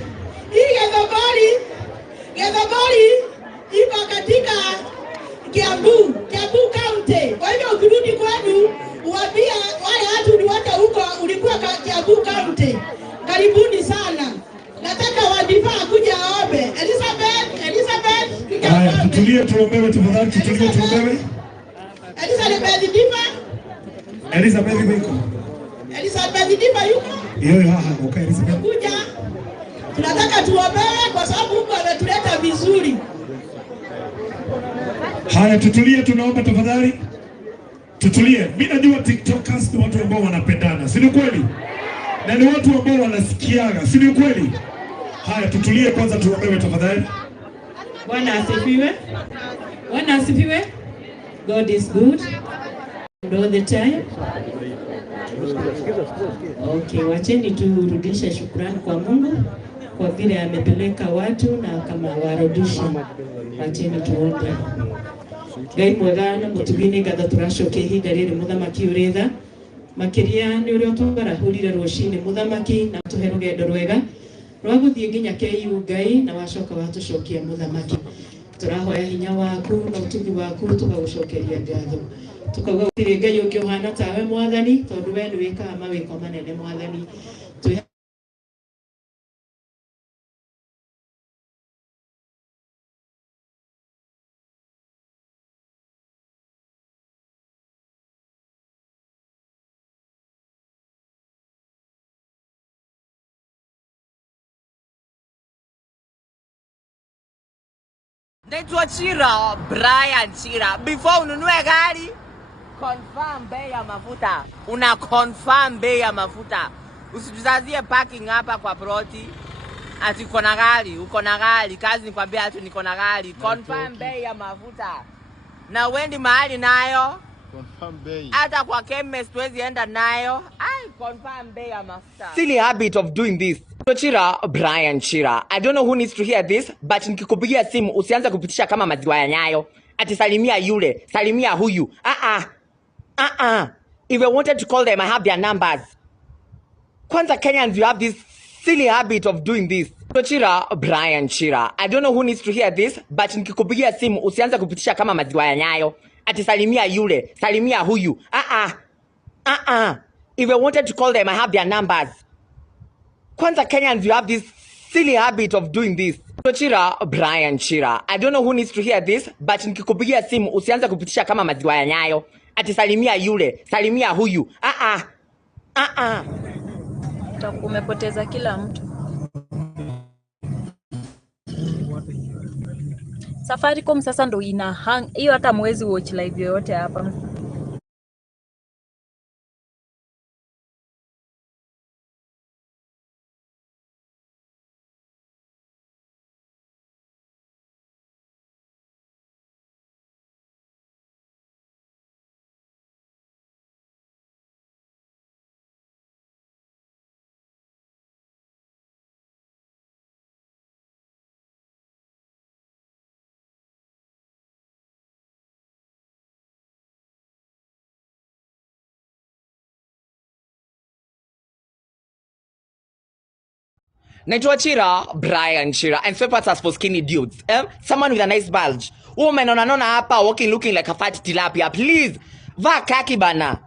Gedhogori iko katika Kiambu County. Kwa hivyo ukirudi kwenu uambie wale watu wote huko ulikuwa Kiambu County. Karibuni sana. Nataka wadifaa kuja aombe. Elizabeth. Haya, tutulie tuombewe tafadhali, tutulie tuombewe. Elizabeth Diva. Elizabeth yuko. Yeye okay, Elizabeth. Kuja. Tunataka tuombewe kwa sababu Mungu ametuleta vizuri. Haya, tutulie tunaomba tafadhali. Tutulie. Mimi najua TikTokers ni watu ambao wanapendana, si kweli? Na ni watu ambao wanasikiaga, si kweli? Haya, tutulie kwanza tuombewe tafadhali. Bwana asifiwe. Bwana asifiwe. God is good all the time. Okay, wacheni turudishe shukrani kwa Mungu kwa vile amepeleka watu na kama warudisha. Wacheni tuombe. Ngai mwega na mutugini gatha turacoke ihinda riri muthamaki uritha makiria ni uria twarahurire rucini muthamaki na tuhe rugendo rwega rwa guthie nginya KU Ngai na wacoka watucokia muthamaki. Turahoya hinya waku na utugi waku tugagucokeria ngatho. Tukauga gutire Ngai ungi uhana tawe mwathani tondu we ni wikaga mawiko manene mwathani. Naitwa Chira, Brian Chira. Before ununue gari, confirm bei ya mafuta. Una confirm bei ya mafuta. Usituzazie parking hapa kwa ploti. Ati uko na gari, kazi nikwambia ati niko na gari. Confirm bei ya mafuta. Na wendi mahali nayo. Confirm bei. Hata kwa chemist tuwezi enda nayo. Confirm bei ya mafuta. Silly habit of doing this. Chira, Brian Chira. I don't know who needs to hear this, but nikikupigia simu usianze kupitisha kama maziwa ya Nyayo. Ati salimia yule, salimia huyu. If I wanted to call them, I have their numbers. Kwanza Kenyans, you have this silly habit of doing this. Chira, Brian Chira. I don't know who needs to hear this, but nikikupigia simu usianze kupitisha kama maziwa ya Nyayo. Ati salimia yule, salimia huyu. If I wanted to call them, I have their numbers. Kwanza Kenyans, you have this silly habit of doing this. Chira, Brian Chira. I don't know who needs to hear this, but nikikupigia simu usianze kupitisha kama maziwa ya Nyayo. Ati salimia yule, salimia huyu. Umepoteza kila mtu. Safaricom sasa ndo ina hang hiyo, hata mwezi watch live yoyote hapa. Naitwa Chira, Brian Chira, and sweatpants are for skinny dudes. Someone with a nice bulge. Woman on hapa walking looking like a fat tilapia. Please, vaa kaki bana.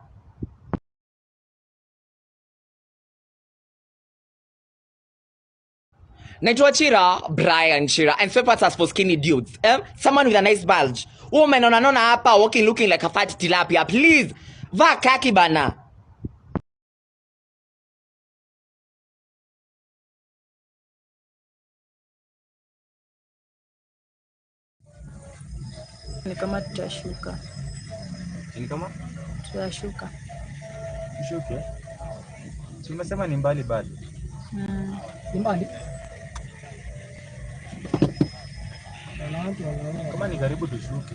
Naitwa Chira, Brian Chira, and sweatpants are for skinny dudes. Someone with a nice bulge. Woman on hapa walking looking like a fat tilapia. Please, vaa kaki bana. Ni kama tutashuka. Ni kama? Tutashuka. Tushuke? Si umesema ni mbali bado? Ni mbali? Kama ni karibu tushuke.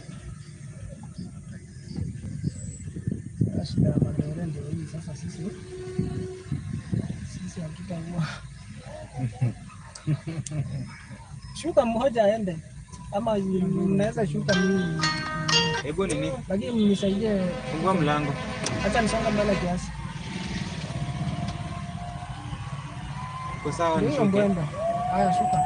Shida ya madore ndio hii sasa sisi hatutaamua. Shuka mmoja aende ama mnaweza shuka mimi. Hebu nini? Lakini mnisaidie. Fungua mlango. Acha nisonga mbele kiasi. Kwa sawa nishuke. Haya shuka.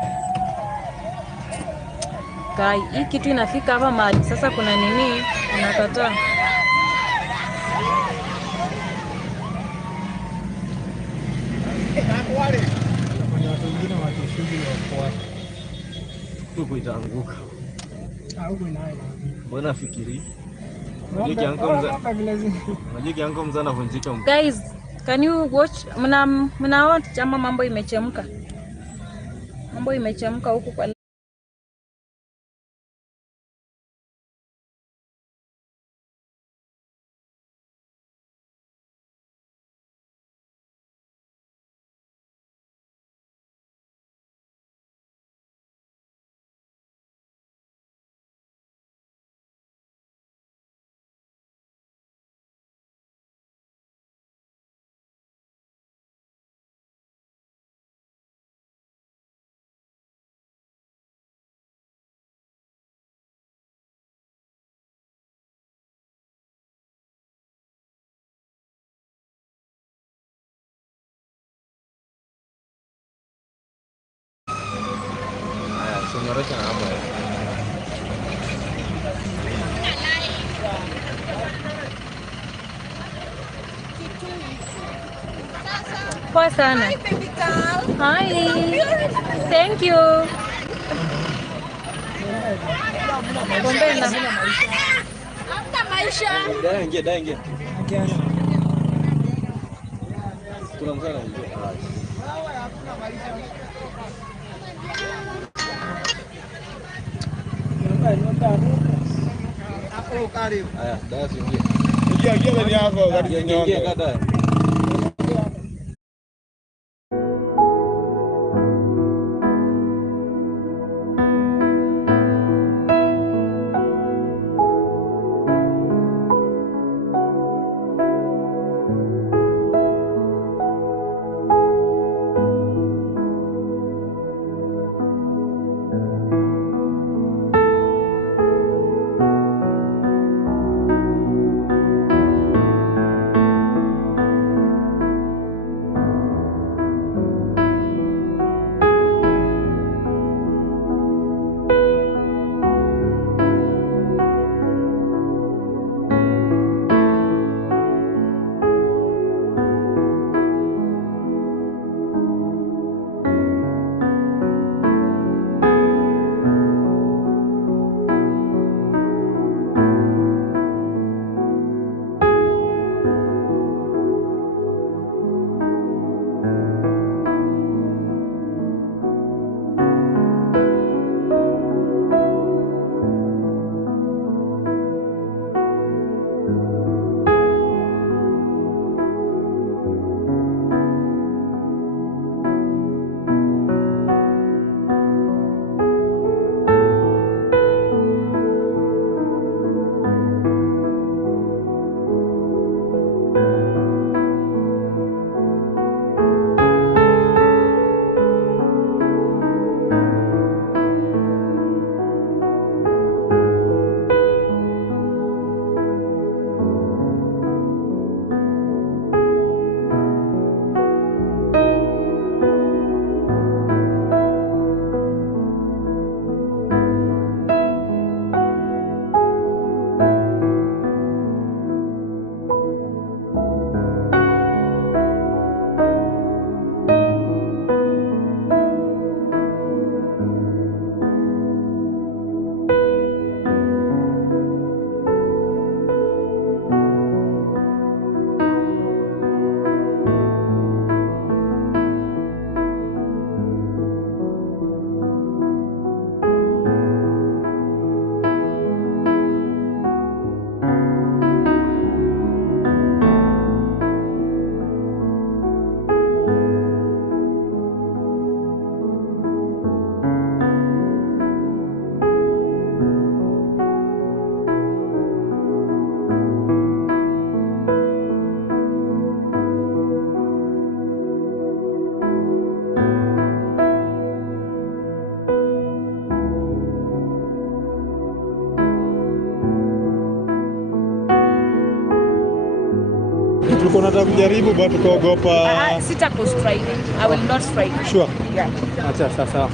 Kai, hii kitu inafika hapa mahali sasa kuna nini? Unakataa. Kuna watu wengine wakishughuli wa Huko itaanguka. huko inayo. Mbona fikiri? Unajua kiango mzana vunjika mkono. Guys, can you watch? Mna watch ama mambo imechemka? Mambo imechemka huku kwa Sunyorosha na hapo. poa sana. Hi. Thank you. Gombena. Amka Maisha. Daingia. Kuna mzana nje. Hapo karibu. Haya, dawa ingia. Ingia ndani yako, gari ingia kada. Tuko nataka kujaribu but tukaogopa. Sita ko strike. I will not strike. Sure. Yeah. Acha sasa.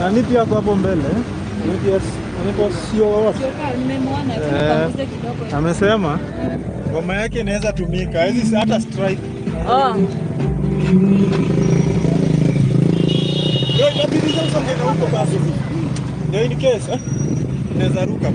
Nani pia kwa hapo mbele? Anaitwa sio wapi? Amesema ngoma yake inaweza tumika. Hizi hata strike. Ndio inabidi sasa ngoma huko basi. Ndio in case inaweza ruka.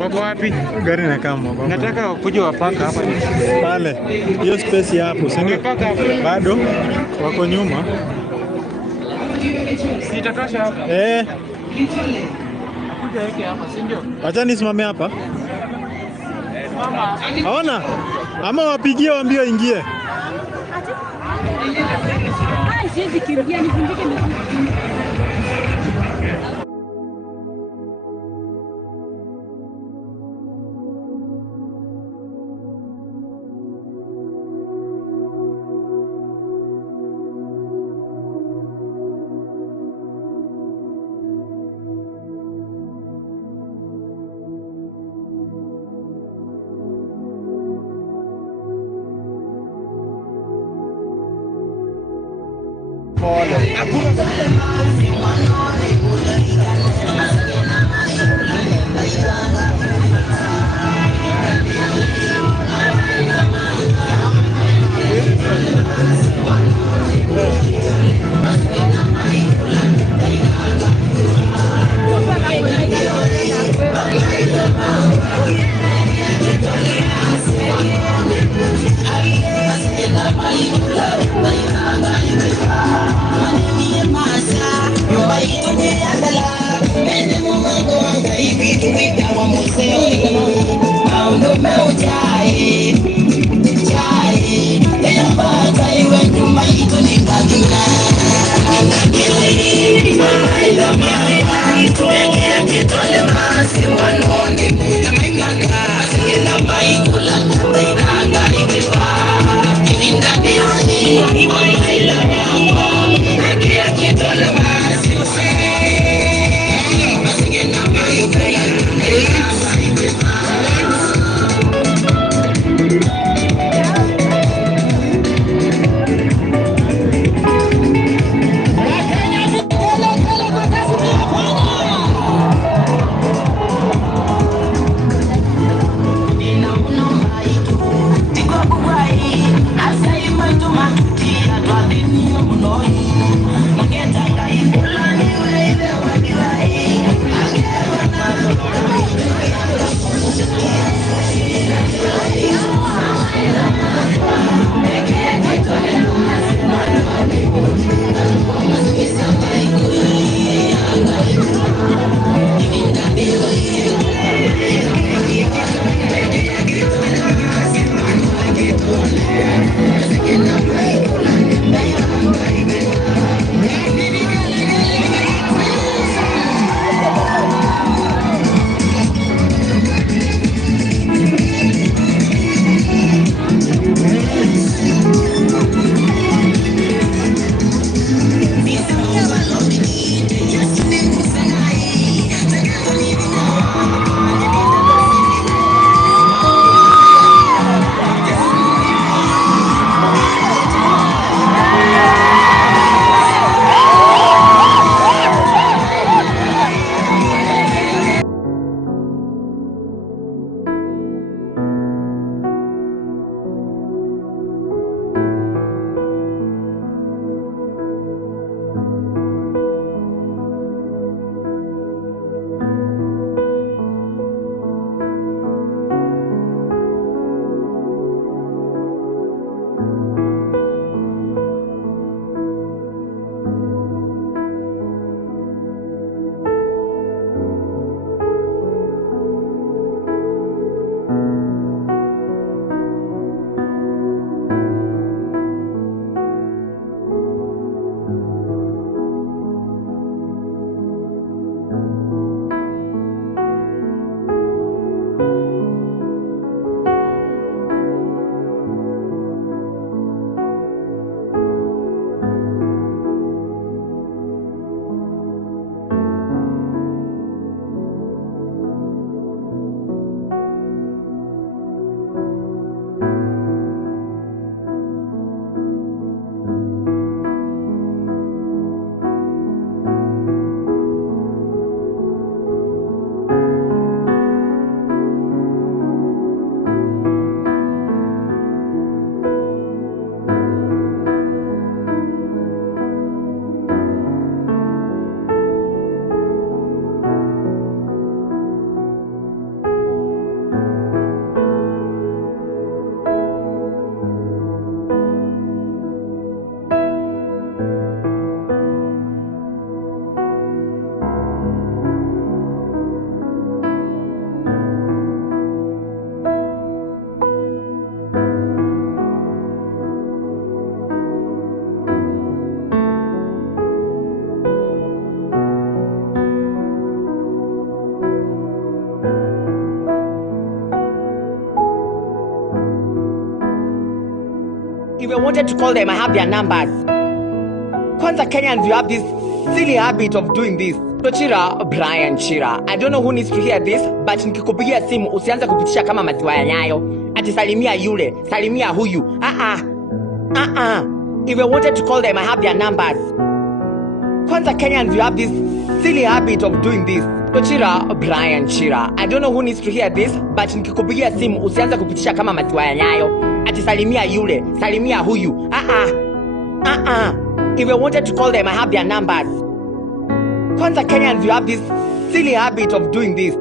Wako wapi? Gari na kama. Nataka kuja wapaka hapa pale. Hiyo space hapo, si ndio? Bado wako nyuma. Sitatosha hapa. Akuja yake hapa, si ndio? Acha nisimame hapa. Mama. Haona? Ama wapigie waambie ingie. Siwezi kimbia nivunjike miguu. If I wanted to call them, I have their numbers. Kwanza Kenyans, you have this silly habit of doing this. So Chira, Brian Chira. I don't know who needs to hear this, but nikikupigia simu usianze kupitisha kama maziwa ya Nyayo. Ati salimia yule, salimia huyu. If I wanted to call them, I have their numbers. Kwanza Kenyans, you have this silly habit of doing this. So Chira, Brian Chira. I don't know who needs to hear this, but nikikupigia simu usianze kupitisha kama maziwa ya Nyayo. Ati salimia yule, salimia huyu. If I wanted to call them, I have their numbers. Kwanza Kenyans, you have this silly habit of doing this.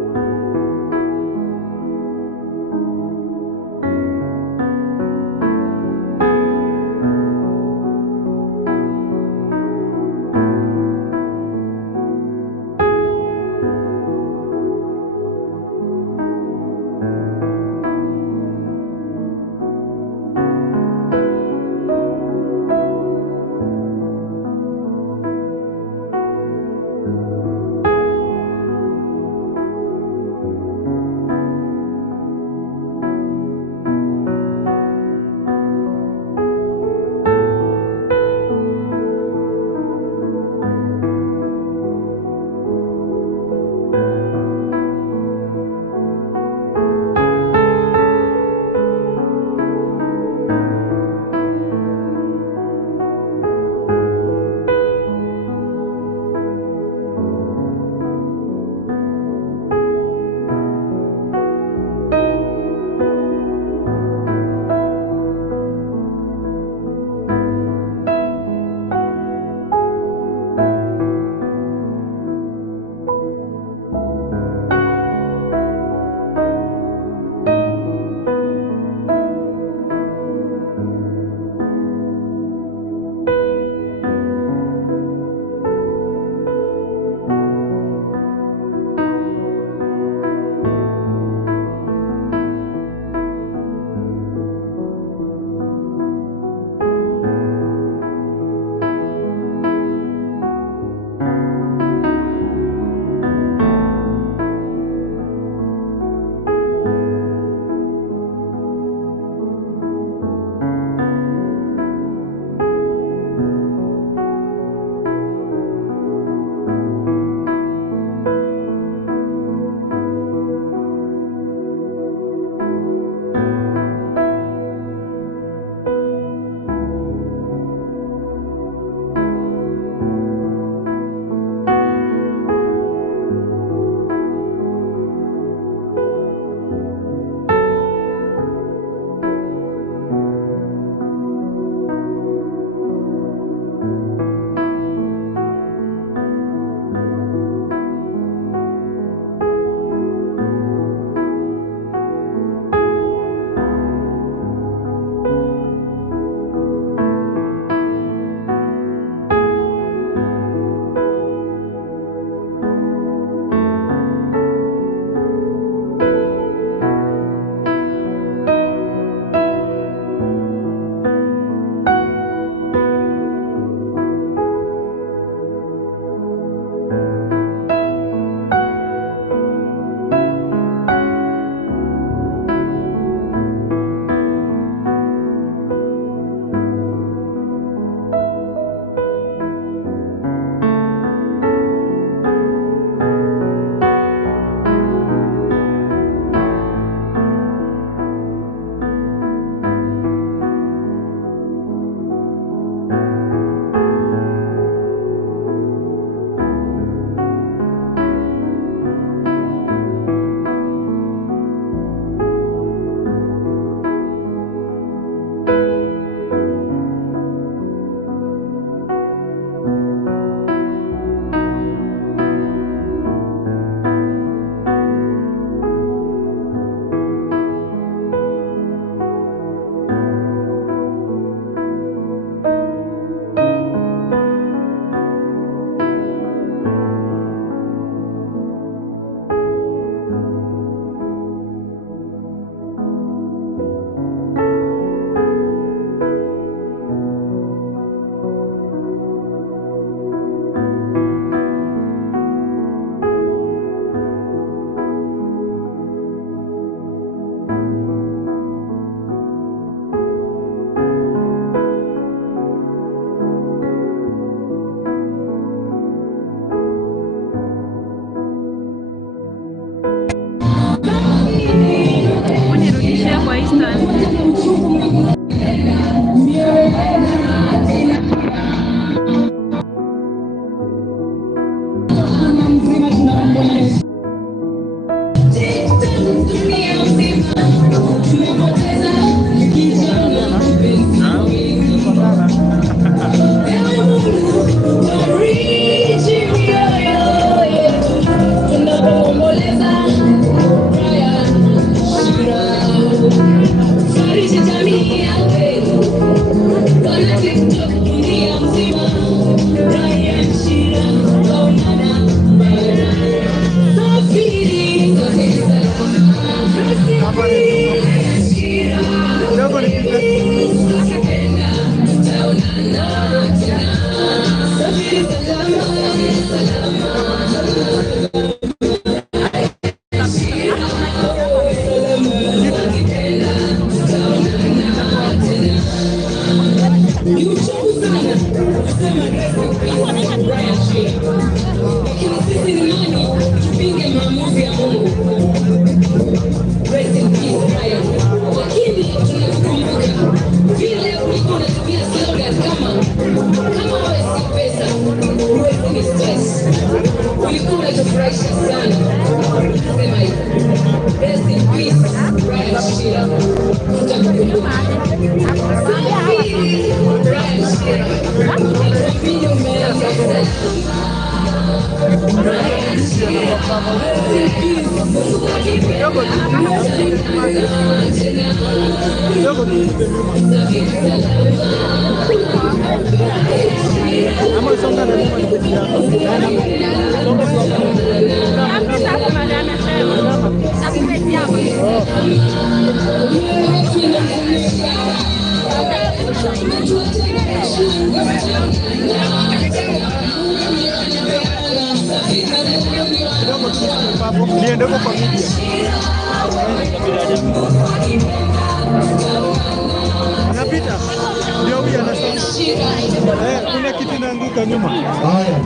Kuna kitu inaanguka nyuma. Haya,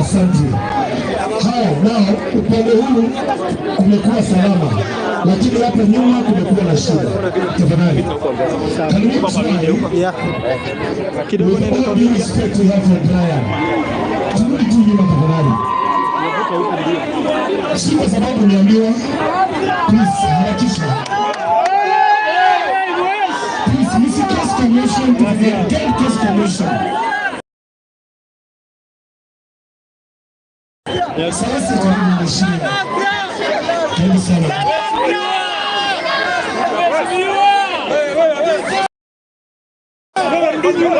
asante. Haya, nao upande huu kumekuwa salama, lakini hapa nyuma kumekuwa na shida. Tafadhali. Kidogo nenda kwa mimi. Respect you have for Brian. Turudi tu nyuma tafadhali. Si kwa sababu niambiwa. Please, harakisha. Please, Mr. Case Commission, get Case Commission. Sasa tunamshika. Karibu sana.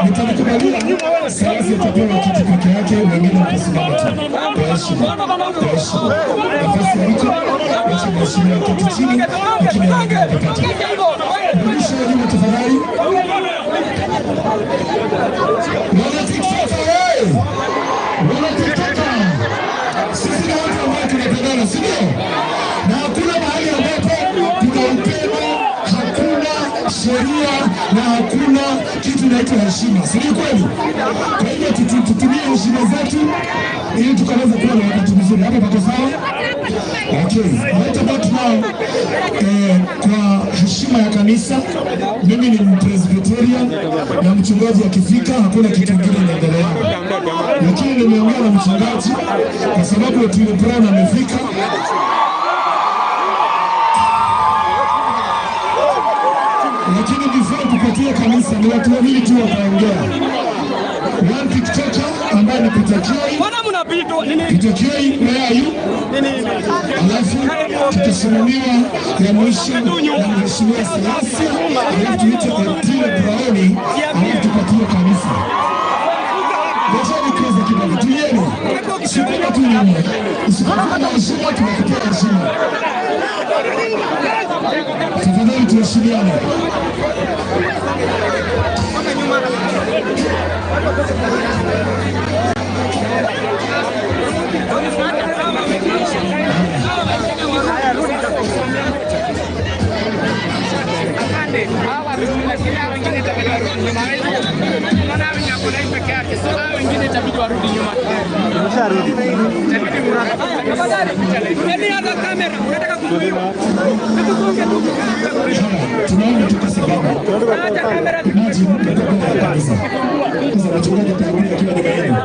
Nitakubalia sasa itapewa kitu peke yake, wengine watasimama tu. Kwa heshima. Nafasi yako, acha mheshimiwa kitu chini, lakini anapata. Rudisha nyuma tafadhali. Wanataka sisi na watu ambao tunapendana, si ndio? Na hakuna mahali ambapo kuna upendo, hakuna sheria na hakuna kitu inaitwa heshima, si kweli? Kwa hivyo tutumie heshima zetu ili tukaweza kuwa na wakati mzuri. Hapa pako sawa? Okay, right about now, kwa heshima ya kanisa, mimi ni Presbyterian na mchungaji akifika hakuna kitu kingine inaendelea. Lakini nimeongea na mchungaji kwa sababu Otile Brown amefika. Lakini before tupatie kanisa ni watu wawili tu wataongea. One TikToker ambaye ni Peter Joy. Peter Joy, where are you? Alafu tutasimamiwa ya Maisha na mheshimiwa Selasi. Alafu tuite Otile Brown, alafu tupatie kanisa. Ngoja nikaze kidogo, tulieni. Sikuwa tu nyuma. Sikuwa na heshima, tunakutia heshima. Tafadhali tuheshimiane. Any other camera, unataka Tunaona tuko salama. Imagine mtakuwa kabisa. Sasa wachungaji watakuja kila nimeenda.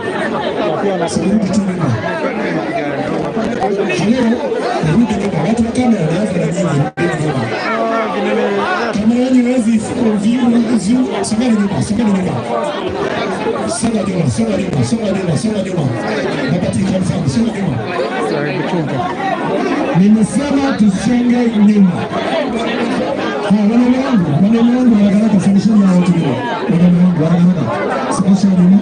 Pia wanasubiri tena. Leo narudi nyuma. Watu wa kamera wanaanza na nini? Kamera yenu haiwezi view. Songa nyuma. Songa nyuma. Wakati confirm songa nyuma. Nimesema tusonge nyuma. Maneno yangu haraka sanisheni na watu nyuma. Maneno yangu haraka sanisheni nyuma.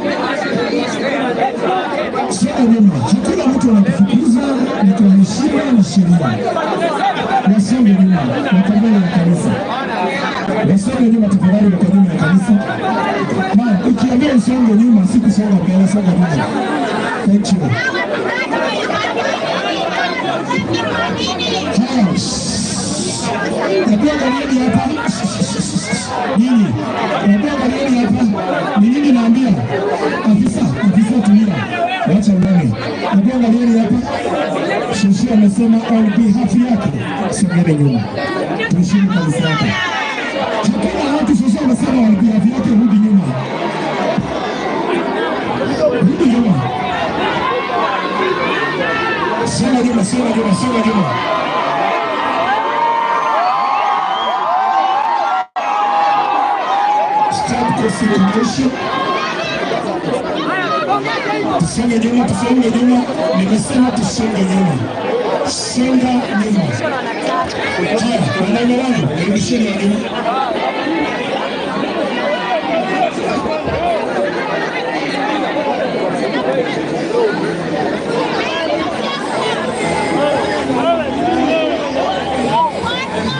Songa nyuma. Hakuna mtu anakufukuza, ni kwa heshima na sheria. Wasonge nyuma. Watembele na kanisa. Wasonge nyuma tafadhali kwa nyuma ya kanisa. Ukiambia usonge nyuma, si kusonga mbele, songa nyuma. Thank you. Nakuwa gariani hapa. Nini? Nakuwa gariani hapa. Ni nini naambia? Afisa tulia. Wacha mbele. Nakuwa gariani hapa. Shushu amesema on behalf yake. Sogea nyuma. Tuheshimu kanisa yake. Hakuna watu shushu amesema on behalf yake, rudi nyuma. Rudi nyuma. Songa nyuma. Stop confrontation. Tusonge nyuma. Nimesema tusonge nyuma. Songa nyuma. Haya, maneno yangu, nirudisheni nyuma.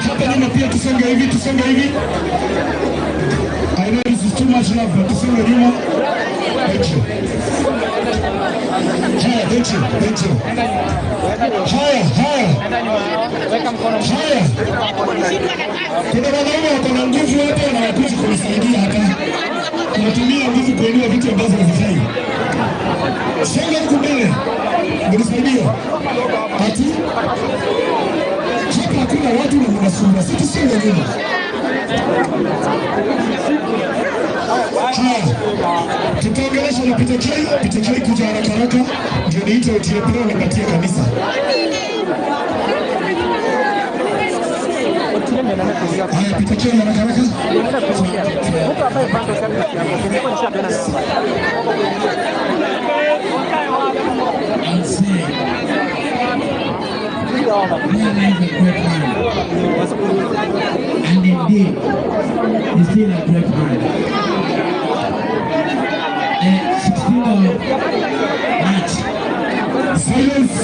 Hapa nyuma pia tusonge hivi. I know this is too much love, but tusonge nyuma. Thank you. Haya. Kuna wanaume wako na nguvu hapa na wakuzi kunisaidia hapa. Tunatumia nguvu kuinua vitu ambavyo havifai. Songa huku mbele. Mnisaidia. Ati? Hapa hakuna watu na mnasumba. Sisi songa nyuma. Tutaongelesha na Peter K kuja haraka. Ndio niite utiepeo nipatie kanisa. Haya, Peter K haraka. And indeed, he's still a great man. 16th of March. Silence!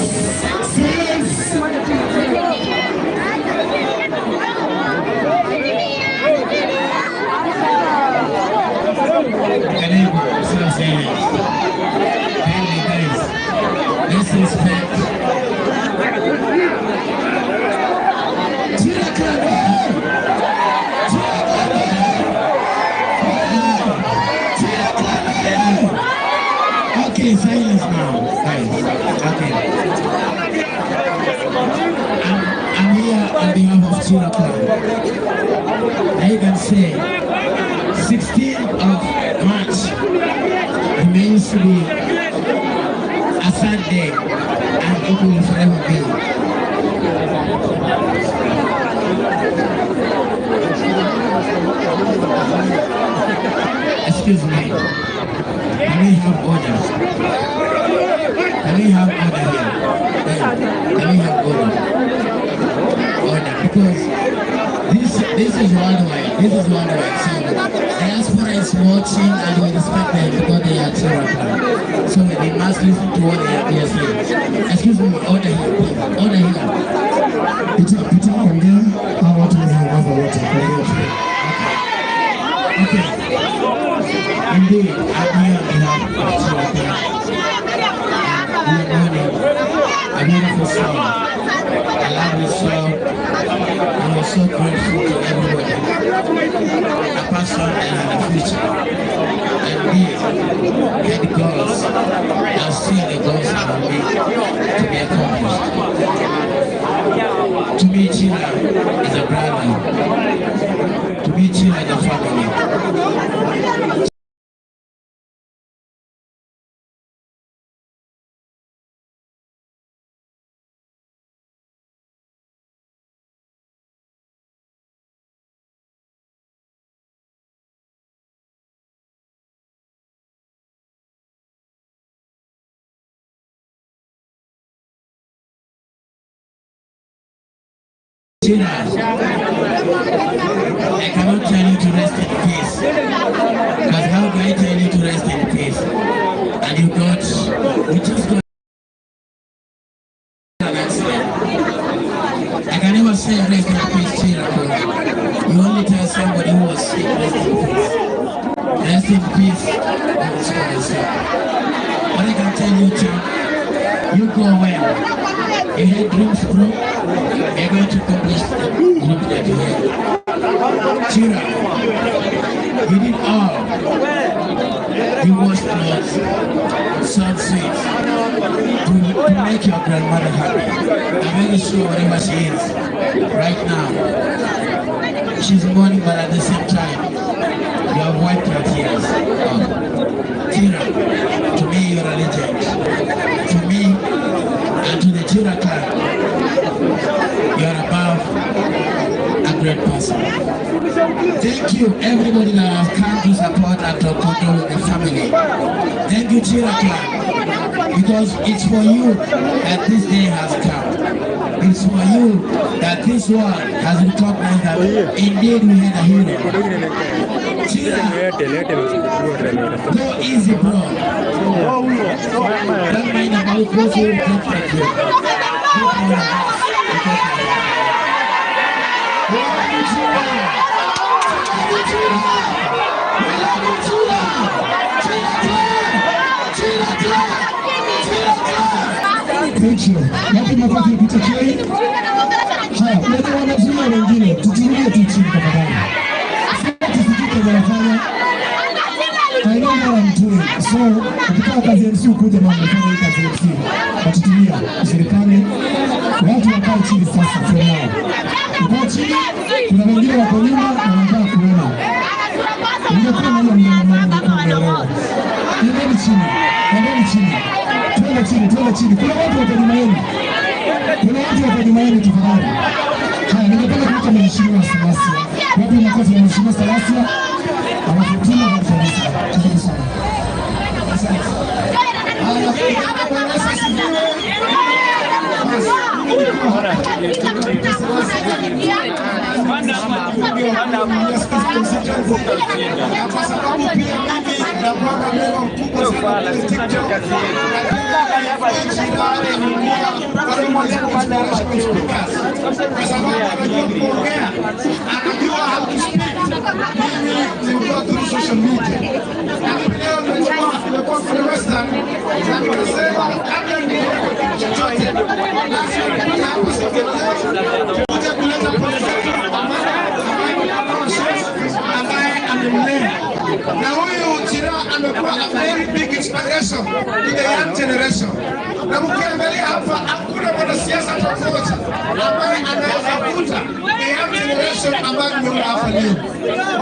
Let's respect. Okay, silence now. Okay. I'm here on behalf of Chira Club. I can say 16th of March remains to be a sad day, and it will forever be. Excuse me. Can we have order? Can we have order here? Can we have order? Because this is worldwide. This is worldwide. So diaspora is watching, and we respect them because they are Chira. So they must listen to what they are saying. Excuse me, order here, please. Order here. Peter, ongea. Hawa watu wazungumza wote. Okay. Indeed, I'm here on behalf of Chira. We are mourning a beautiful song, a lovely song, and we're so grateful to everybody, a passion and a future. And we had goals, I'll see the goals for me to be accomplished. To me, Chira is a brother. To me, Chira is a family. Chira, I cannot tell you to rest in peace. Because how do I tell you to rest in peace? And you just got an accident. I can never say rest in peace, Chira. You only tell somebody who was sick, rest in peace. Rest in peace. That's what I say. But I can tell you, Chira, you go well. You had dreams, bro. You're going to accomplish the dream that you had. Chira, you did all. You washed clothes, sowed seeds to make your grandmother happy. I'm very sure wherever she is right now, she's mourning, but at the same time, you have wiped your tears. Chira, to me, you're a legend. To me, and to the Chira clan, you are above a great person. Thank you, everybody that has come to support and to condole the family. Thank you, Chira clan, because it's for you that this day has come. It's for you that this world has recognized that indeed we had a hero. Chira, go easy, bro. Don't mind about those who protect you. Thank you. Wapi makofi kutekei? Haya, unaweza wanazuia wengine, tutulie tu chini tafadhali. Tusikike wanafanya. I know what I'm doing. So, ukitaka kazi ya MC kuja na mfanya hii kazi ya MC. Watutulia, serikali. Watu wakae chini sasa for now. Ukaa chini, kuna wengine wako nyuma na wanataka kuona. Ungekuwa na hiyo mnamo kuelewa. Nendeni chini, nendeni chini. Twende chini. Kuna watu wako nyuma yenu. Tafadhali. Haya, ningependa kuita mheshimiwa Salasia. Wapi makofi ya mheshimiwa Salasia? Anafutuna kwa kabisa. Karibu sana. Asante. Haya, bwana asifiwe. Kwa sababu pia mimi na bwana leo mkubwa sana social media. Na huyu Chira amekuwa a very big inspiration to the young generation. Na mkiangalia hapa hakuna mwanasiasa tofauti ambaye anaweza kuta the young generation ambayo nimeona hapa leo.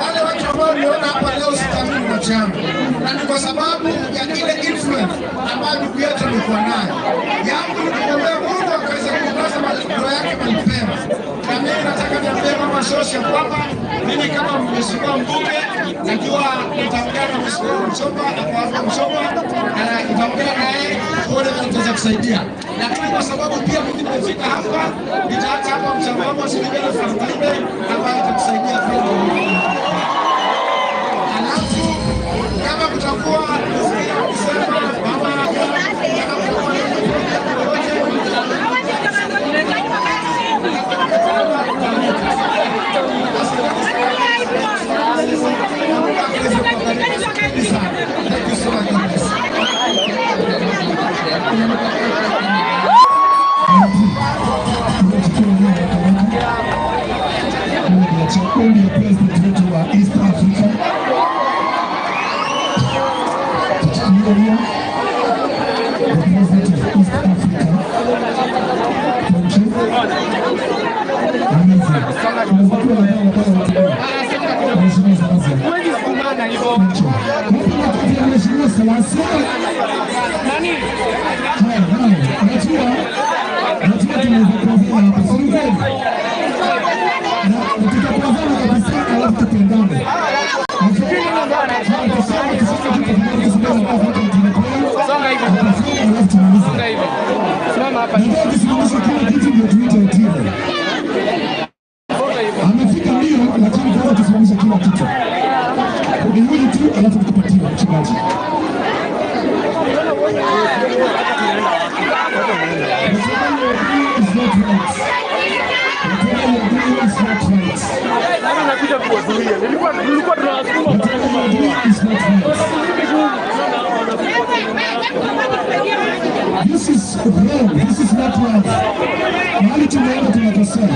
Wale watu ambao nimeona hapa leo sitamini macho yangu. Na ni kwa sababu ya ile influence ambayo ndugu yetu amekuwa nayo. Yangu ni kumwombea Mungu akaweza kuongoza malengo yake mapema. Na mimi nataka niambie mama Shosha kwamba mimi kama mheshimiwa mbunge najua nitaongea na mheshimiwa Mchomba na Mchomba na nitaongea naye kuona kama tutaweza kusaidia. Lakini kwa sababu pia mimi nimefika hapa, nitaacha hapa mchango wangu shilingi 1000 ambayo itakusaidia pia. Alafu kama kutakuwa kusema mama president wetu wa East Africa. kusimamisha kila kitu ndio tuite Atuna. Amefika mbio lakini kwanza kusimamisha kila kitu. Ni huyu tu alafu tukupatie mchungaji. This is wrong. This is not right. Mahali tumeenda tunakosea.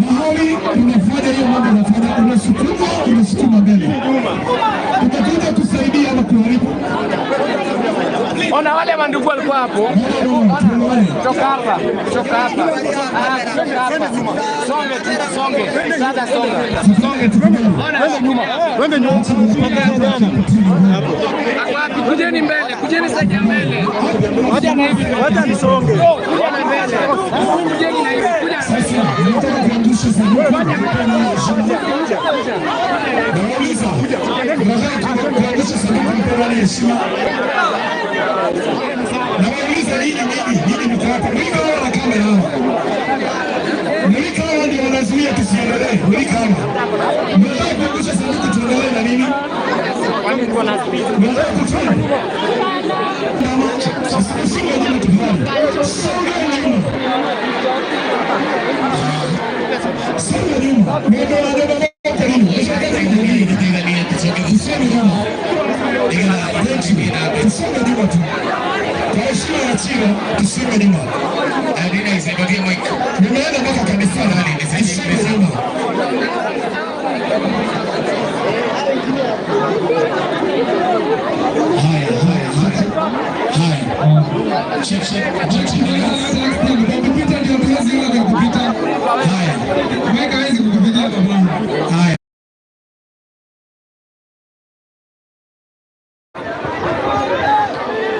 Mahali unafanya hiyo mambo unafanya unasukuma mbele. Utakuja kusaidia ama kuharibu. Ona wale mandugu walikuwa hapo. Toka hapa. Toka hapa. Songe. Sasa songe tu. Twende nyuma. Kujeni mbele. Kujeni sasa mbele. Wacha na hivi. Wacha nisonge. Kujeni mbele. Kujeni na hivi. Kuja. Sasa nataka kuangusha sana. Kuangusha sana kwa heshima. Nawauliza nini mkapa? Mlikawa na kamera hao. Mlikawa ndio wanazuia tusiendelee. Mlikawa. Mlikawa kuangusha sanduku tuendelee na nini? Kwani mko na speed? Mlikawa kufanya. Sasa usinge nini tufanye? Songa nyuma. Ndio karibu. Useme nyuma. Tusonge nyuma tu. Kwa heshima ya Chira, tusonge nyuma. Adina isibagie mic. Nimeenda mpaka kanisani hadi niseme nyuma. Haya. Check. Kupita ndio kazi yako ya kupita. Haya. Weka hizi kukupigia kwa Bwana. Haya.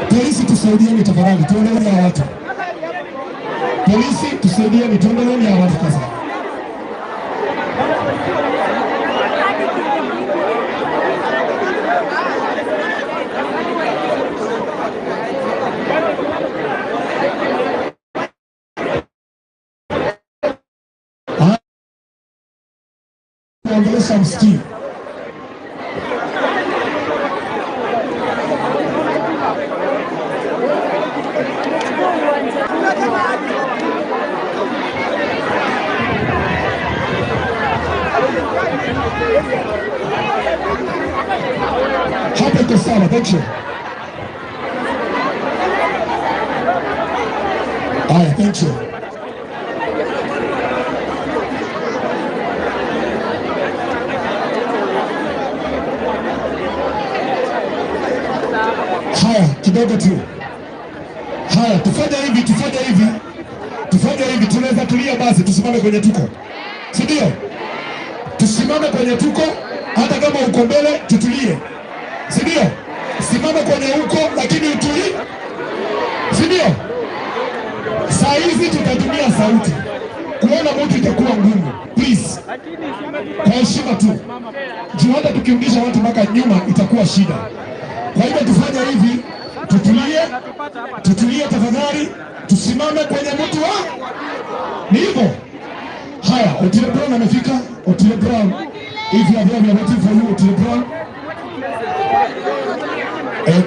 Polisi tusaidieni tafadhali, tuendelee na watu. Polisi tusaidieni, tuendelee na watu sasa. Ongelesha msikii. Hapa iko sawa, thank you. Haya, thank you. Haya, kidogo tu. Haya, tufanye hivi, tunaweza tulia basi, tusimame kwenye tuko. Si ndio? Tusimame kwenye tuko, hata kama uko mbele, tutulie. Si ndio? Simama kwenye uko, lakini utulie. Si ndio? Saa hizi tutatumia sauti. Kuona mtu itakuwa ngumu. Please. Kwa heshima tu. Juu hata tukirudisha watu mpaka nyuma itakuwa shida. Kwa hivyo tufanye hivi, tutulie tafadhali, tusimame kwenye mtu wa. Ni hivyo. Haya, Otile Brown amefika. Otile Brown. If you are there, we are waiting for you, Otile Brown.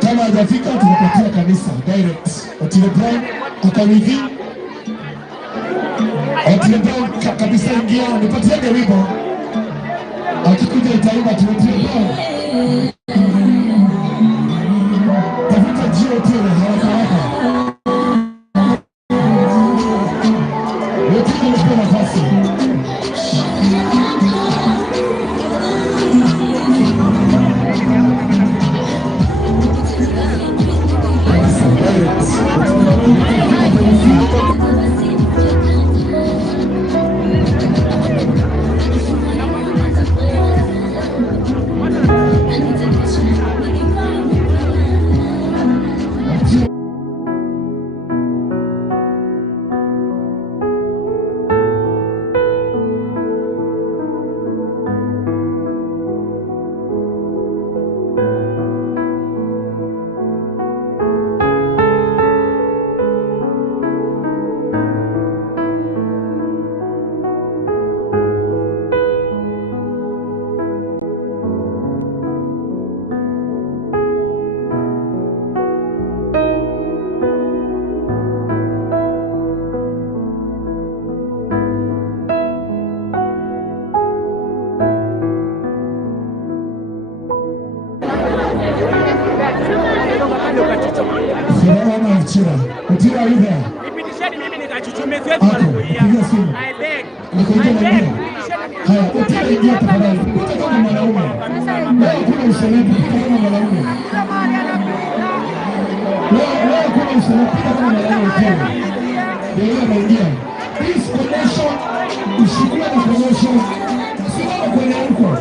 Kama hajafika tunapatia kanisa direct. Otile Brown akanivi. Otile Brown kabisa ingia, nipatie wimbo. Akikuja itaimba tu Otile Brown. Tafuta jio tena haraka. Wewe unapewa nafasi. Chira. Chira, are you there? Nipitisheni mimi nikachuchume zetu wanakuia. I beg. Haya, utaingia tafadhali. Pita kama mwanaume. Leo kuna uselebu, pita kama mwanaume. Leo kuna uselebu, pita kama mwanaume tena. Ndio anaingia. Please promotion, usikue na promotion. Simama kwenye huko.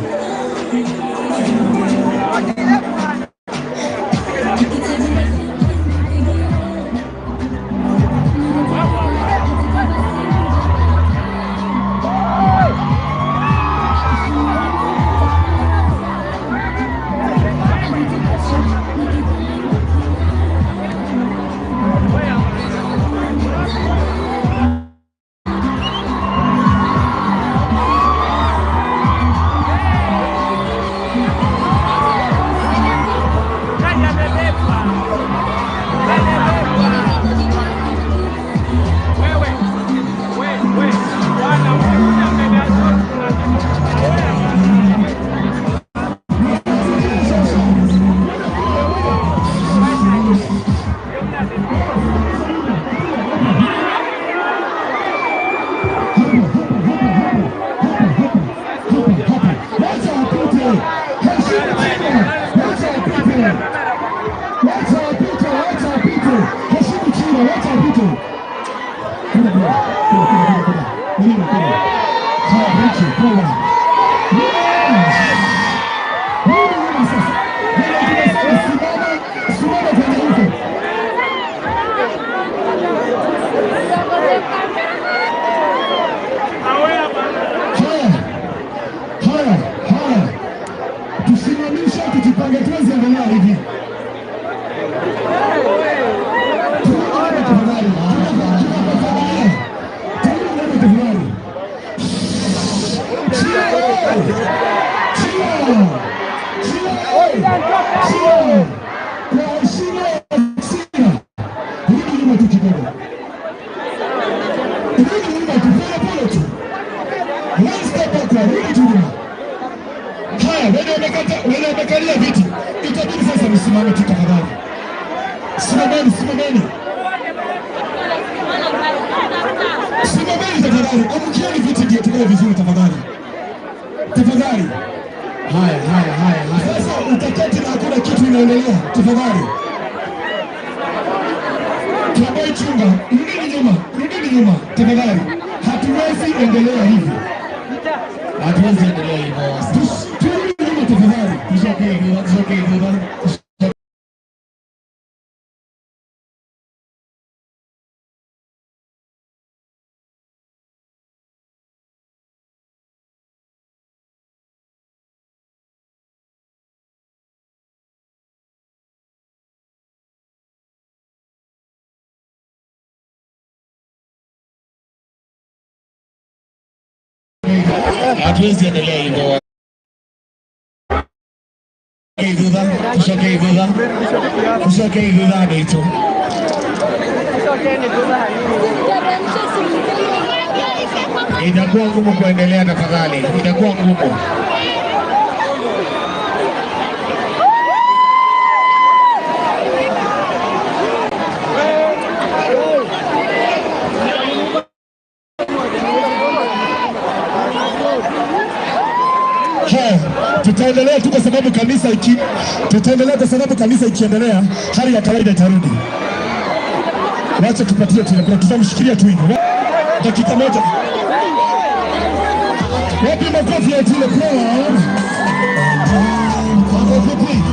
Wamekalia viti, itabidi sasa msimame tu tafadhali. Simameni, simameni. Simameni tafadhali, amkieni viti ndio tukae vizuri tafadhali. Tafadhali. Haya. Sasa utaketi na hakuna kitu inaendelea, tafadhali. Tuambie chunga, rudini nyuma, tafadhali. Hatuwezi endelea hivi. Hatuwezi endelea hivi. It's okay, it's okay. Hatuwezi endelea hivyo. Itakuwa ngumu kuendelea tafadhali, itakuwa ngumu. Tutaendelea tu kwa sababu kanisa ikiendelea hali ya kawaida itarudi. Wacha tupatie tutamshikilia tu hivyo. Dakika moja. Wapi makofi ya tile kwa? Makofi.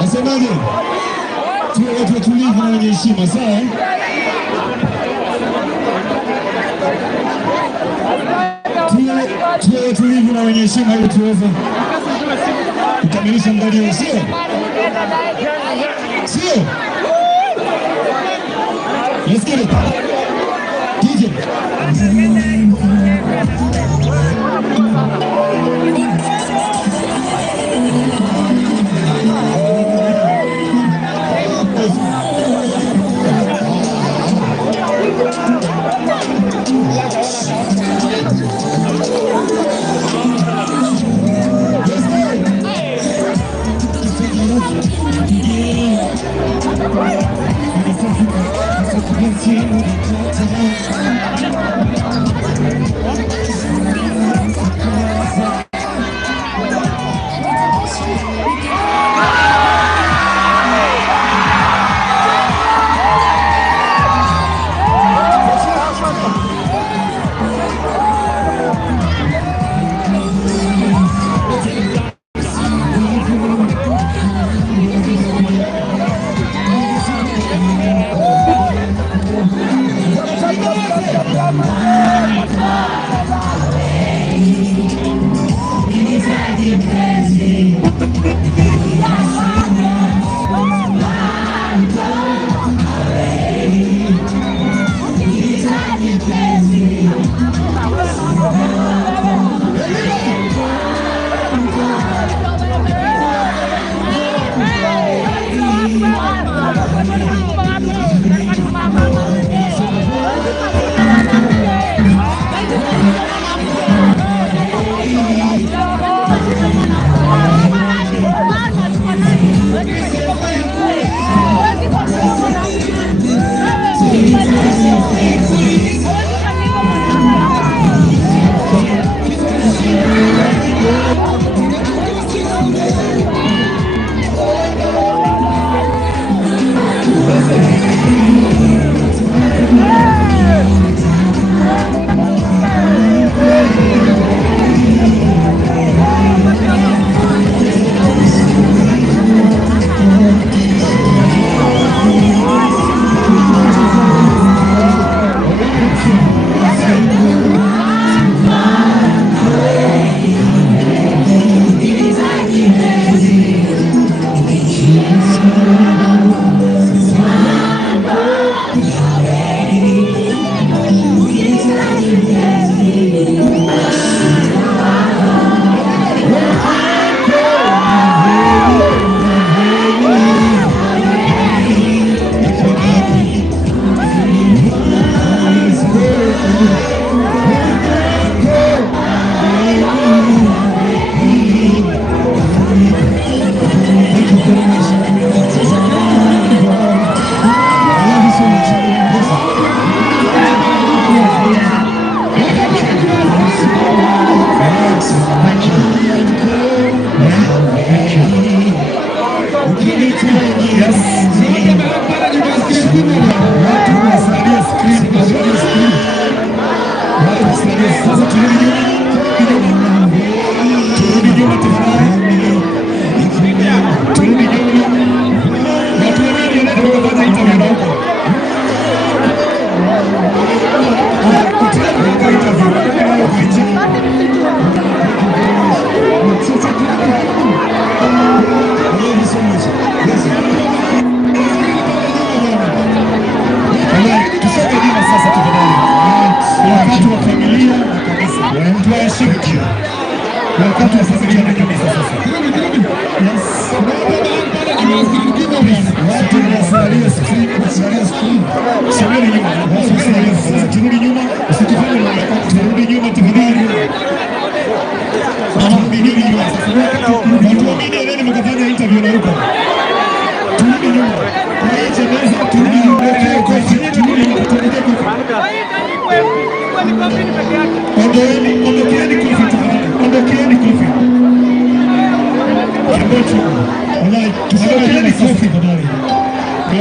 Nasemaje? Tuwe watu watulivu na wenye heshima, sawa? Tuwe tulivu na wenye heshima ili tuweze kukamilisha mradi huu, sio? Sio? Let's get it. DJ.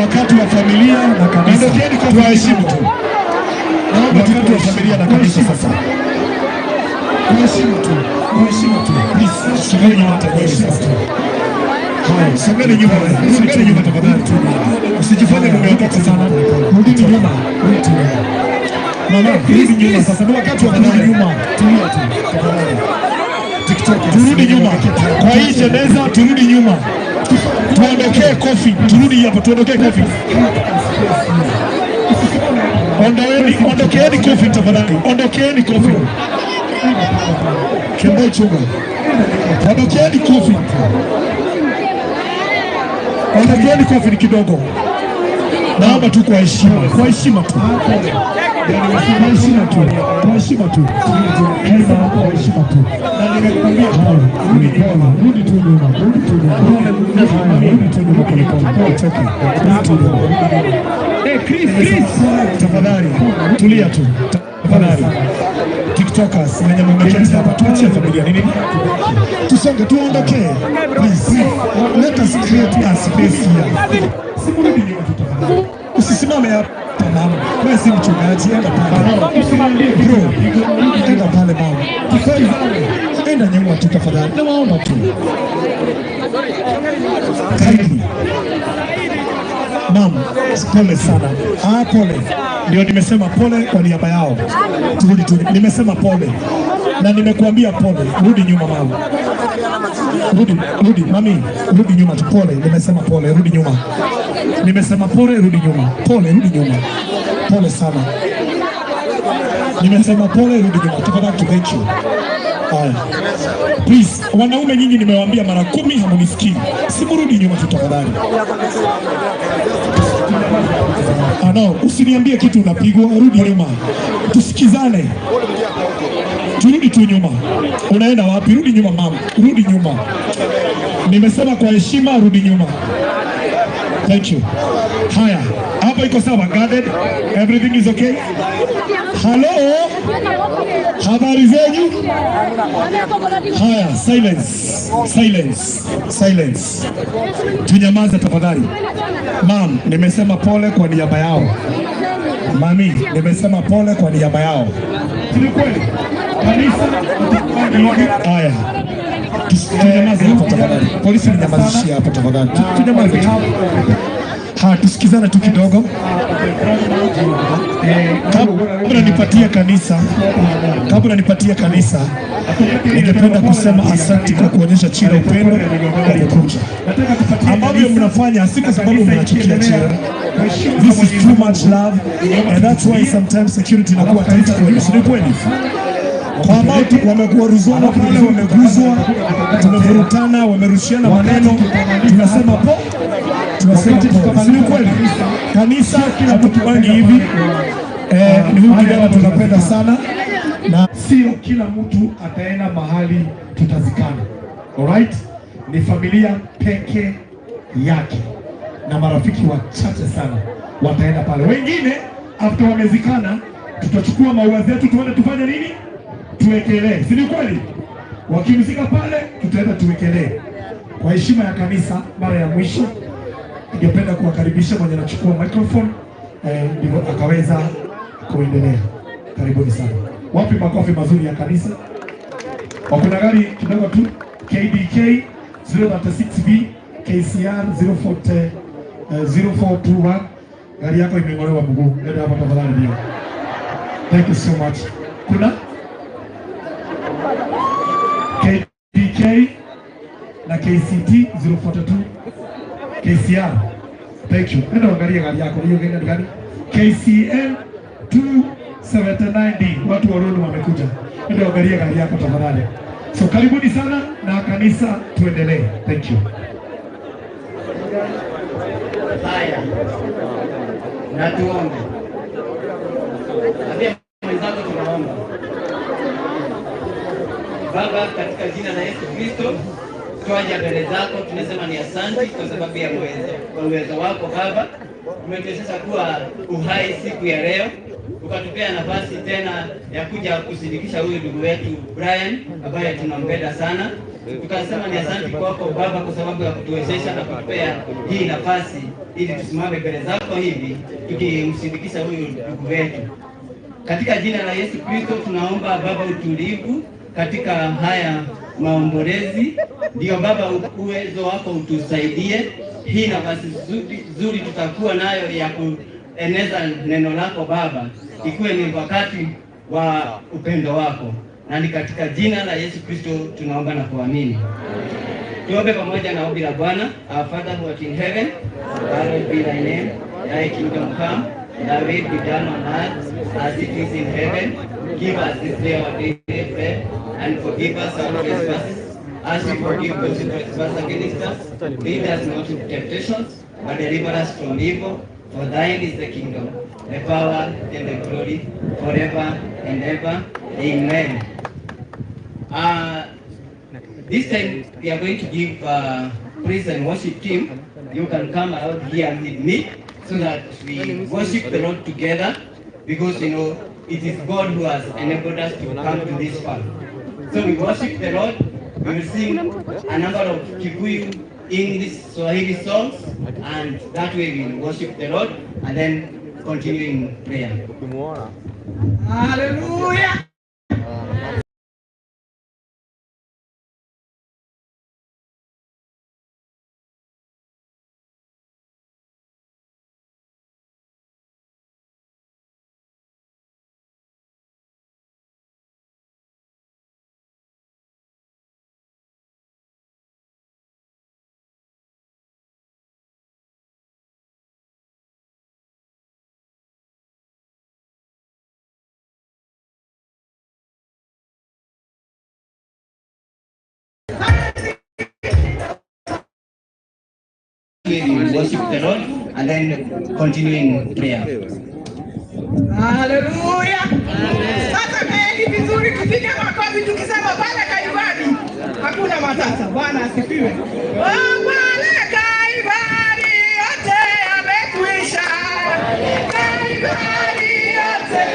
Wakati wa familia na kanisa, tuheshimu tu. Wakati wa familia na kanisa sasa, tuheshimu tu, please. Shikeni wote, tuheshimu tu. Songeni nyuma tafadhali. Usijifanye mmeokoka sana. Rudi nyuma. Mama, rudi nyuma sasa. Ni wakati wa kurudi nyuma. Tulia tu. TikTok. Turudi nyuma. Kwa hii jeneza turudi nyuma. Tuondokee kofi. Turudi hapo, tuondokee kofi. Ondokeeni kofi tafadhali. Ondokeeni kofi. Kembei chunga. Ondokeeni kofi. Ondokeeni kofi ni kidogo. Naomba tu kwa heshima tu. Kwa heshima tu. Na nimekuambia rudi tu nyuma. Chris, tafadhali tulia tu. Tafadhali. TikTokers wenye mmeketi hapa, tuachie familia nini? Tusonge, tuondokee. Please, let us create a space here. Simurudi nyuma tu tafadhali. Usisimame hapa mama. Wewe si mchungaji, enda pale. Bro, enda pale mama. Enda nyuma tu tafadhali. Naomba tu. Karibu. Mama, pole sana. Pole. Ndio nimesema pole kwa niaba yao. Turudi tu. Nimesema pole. Na nimekuambia pole. Rudi nyuma mama. Rudi mami. Rudi nyuma tu. Pole. Nimesema pole. Rudi nyuma. Nimesema pole. Rudi nyuma. Pole. Rudi nyuma. Pole sana. Nimesema pole. Rudi nyuma. Tafadhali tu. Thank you. Please, wanaume nyinyi nimewaambia mara 10 hamunisikii. Simurudi nyuma tu tafadhali. No, usiniambie kitu unapigwa, rudi nyuma. Tusikizane. Turudi tu nyuma. Unaenda wapi? Rudi nyuma mama. Rudi nyuma. Nimesema kwa heshima rudi nyuma. Thank you. Haya, hapa iko sawa, guarded. Everything is okay? Hello? Habari zenyu? Haya, silence. Tunyamaze tafadhali. Ma'am, nimesema pole kwa niaba yao. Mami, nimesema pole kwa niaba yao. Ni kweli? Kanisa. Haya. Tunyamaze hapo tafadhali. Polisi ninyamazishie hapo tafadhali. Tunyamaze. Tusikizane tu kidogo. Kabla nipatie kanisa, ningependa kusema asante kwa kuonyesha Chira upendo kwa kukuja. Ambavyo mnafanya si kwa sababu mnachukia Chira. This is too much love and that's why sometimes security inakuwa tight kwa hiyo. Sio kweli? Kwa ambao wamekuwa ruzuana pale, wameguzwa, tumevurutana, wamerushiana maneno, tunasema po. Sio kweli? Kanisa hatukubangi hivi. Ni huyu kijana tunapenda sana na sio kila mtu ataenda mahali tutazikana. Alright? Ni familia peke yake na marafiki wachache sana wataenda pale. Wengine after wamezikana tutachukua maua zetu tuende tufanye nini? Tuwekelee. Si ni kweli? Wakimzika pale tutaenda tuwekelee. Kwa heshima ya kanisa mara ya mwisho ningependa kuwakaribisha mwenye anachukua microphone ndivyo akaweza kuendelea. Karibuni sana. Wapi makofi mazuri ya kanisa? Wakuna gari kidogo tu. KDK 036B KCR 0421. Gari yako imeng'olewa mguu. Nenda hapa tafadhali ndio. Thank you so much. Kuna KDK na KCT 042 KCR. Thank you. Nenda angalia gari yako. Hiyo gari KCN 279D. Watu wa road wamekuja. Nenda angalia gari yako tafadhali. So karibuni sana na kanisa tuendelee. Thank you. Haya. Na tuombe. Ambia mwenzako tunaomba. Baba, katika jina la Yesu Kristo, twaja mbele zako, tunasema ni asante kwa sababu ya uwezo wako Baba. Umetuwezesha kuwa uhai siku ya leo, ukatupea nafasi tena ya kuja kusindikisha huyu ndugu wetu Brian ambaye tunampenda sana. Tukasema ni asante kwako Baba kwa sababu ya kutuwezesha na kutupea hii nafasi ili tusimame mbele zako hivi tukimsindikisha huyu ndugu wetu. Katika jina la Yesu Kristo tunaomba Baba utulivu katika haya maombolezi. Ndio Baba, uwezo wako utusaidie. Hii nafasi nzuri tutakuwa nayo ya kueneza neno lako Baba, ikuwe ni wakati wa upendo wako, na ni katika jina la Yesu Kristo tunaomba na kuamini. Tuombe pamoja na ombi la Bwana. Our Father who art in heaven, hallowed be thy name, thy kingdom come, thy will be done on earth as it is in heaven. Give us this day our daily bread, and forgive us our trespasses, as we forgive those who trespass against us. Lead us not into temptations, but deliver us from evil. For thine is the kingdom, the power, and the glory, forever and ever. Amen. This time we are going to give praise and worship team. You can come out here with me so that we worship the Lord together, because you know it is God who has enabled us to come to this far. So we worship the Lord. We will sing a number of Kikuyu, English, Swahili songs, and that way we will worship the Lord and then continue in prayer. Hallelujah. We will worship the Lord and then continue in prayer. Hallelujah. Sasa ni vizuri tupige makofi tukisema pale Kaibari. Hakuna matata. Bwana asifiwe. Pale Kaibari yote yamekwisha. Kaibari yote.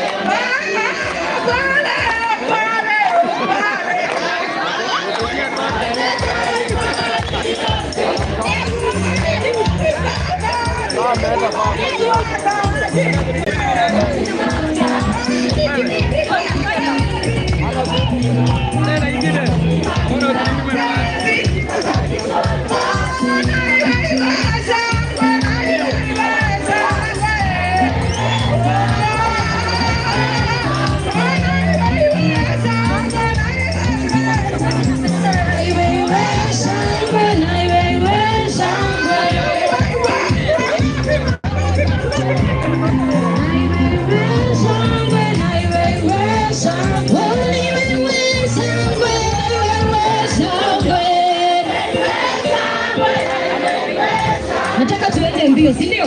Nataka tuende mbio, si ndio?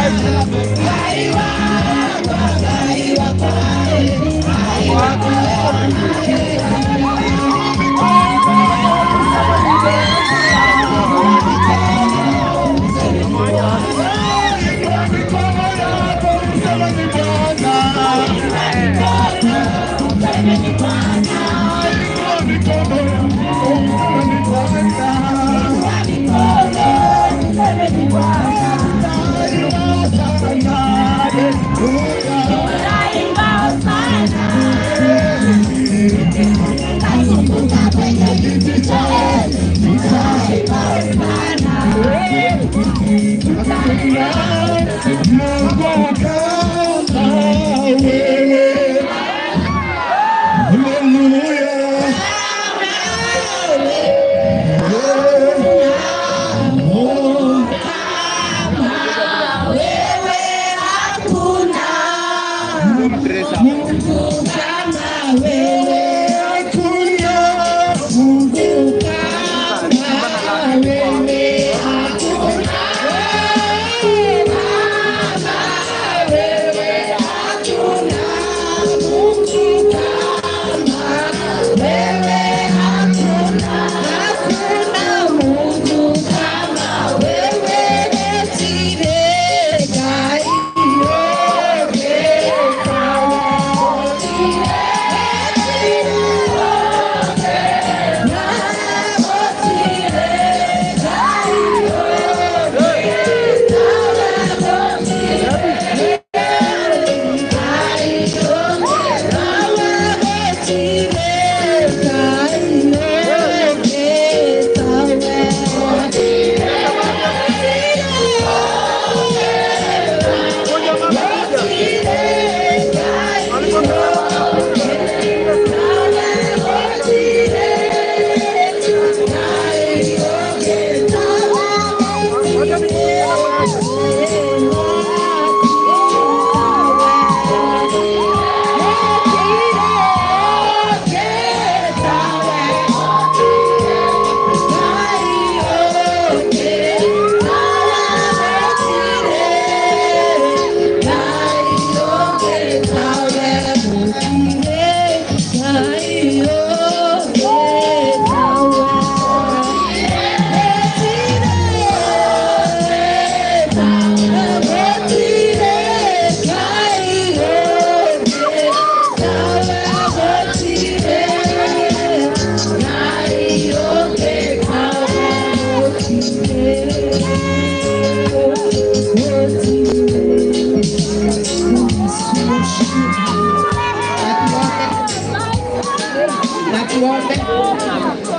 Thank you.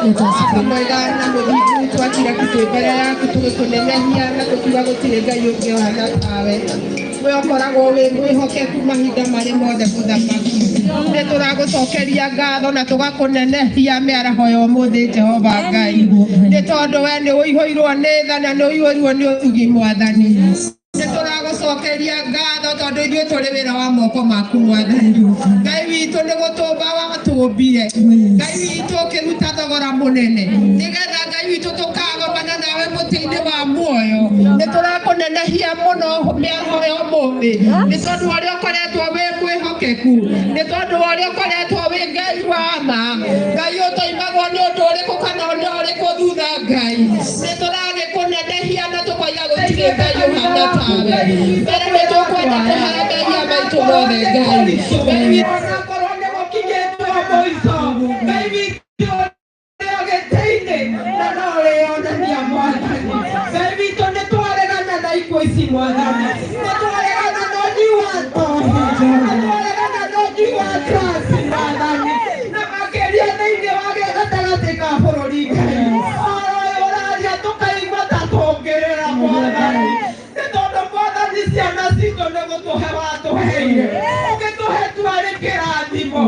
mwega na mũthingu twakira gĩtĩ mbere yaku tũgĩkũnenehia na tũkiuga gũtirĩ Ngai ũngĩ ũhana tawe. We ũkoragwo wĩ mwĩhokeku mahinda marĩ mothe mũthamaki. Nĩ tũragũcokeria ngatho na tũgakũnenehia mĩaraho ya ũmũthĩ Jehova Ngai. Nĩ tondũ we nĩ ũihũirwo nĩ tha na nĩ ũihũirwo nĩ ũtugi Mwathani. Nĩ tũragũcokeria ngatho tondũ ithuĩ tũrĩ wĩra wa moko maku Mwathani. Ngai witũ nĩ gũtũmba watũmbire. Ngai witũ ũkĩruta thogora mũnene nĩgetha Ngai witũ tũkagomana nawe mũtĩ-inĩ wa muoyo. Nĩ tũrakũnenehia mũno mĩaraho ya ũmũthĩ nĩ tondũ ũrĩa ũkoretwo wĩ mwĩhokeku, nĩ tondũ ũrĩa ũkoretwo wĩ Ngai wa ma. Ngai ũtoimagwo nĩ ũndũ ũrĩkũ kana ũndũ ũrĩkũ thutha Ngai. Nĩ tũragĩkũnenehia na tũkoiga gũtirĩ Ngai ũhana tawe. Mbere nĩ tũkwenda kũhara mehia maitũ mothe Ngai. Ngai witũ onakorwo nĩ gũkinyĩtwo mũico, Ngai witũ ũrĩ gĩtĩ-inĩ na no ũrĩonania Mwathani. Ngai witũ nĩ twaregana na ikuũ ici Mwathani. Nĩ twaregana na ũnyi wa ng'ombe, nĩ twaregana na ũnyi wa ngasi Mwathani, na makĩria thĩinĩ wa gatagatĩ ka bũrũri Ngai. Oro ũraria tũkaigua ta tũngĩrĩra Mwathani. Nĩ tondũ Mwathani ciana citũ nĩ gũtũhe watũheire, ũgĩtũhe twarĩ kĩrathimo.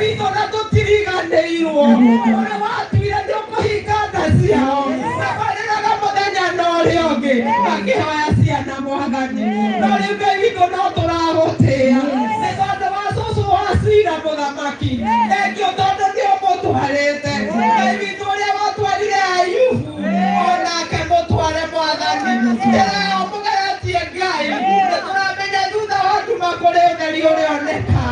Witũ na tũtiriganĩirwo, ũrĩa watuire nĩ ũkũhinga nda ciao na marĩraga mũthenya na ũrĩa ũngĩ makĩhoya ciana Mwathani. No rĩu Ngai witũ no tũragũtĩĩa nĩ tondũ wa cũcũ wa Chira mũthamaki. Thengio tondũ nĩ ũmũtwarĩte. Ngai witũ ũrĩa watwarire Ayubu onake mũtware Mwathani. Njĩra ĩyo mũgeretie Ngai, nĩ tũramenya thutha wa nduma kũrĩ ũtheri ũrĩoneka.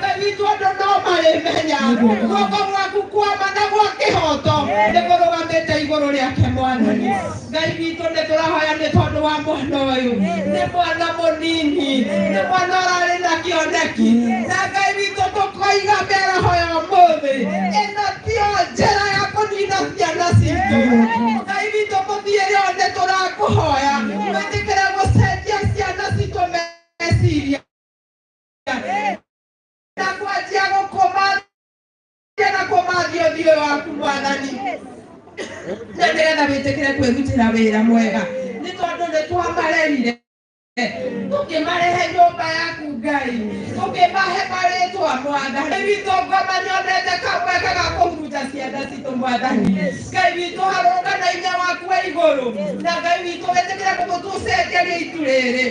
Ngai witũ andũ no marĩmenya guoko gwaku kwama na gwa kĩhoto nĩ kũrũgamĩte igũrũ rĩake Mwathani. Ngai witũ nĩ tũrahoya nĩ tondũ wa mwana ũyũ, nĩ mwana mũnini, nĩ mwana ũrarĩ na kĩoneki. Na Ngai witũ tũkoiga mĩaraho ya ũmũthĩ ĩno tiyo njĩra ya kũnina ciana citũ. Ngai witũ mũthiĩre o nĩ tũrakũhoya wĩtĩkĩre gũcenjia ciana citũ meciria na kwanjia gũkũmathia na kũmathia ũthiũ waku Mwathani. Na nĩgetha wĩtĩkĩre kwĩrutĩra wĩra mwega nĩ tondũ nĩ twamarerire tũkĩmarehe nyũmba yaku Ngai, tũkĩmahe marĩtwa Mwathani. Ngai witũ ngoma nyonete kamweke ga kũhuruja ciana citũ Mwathani. Ngai witũ harũnga na hinya waku wa igũrũ, na Ngai witũ wĩtĩkĩre gũtũcenjeria itu rĩrĩ,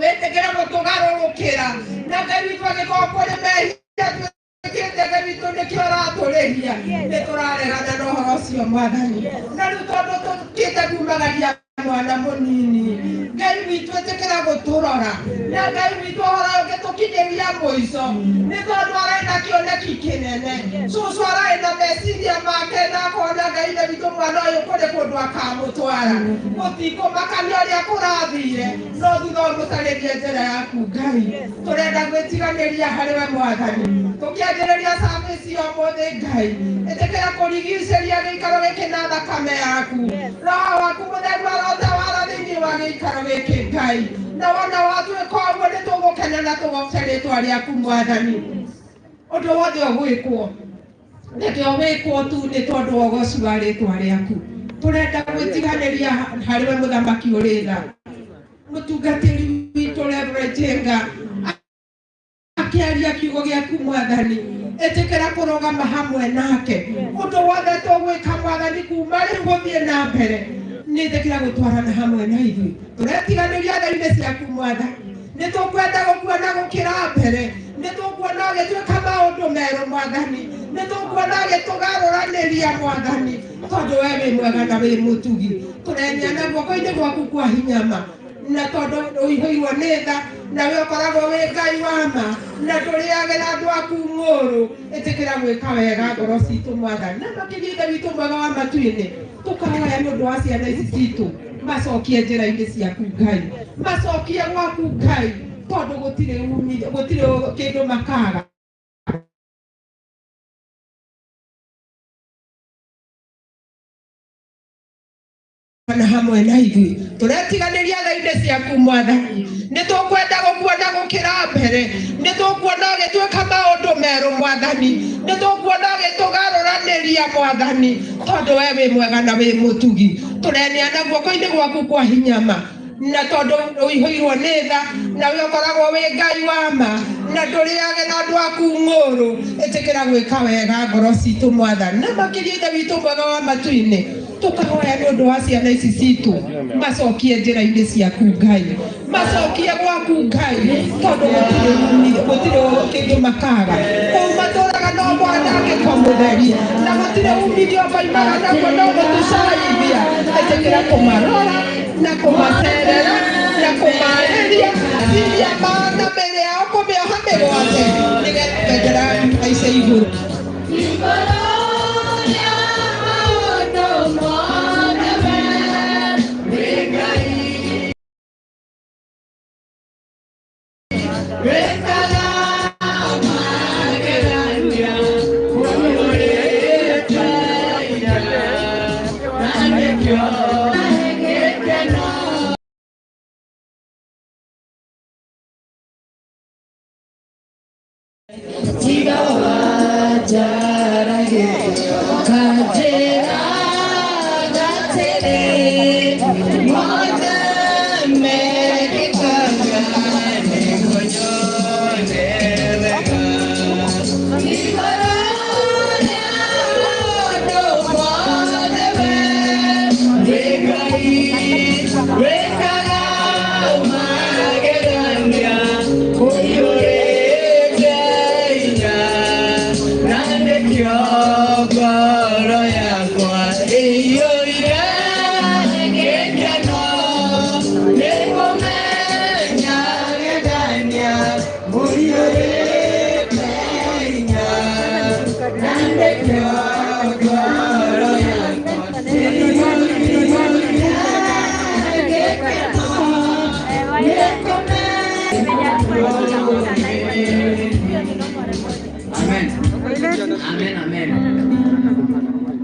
wĩtĩkĩre gũtũgarũrũkĩra. Na Ngai witũ angĩkorwo kũrĩ mehia twĩkĩte Ngai witũ nĩkĩo ũratũrĩhia, nĩ tũraregana na ũhoro ũcio Mwathani. Na rĩu tondũ tũkĩte kumagaria mwana mũnini, Ngai witũ wĩtĩkĩre gũtũrora. Na Ngai witũ ũhoro ũngĩ tũkinyĩria mũico nĩ tondũ arĩ na kĩoneki kĩnene. Cũcũ ararĩ na meciria make na akona Ngai na witũ mwana ũyũ kũrĩ kũndũ akamũtwara. Mũtikũmakania ũrĩa kũrathire, no thutha ũmũtarĩrie njĩra yaku Ngai. Tũrenda gwĩtiganĩria harĩ we Mwathani, tũkĩanjĩrĩria service ya ũmũthĩ Ngai. Ĩtĩkĩra kũrigicĩria gĩikaro gĩkĩ na thakame yaku. Roho waku mũtheru arotawara thĩinĩ wa gĩikaro gĩkĩ Ngai. Na wona watuĩka ũguo nĩ tũgũkena na tũgoce rĩtwa rĩaku Mwathani. Ũndũ wothe ũgwĩkwo reke wĩkwo tu nĩ tondũ wa ũgoci wa rĩtwa rĩaku. Tũrenda gwĩtiganĩria harĩ we mũthamaki ũrĩ tha. Mũtungatĩri witũ Reverend Jenga akĩaria kiugo gĩaku Mwathani, ĩtĩkĩra kũrũgama hamwe nake. Ũndũ wothe tũgwĩka Mwathani kuma rĩu gũthiĩ na mbere, nĩ ĩtĩkĩra gũtwarana hamwe na ithuĩ. Tũretiganĩria tha-inĩ ciaku Mwathani, nĩ tũkwenda gũkuona gũkĩra mbere, nĩ tũkuona ũgĩtuĩka maũndũ merũ Mwathani, nĩ tũkuona ũgĩtũgarũranĩria Mwathani, tondũ we wĩ mwega na wĩ mũtugi. Tũrenyana guoko-inĩ gwaku kwa hinyama, na tondũ ũihũirwo nĩ tha, na we ũkoragwo wĩ Ngai wa ma, na ndũrĩagĩra andũ aku ng'ũrũ. Ĩtĩkĩra gwĩka wega ngoro citũ Mwathani, na makĩria Ithe witũ mwega wa matu-inĩ, tũkahoya nĩ ũndũ wa ciana ici citũ, macokie njĩra-inĩ ciaku Ngai, macokie gwaku Ngai, tondũ gũtirĩ kĩndũ makaga. na hamwe na ithuĩ tũretiganĩria tha-inĩ ciaku Mwathani, nĩ tũkwenda gũkuona kirambere nitukuona gituika maundu meru mwathani nitukuona gitugaruraniria mwathani tondu we wi mwega na wi mutugi tureneana guoko-ini gwaku kwa hinyama na tondu uihuirwo ni tha na we ukoragwo wi Ngai wa ma na nduriage na andu aku ng'uru itikira gwika wega ngoro citu mwathani na makiria ithe witu mwega wa matu-ini tukahoya ni undu wa ciana ici citu macokie njira-ini ciaku Ngai macokie gwaku Ngai tondu gutire kindu makaga kou maturaga no mwanangiko mutheri na gutire umithio maimaga naguo no gutucarithia itikira kumarora na kumacerera na kumareria ciria mana mbere yao kumioha migwate nigetha bendera aice iguru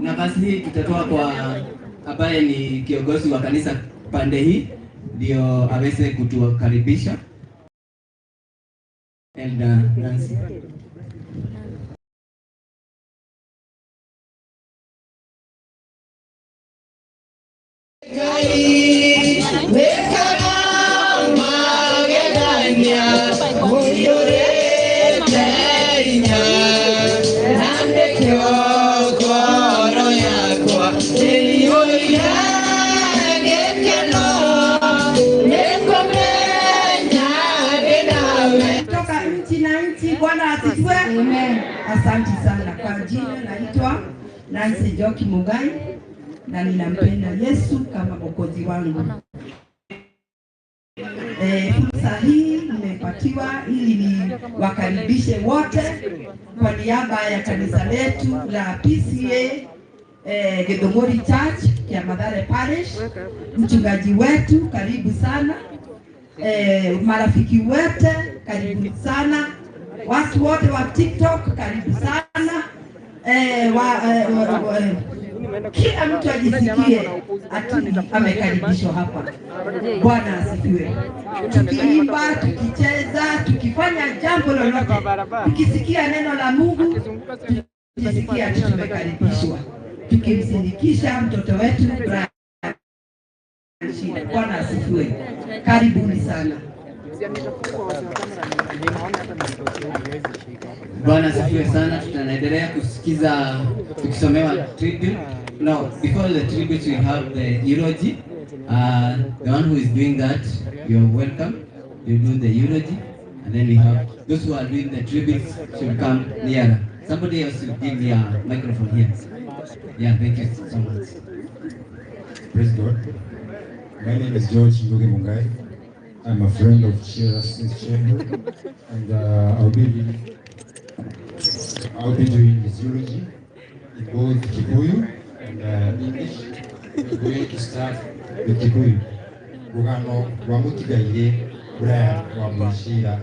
Nafasi hii tutatoa kwa ambaye ni kiongozi wa kanisa pande hii ndio aweze kutukaribisha. Elder Nancy. Asante sana. Kwa jina naitwa Nancy Joki Mugai na ninampenda Yesu kama mwokozi wangu. Fursa hii nimepatiwa ili ni wakaribishe wote kwa niaba ya kanisa letu la PCA Githunguri Church ya Mathare Parish. Mchungaji wetu karibu sana, marafiki wote karibu sana, watu wote wa TikTok karibu sana, kila mtu ajisikie amekaribishwa hapa. Bwana asifiwe. Tukiimba, tukicheza, tukifanya jambo lolote, tukisikia neno la Mungu, tukisikia tumekaribishwa, tukimsindikisha mtoto wetu Bwari. Bwana asifiwe. Karibuni sana. Bwana asifiwe sana. Tunaendelea kusikiza tukisomewa tribute. Now, before the tribute we have the eulogy. The one who is doing that, you're welcome. You do the eulogy, and then we have those who are doing the tributes should come nearer. Somebody else will give the microphone here. Yeah, thank you so much. Praise God. My name is George Nduge Mungai. I'm a friend of Chira and I'll be doing his eulogy in both Kikuyu and English. We're going to start with Kikuyu. Rugano Rwamutigaire Brian Wamwishira.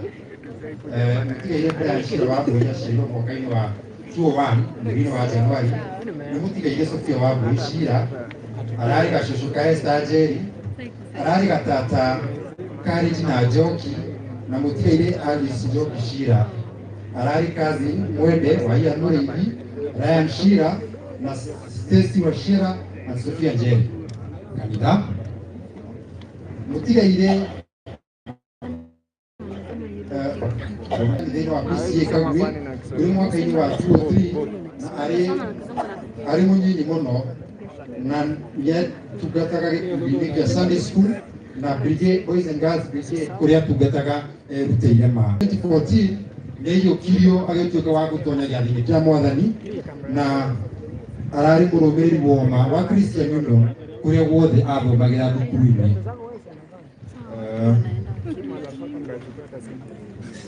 Mutigaire Brian Shira Wamwishira mwakaini wa 2001 mwini wa Januari. Mutigaire Sofia Wamwishira arari gashushuka Esther Jerry arari gatata Kariji na Joki na mutigaire Alice Njoki Chira arari kazi mwende wa Ianurithi Ryan Chira na Stacy wa Chira na Sofia Njeri kanitha mutigaire thĩinĩ wa PCA Kagwe ũrĩ mwaka-inĩ wa 2003 na arĩ mũnyinyi mũno na nĩatungataga gĩkundi-inĩ kĩa Sunday School na Brigade Boys and Girls Brigade kũrĩa atungataga erutĩire ma 2014 nĩaiyũkirio agĩtuĩka wa gũtonya gĩathĩ-inĩ kĩa Mwathani na ararĩ mũrũmĩrĩri woma wa Christian Union kũrĩa guothe athomagĩra thukuru-inĩ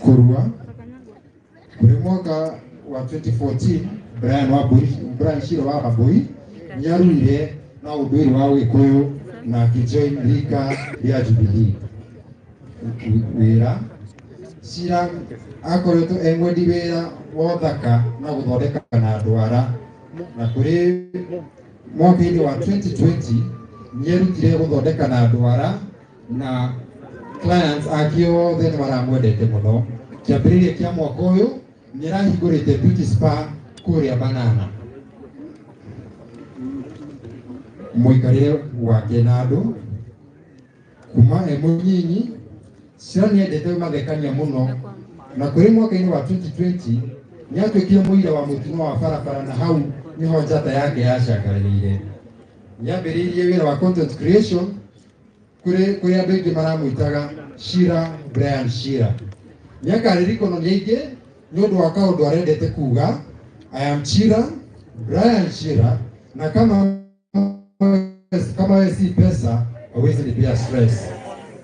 kurua kuri mwaka wa 2014 Brian Chira wa Baboi nĩarũire na ũndũire wa Gĩkũyũ na akĩjoin rika ya Jubilee wĩra Chira akoretwo emwendi wĩra wa ũthaka na gũthondeka na ndwara na kũrĩ mwaka-inĩ wa 2020 nĩerutire gũthondeka na ndwara na clients ake othe nĩ maramwendete mũno kĩambĩrĩria kĩa mwaka ũyũ nĩarahingũrĩte beauty spa kũrĩa Banana mũikarĩre wake na andũ kuma mũnyinyi Chira nĩendete mathekania mũno na kũrĩ mwaka-inĩ wa 2020 nĩatuĩkire mũira wa mũtino wa barabara na hau nĩho njata yake yacangarĩire nĩambĩrĩirie wĩra wa content creation kũrĩ andũ aingĩ maramwĩtaga Chira Brian Chira nĩakarĩrĩkanwo nĩ aingĩ nĩ ũndũ wa kaũndũ arendete kuga I am Chira Brian Chira na kama wewe si pesa hauwezi nipea stress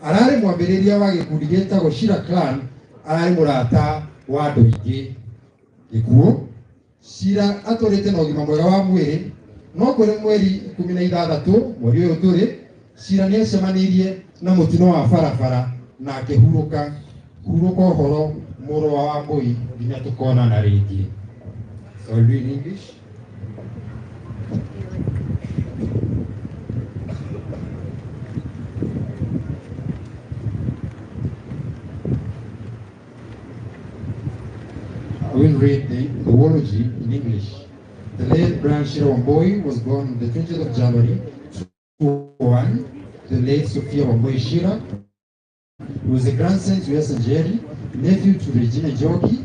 ararĩ mwambĩrĩria wa gĩkundi gĩtagwo Chira Clan ararĩ mũrata wa andũ aingĩ gĩkuũ Chira atũrĩte na ũgima mwega wa mwĩrĩ no kũrĩ mweri 16 mweri ũyũ tũrĩ Chira nĩacemanĩirie na mũtino wa barabara na akĩhurũka ũhoro mũrũ wa Wambui nginya tũkonana rĩngĩ. So I'll read in English. I will read the eulogy in English. The late Brian Chira Wambui was born on the 20th of January 2001. The late Sophia Wambui Chira was a grandson to S. Njeri, nephew to Regina Njoki,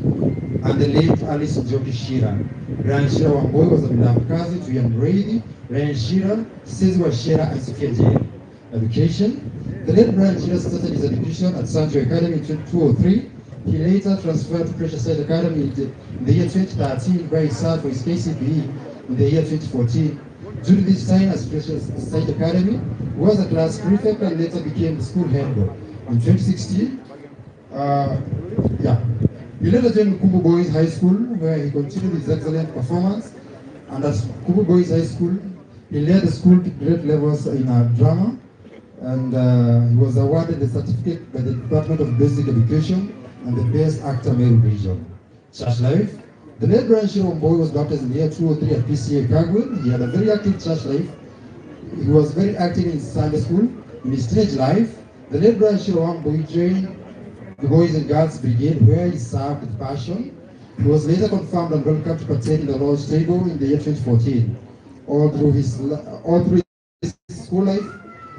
and the late Alice Njoki Chira. Brian Chira Wambui was a beloved cousin to Ian Brady, Ryan Chira, Cesar Chira, and Sophia Njeri. Education. The late Brian Chira started his education at Sancho Academy in 2003. He later transferred to Precious Side Academy in the year 2013, where he served for his KCPE in the year 2014. During this time as Precious Side Academy, he was a class prefect and later became the school head boy. In 2016, he later joined Kubu Boys High School, where he continued his excellent performance. And at Kubu Boys High School, he led the school to great levels in drama, and he was awarded the certificate by the Department of Basic Education and the Best Actor Male Region. Church life. The late Brian Chira Wambui was baptized in the year 2003 at PCA Kagwe. He had a very active church life. He was very active in Sunday school. In his stage life, the late Brian Chira Wambui joined the Boys and Girls Brigade, where he served with passion. He was later confirmed and welcomed to partake in the Lord's table in the year 2014. All through his school life,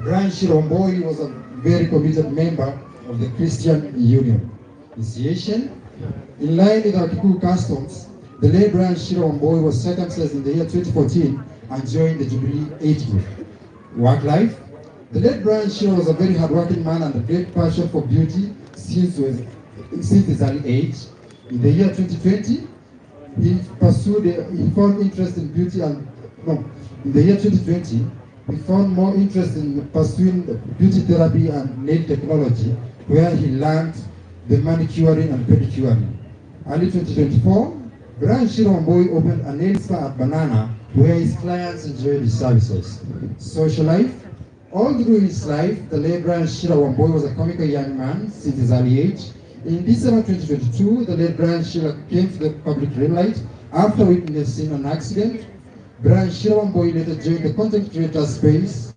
Brian Chira Wambui was a very committed member of the Christian Union. Initiation. In line with our Kikuyu customs, the late Brian Chira Wambui was circumcised in the year 2014 and joined the Jubilee age group. Work life. The late Brian Chira was a very hardworking man and a great passion for beauty since his early age. In the year 2020, he found interest in beauty in the year 2020, he found more interest in pursuing beauty therapy and nail technology, where he learned the manicuring and pedicuring. Early 2024, Brian Chira Wambui opened a nail spa at Banana, where his clients enjoyed his services. Social life. All through his life, the late Brian Chira Wambui was a comical young man since his early age. In December 2022, the late Brian Chira came to the public limelight after witnessing an accident. Brian Chira Wambui later joined the content creator space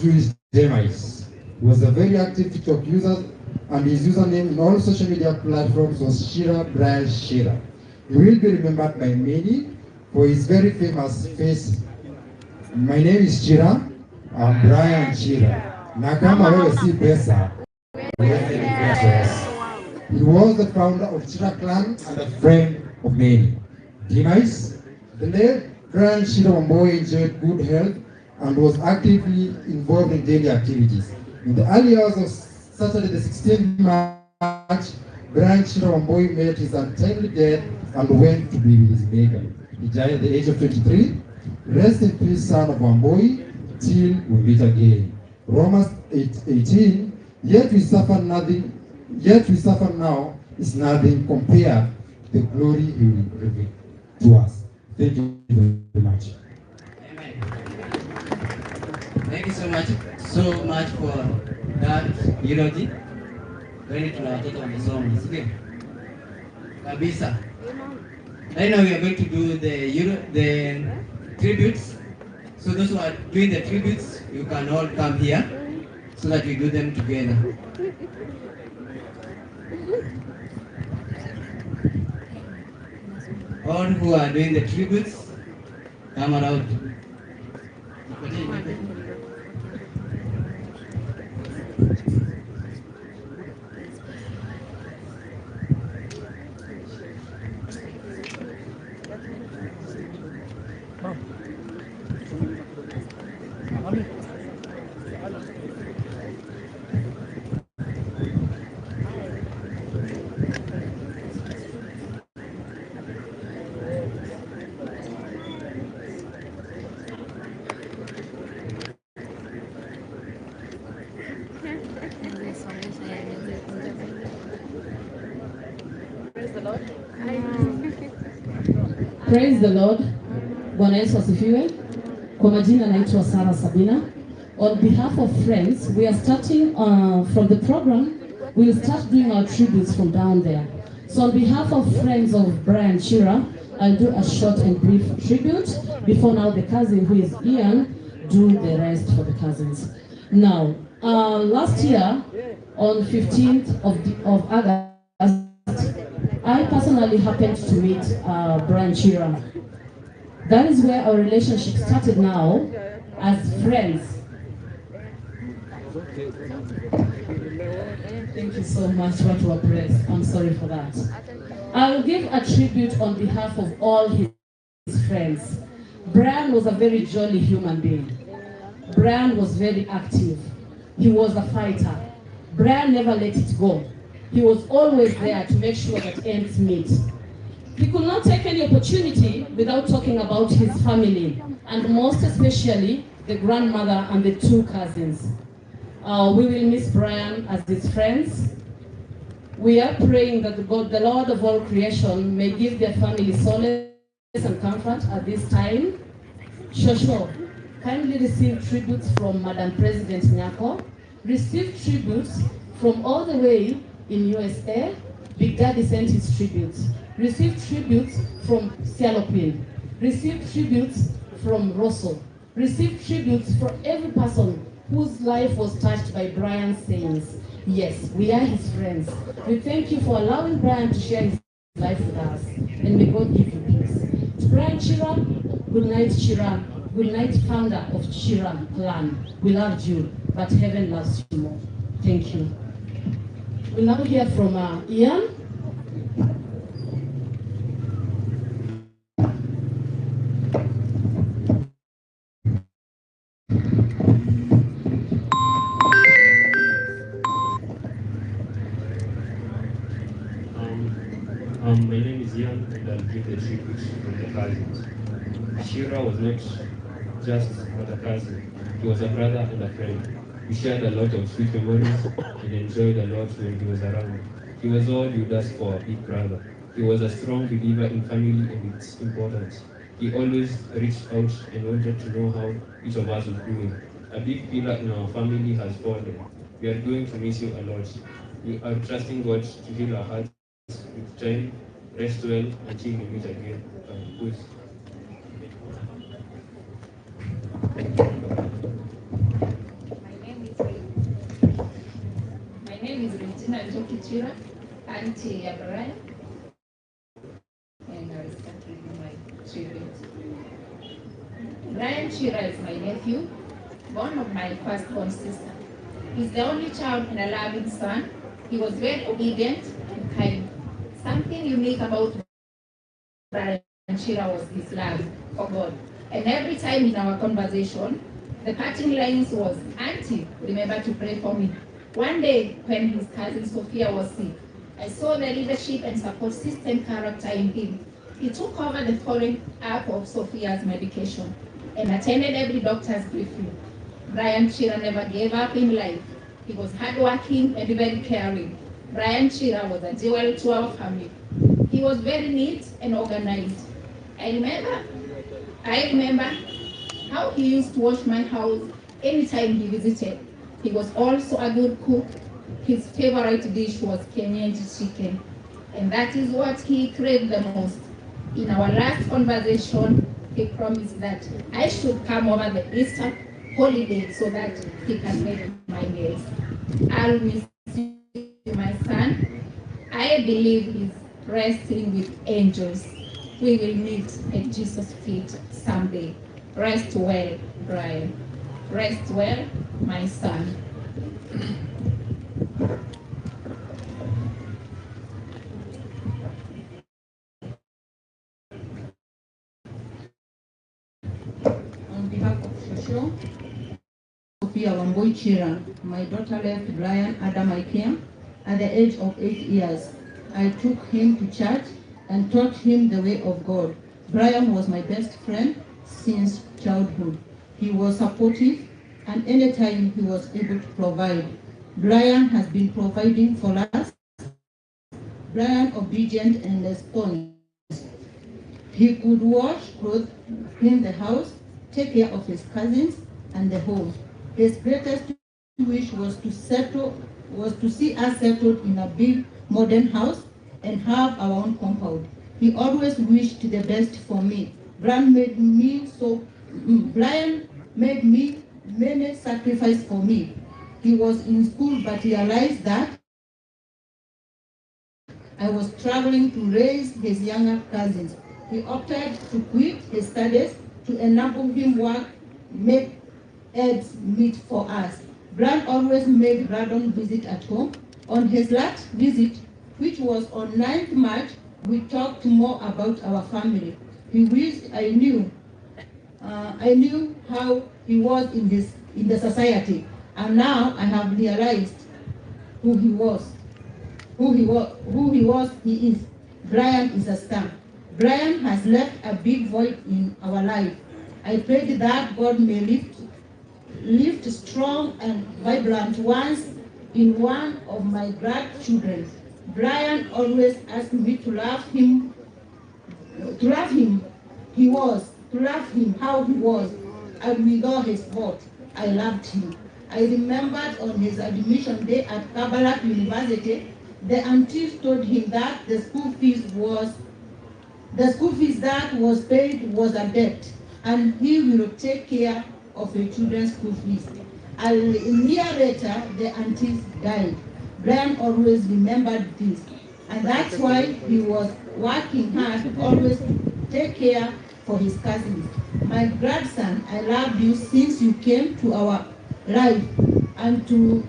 to his demise. He was a very active TikTok user and his username in all social media platforms was Chira Brian Chira. He will be remembered by many for his very famous face. My name is Chira, I'm Brian Chira. Na kama wewe si pesa, wewe ni pesa. He was the founder of Chira clan and a friend of many. Demise, the late Brian Chira Wamboi enjoyed good health and was actively involved in daily activities. In the early hours of Saturday the 16th March, Brian Chira Wamboi met his untimely death and went to be with his maker. He died at the age of 23. Rest in peace, son of Wamboi, till we meet again. Romans 8:18, yet we suffer now is nothing compared to the glory he will reveal to us. Thank you very much. Amen. Thank you so much for that eulogy. Very tuna watoto wamesoma, sivyo? Kabisa. Right now we are going to do the tributes. So those who are doing the tributes, you can all come here so that we do them together. All who are doing the tributes, come around. Praise the Lord. Bwana Yesu asifiwe. Kwa majina naitwa Sara Sabina. On behalf of friends, we are starting from the program. We'll start doing our tributes from down there. So on behalf of friends of Brian Chira, I'll do a short and brief tribute before now the cousin who is Ian do the rest for the cousins. Now, last year on 15th of August, I personally happened to meet Brian Chira. That is where our relationship started now as friends. Thank you so much, what to press. I'm sorry for that. I will give a tribute on behalf of all his friends. Brian was a very jolly human being. Brian was very active. He was a fighter. Brian never let it go. He was always there to make sure that ends meet. He could not take any opportunity without talking about his family, and most especially the grandmother and the two cousins. We will miss Brian as his friends. We are praying that God, the Lord of all creation, may give their family solace and comfort at this time. Shosho, kindly receive tributes from Madam President Nyako. Receive tributes from all the way in USA. Big Daddy sent his tributes. Receive tributes from Sialopin. Receive tributes from Russell. Receive tributes from every person whose life was touched by Brian's sayings. Yes, we are his friends. We thank you for allowing Brian to share his life with us. And may God give you peace. To Brian Chira, good night Chira. Good night, founder of Chira clan. We loved you, but heaven loves you more. Thank you. We'll now hear from Ian. My name is Ian, and I'll give the tribute from the cousins. Chira was not just a cousin, he was a brother and a friend. We shared a lot of sweet memories and enjoyed a lot when he was around. He was all you'd ask for a big brother. He was a strong believer in family and its importance. He always reached out and wanted to know how each of us was doing. A big pillar in our family has fallen. We are going to miss you a lot. We are trusting God to heal our hearts with time. Rest well until we meet again. Quizz. My name is Rita. majina nitoki Chira, auntie ya Bwari, and I was starting my tribute. Brian Chira is my nephew, born of my firstborn sister. He's the only child and a loving son. He was very obedient and kind. Something unique about Brian Chira was his love for God. And every time in our conversation, the parting lines was, "Auntie, remember to pray for me." One day, when his cousin Sophia was sick, I saw the leadership and support system character in him. He took over the following up of Sophia's medication and attended every doctor's briefing. Brian Chira never gave up in life. He was hardworking and very caring. Brian Chira was a jewel to our family. He was very neat and organized. I remember how he used to wash my house anytime he visited. He was also a good cook. His favorite dish was Kenyaji chicken, and that is what he craved the most. In our last conversation, he promised that I should come over the Easter holiday so that he can make my meals. I'll miss you, my son. I believe he's resting with angels. We will meet at Jesus' feet someday. Rest well, Brian. Rest well, my son. On behalf of Shosho, Sophia Wambui Chira, my daughter left Brian Adam Ikea at the age of 8 years. I took him to church and taught him the way of God. Brian was my best friend since childhood. He was supportive, and anytime he was able to provide. Brian has been providing for us. Brian obedient and responsive. He could wash clothes, clean the house, take care of his cousins and the home. His greatest wish was to see us settled in a big modern house and have our own compound. He always wished the best for me. Brian made many sacrifices for me. He was in school but realized that I was struggling to raise his younger cousins. He opted to quit his studies to enable him work, make ends meet for us. Brian always made random visit at home. On his last visit, which was on 9th March, we talked more about our family. He wished I knew how he was in the society, and now I have realized who he was. He is. Brian is a star. Brian has left a big void in our life. I prayed that God may lift strong and vibrant ones in one of my grandchildren. Brian always asked me to love him how he was, and with all his fault, I loved him. I remembered on his admission day at Kabbalah University, the aunties told him that the school fees that was paid was a debt, and he will take care of the children's school fees. A year later, the aunties died. Brian always remembered this, and that's why he was working hard to always take care for his cousins. My grandson, I love you since you came to our life and to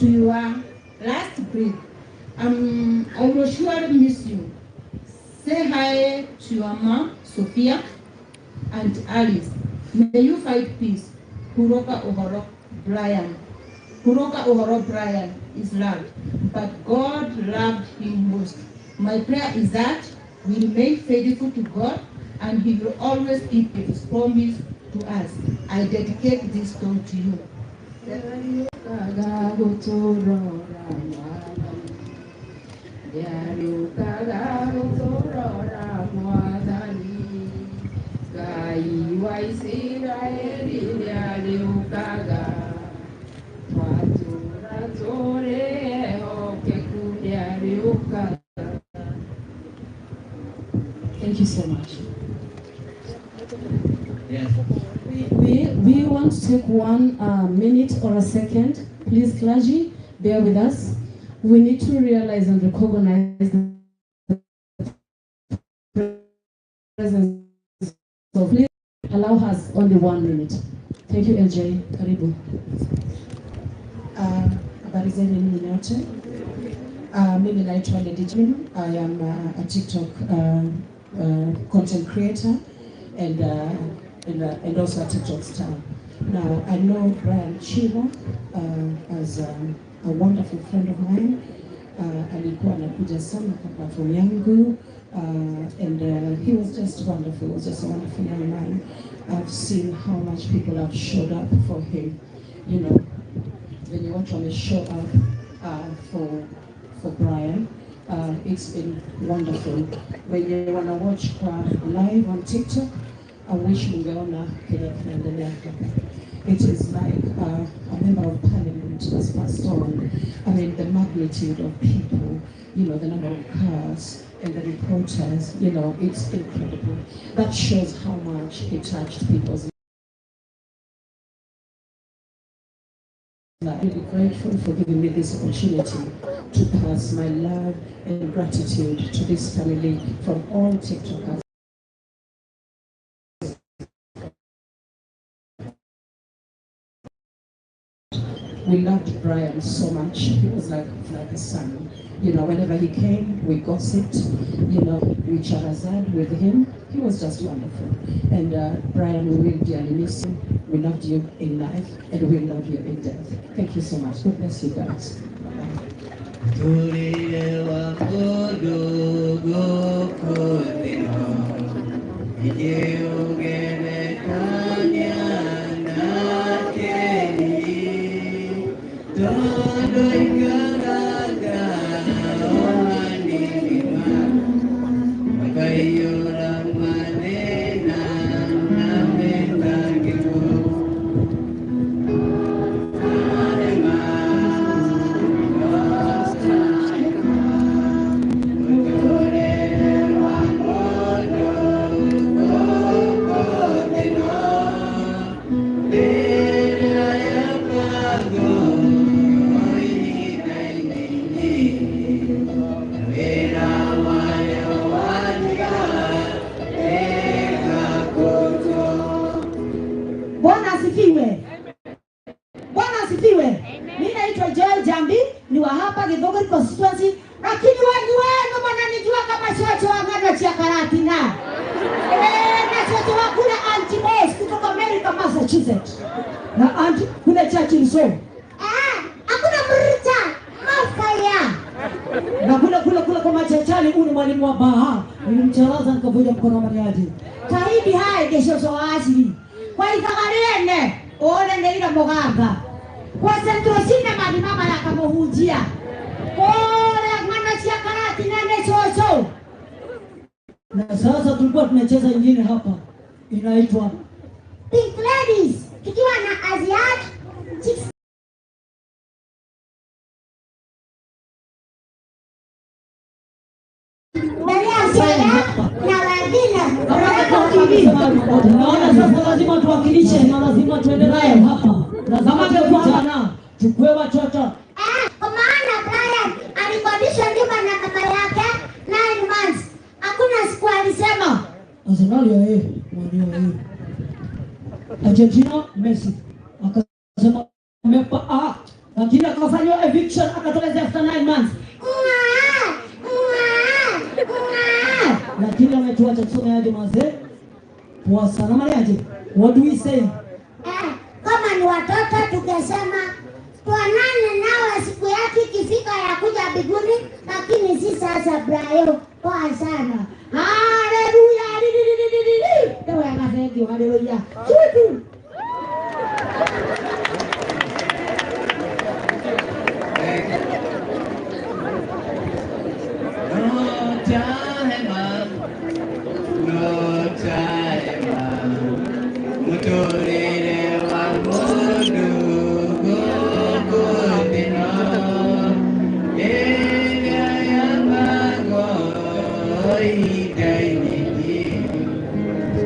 your last breath. I will surely miss you. Say hi to your mom, Sophia, and Alice. May you find peace. Kuroka Ohoro Brian. Kuroka Ohoro Brian is loved, but God loved him most. My prayer is that we remain faithful to God, and He will always keep His promise to us. I dedicate this song to you. Thank you so much. Yes. We want to take 1 minute or a second. Please, clergy, bear with us. we need to realize and recognize the presence of leaders. Allow us only 1 minute. Thank you, LJ. Karibu. Habari zenu nyinyi nyote. Mimi naitwa Lady Jim. I am a TikTok content creator and also a TikTok star. Now, I know Brian Chira as a wonderful friend of mine. Alikuwa anakuja sana kwa platform yangu and he was just wonderful. He was just a wonderful young man. I've seen how much people have showed up for him. You know, when you want to show up for Brian, it's been wonderful. When you want to watch live on TikTok, I wish mungeona kile kinaendelea hapa. It is like a member of parliament has passed on. I mean, the magnitude of people, you know, the number of cars and the reporters, you know, it's incredible. That shows how much it touched people's lives. I'm really grateful for giving me this opportunity to pass my love and gratitude to this family from all TikTokers. We loved Brian so much. He was like a son. You know, whenever he came, we gossiped. You know, we charazad with him. He was just wonderful. And Brian, we will dearly miss you. We loved you in life, and we love you in death. Thank you so much. God bless you guys. Tahidi hai kesho so asili. Kwa itakarene ole ndeira moganga. Kwa centro cinema ni mama ya kamohujia. Ole mwana chia karati nene chocho. Na sasa tulikuwa tunacheza nyingine hapa inaitwa Pink Ladies kikiwa na Aziat Chicks. Naona sasa lazima tuwakilishe na lazima tuendelee hapa. Lazima tukutana tukue watoto. Kwa maana Brian alikodisha nyumba na mama yake 9 months. Hakuna siku alisema. Arsenal ya Argentina Messi akasema mepa lakini akafanywa eviction akatoka after 9 months. Lakini ametuacha tusome aje mazee. Poa sana mariaje. What do we say? Kama ni watoto tukesema tuanane nao siku yake ikifika ya kuja mbinguni, lakini si sasa Brian. Poa sana. Haleluya. Ewe anasema haleluya. Chutu.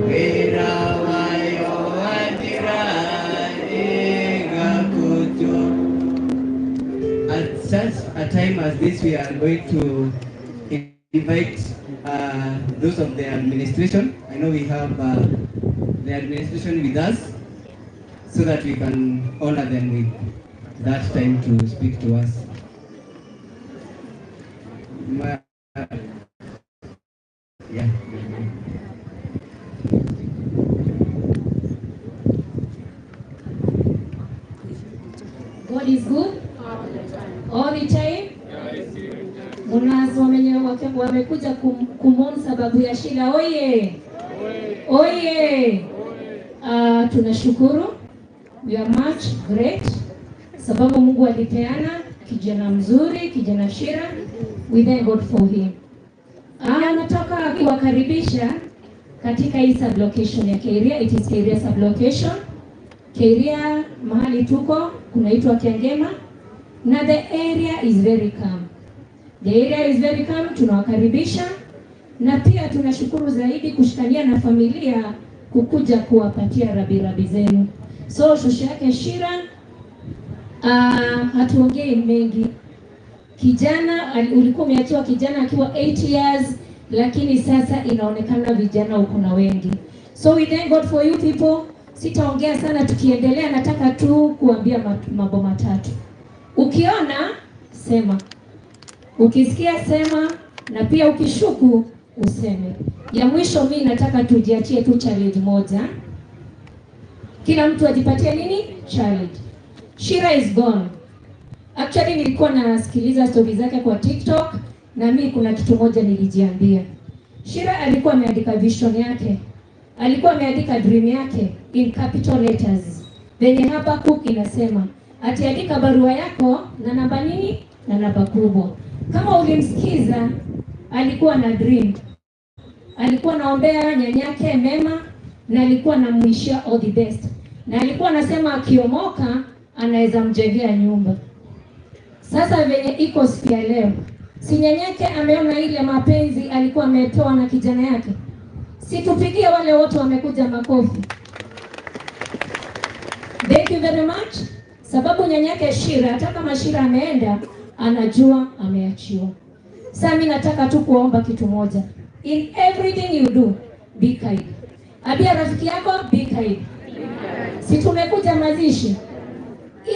Wera wayo as this, we are going to invite those of the administration. I know we have the administration with us, so that we can honor them with that time to speak to us. Yeah. God is good all the time. Munazo wamekuja kumwona sababu ya shida. Oye, oye. Tunashukuru, we are much great sababu Mungu alipeana kijana mzuri, kijana Chira. We thank God for him. Nataka kuwakaribisha katika hii sublocation ya Chira. It is Chira sublocation. Chira mahali tuko kunaitwa Kengema, na the area is very calm. The area is very calm. Tunawakaribisha na pia tunashukuru zaidi kushikania na familia kukuja kuwapatia rabi zenu. So shosho yake Chira, hatuongei mengi. Kijana ulikuwa umeachiwa kijana akiwa 8 years, lakini sasa inaonekana vijana uko na wengi. So we thank God for you people. Sitaongea sana tukiendelea, nataka tu kuambia mambo matatu. Ukiona sema, ukisikia sema, na pia ukishuku useme. Ya mwisho mimi nataka tujiachie tu challenge moja. Kila mtu ajipatie nini? Challenge. Chira is gone. Actually nilikuwa nasikiliza stories zake kwa TikTok, na mimi kuna kitu moja nilijiambia. Chira alikuwa ameandika vision yake. Alikuwa ameandika dream yake in capital letters. Venye hapa book inasema, atiandika barua yako na namba nini? Na namba kubwa. Kama ulimsikiza, alikuwa na dream. Alikuwa naombea nyanyake mema, na alikuwa namwishia all the best. Na alikuwa anasema akiomoka anaweza mjengea nyumba. Sasa venye iko siku ya leo, si nyanyake ameona ile mapenzi alikuwa ametoa na kijana yake. Situpigie wale wote wamekuja makofi. Thank you very much. Sababu nyanyake Chira, hata kama Chira ameenda, anajua ameachiwa. Sasa mimi nataka tu kuomba kitu moja. In everything you do, be kind. Abia rafiki yako, be kind. Si tumekuja mazishi,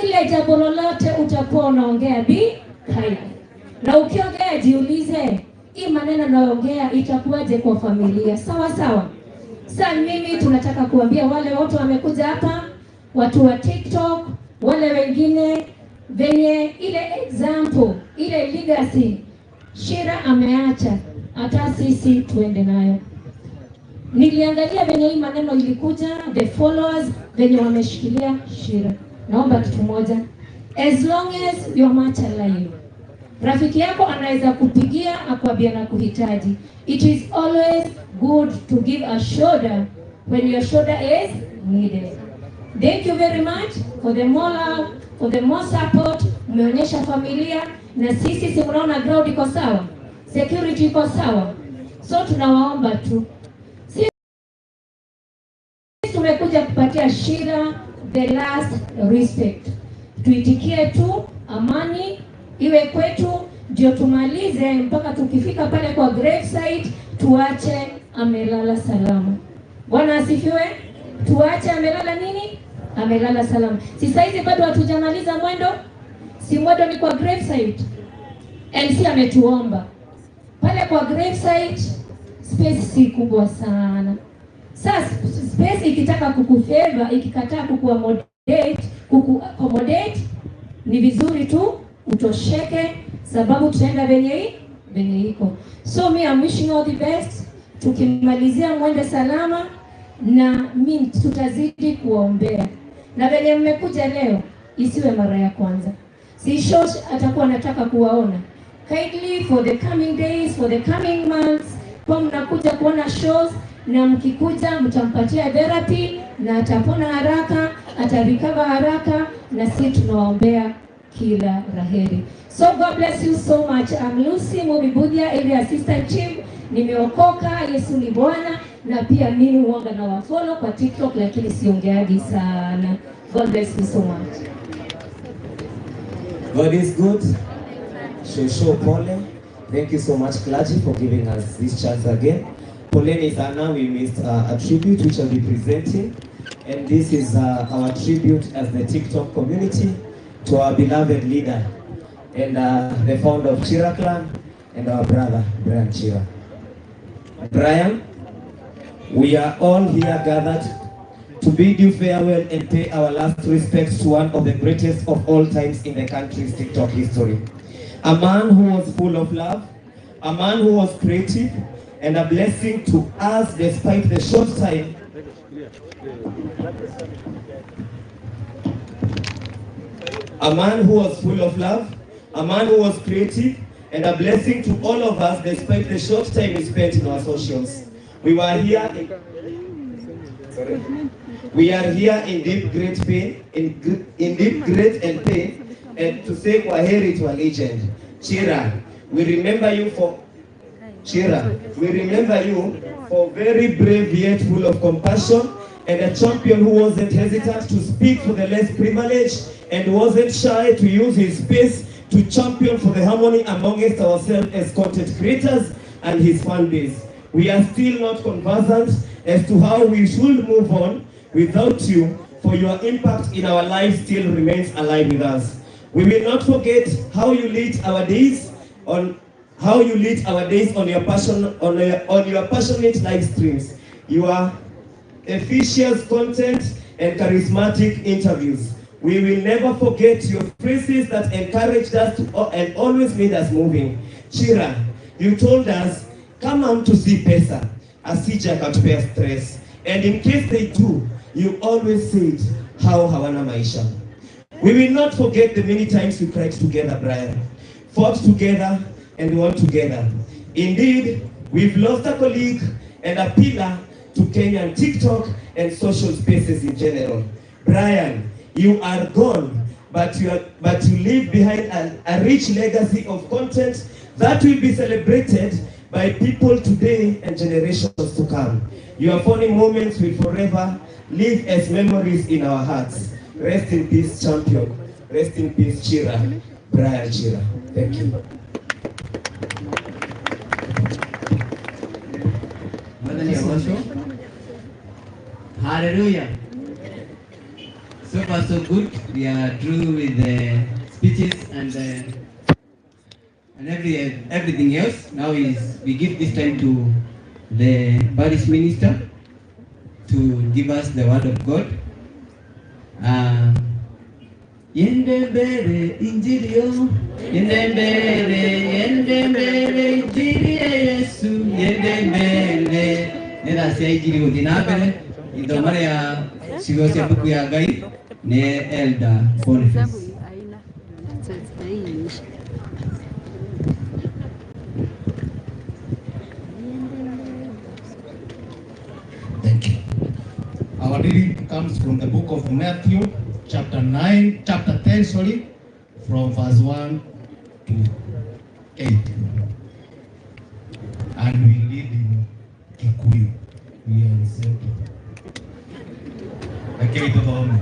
ile jambo lolote utakuwa unaongea, be kind. Na ukiongea jiulize, hii maneno naongea itakuwaje kwa familia? Sawa sawa. Sasa mimi tunataka kuambia wale wote wamekuja hapa, watu wa TikTok, wale wengine, venye ile example, ile legacy Chira ameacha, hata sisi tuende nayo. Niliangalia venye hii maneno ilikuja, the followers venye wameshikilia Chira. Naomba kitu moja, as long as you are much alive, rafiki yako anaweza kupigia akwambia na kuhitaji. It is always good to give a shoulder when your shoulder is needed. Thank you very much for the more love, for the more support. Mmeonyesha familia, na sisi si mnaona ground iko sawa, security iko sawa. So tunawaomba tu, sisi tumekuja kupatia Chira the last respect. Tuitikie tu, amani iwe kwetu, ndio tumalize mpaka tukifika pale kwa gravesite, tuache amelala salama. Bwana asifiwe. Tuache amelala nini? Amelala salama. Si saizi bado hatujamaliza mwendo? Si mwendo ni kwa gravesite. MC ametuomba pale kwa gravesite, space si kubwa sana. Sasa space ikitaka kukufeva, ikikataa kukuaccommodate, ni vizuri tu utosheke, sababu tutaenda venye iko. So me I'm wishing all the best. Tukimalizia mwende salama, na mimi tutazidi kuombea. Na venye mmekuja leo, isiwe mara ya kwanza. Si shosh atakuwa nataka kuwaona. Kindly for the coming days, for the coming months, kwa mnakuja kuona shows, na mkikuja mtampatia therapy na atapona haraka, atarecover haraka, na sisi tunawaombea kila laheri. So God bless you so much. I'm Lucy Mubibudia, Area Assistant Chief. Nimeokoka, Yesu ni Bwana, na pia mimi huanga na wafollow kwa TikTok, lakini siongeaji sana. God bless you so much. God is good Shosho Pole. Thank you so much, clergy, for giving us this chance again. Poleni sana, we missed a tribute which I'll be presenting. And this is our tribute as the TikTok community to our beloved leader and the founder of Chira clan and our brother, Brian Chira. Brian, we are all here gathered to bid you farewell and pay our last respects to one of the greatest of all times in the country's TikTok history. A man who was full of love, a man who was creative, and a blessing to us despite the short time. A man who was full of love, a man who was creative, and a blessing to all of us despite the short time we spent in our socials. We are here in deep great pain, in deep great and pain, and to say kwaheri to a legend. Chira, we remember you for very brave yet full of compassion, and a champion who wasn't hesitant to speak for the less privileged and wasn't shy to use his space to champion for the harmony amongst ourselves as content creators and his fan base. We are still not conversant as to how we should move on without you, for your impact in our lives still remains alive with us. We will not forget how you lit our days on your passionate live streams, your efficient content and charismatic interviews. We will never forget your phrases that encouraged us and always made us moving. Chira, you told us, come on to see pesa, asija katupea stress. And in case they do, you always said, how hawana maisha. We will not forget the many times we cried together, Brian, fought together, and won together. Indeed, we've lost a colleague and a pillar to Kenyan TikTok and social spaces in general. Brian, you are gone, but you leave behind a rich legacy of content that will be celebrated by people today and generations to come. Your funny moments will forever live as memories in our hearts. Rest in peace, champion. Rest in peace, Chira. Brian Chira. Thank you. Hallelujah. So far so good. We are through with the speeches and everything else. Now we give this time to the parish minister to give us the word of God. Yende mbele injili yo, yende mbele injili ya Yesu, yende mbele. Nera sia injili udinabele, idomare ya sigosia buku ya gai, ne Elder Boniface. Thank you. Our reading comes from the book of Matthew, chapter 10, from verse 1 to 8. And we read in Kikuyu. We are in Senge. Okay, to home.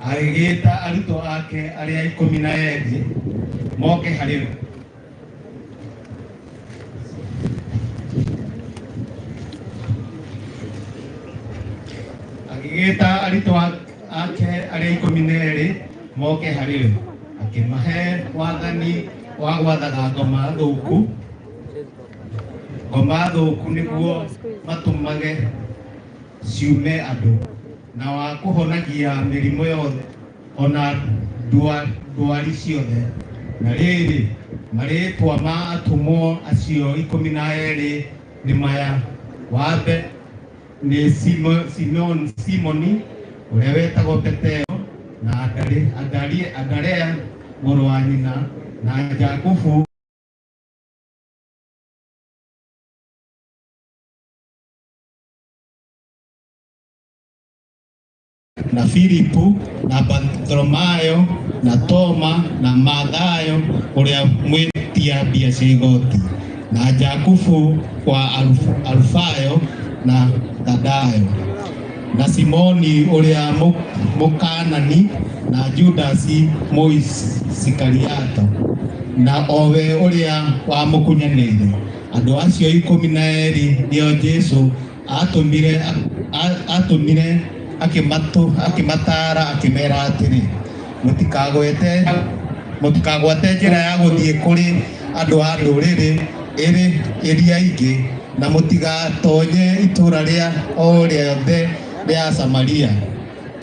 Agita aluto ake aria 12 moke hariru. Agita aluto ake aria 12 moke hariru. Akimahe wathani wa gwathaga ngoma thuku. Ngoma thuku niguo matumage ciume andu na wa kuhonagia mirimo yothe ona ndwari ciothe. Na riri maritwa ma atumwo acio 12 ni maya. Wambe ni Simoni uria wetagwo Petero na Andarea mũrũ wa nyina na Jakubu na Filipu na Bartholomayo na Toma na Mathayo uria mwitia mbia cia igoti na Jakubu wa Alfayo na Thadayo na Simoni uria Mukanani na Judasi Moisikariato na owe uria wa mukunyanire andu acio 12 nio Jesu atumire akimatara akimera atiri mutikagwete njira ya guthie kuri andu a nduriri iria ingi na mutigatonye itura ria o riothe ria Samaria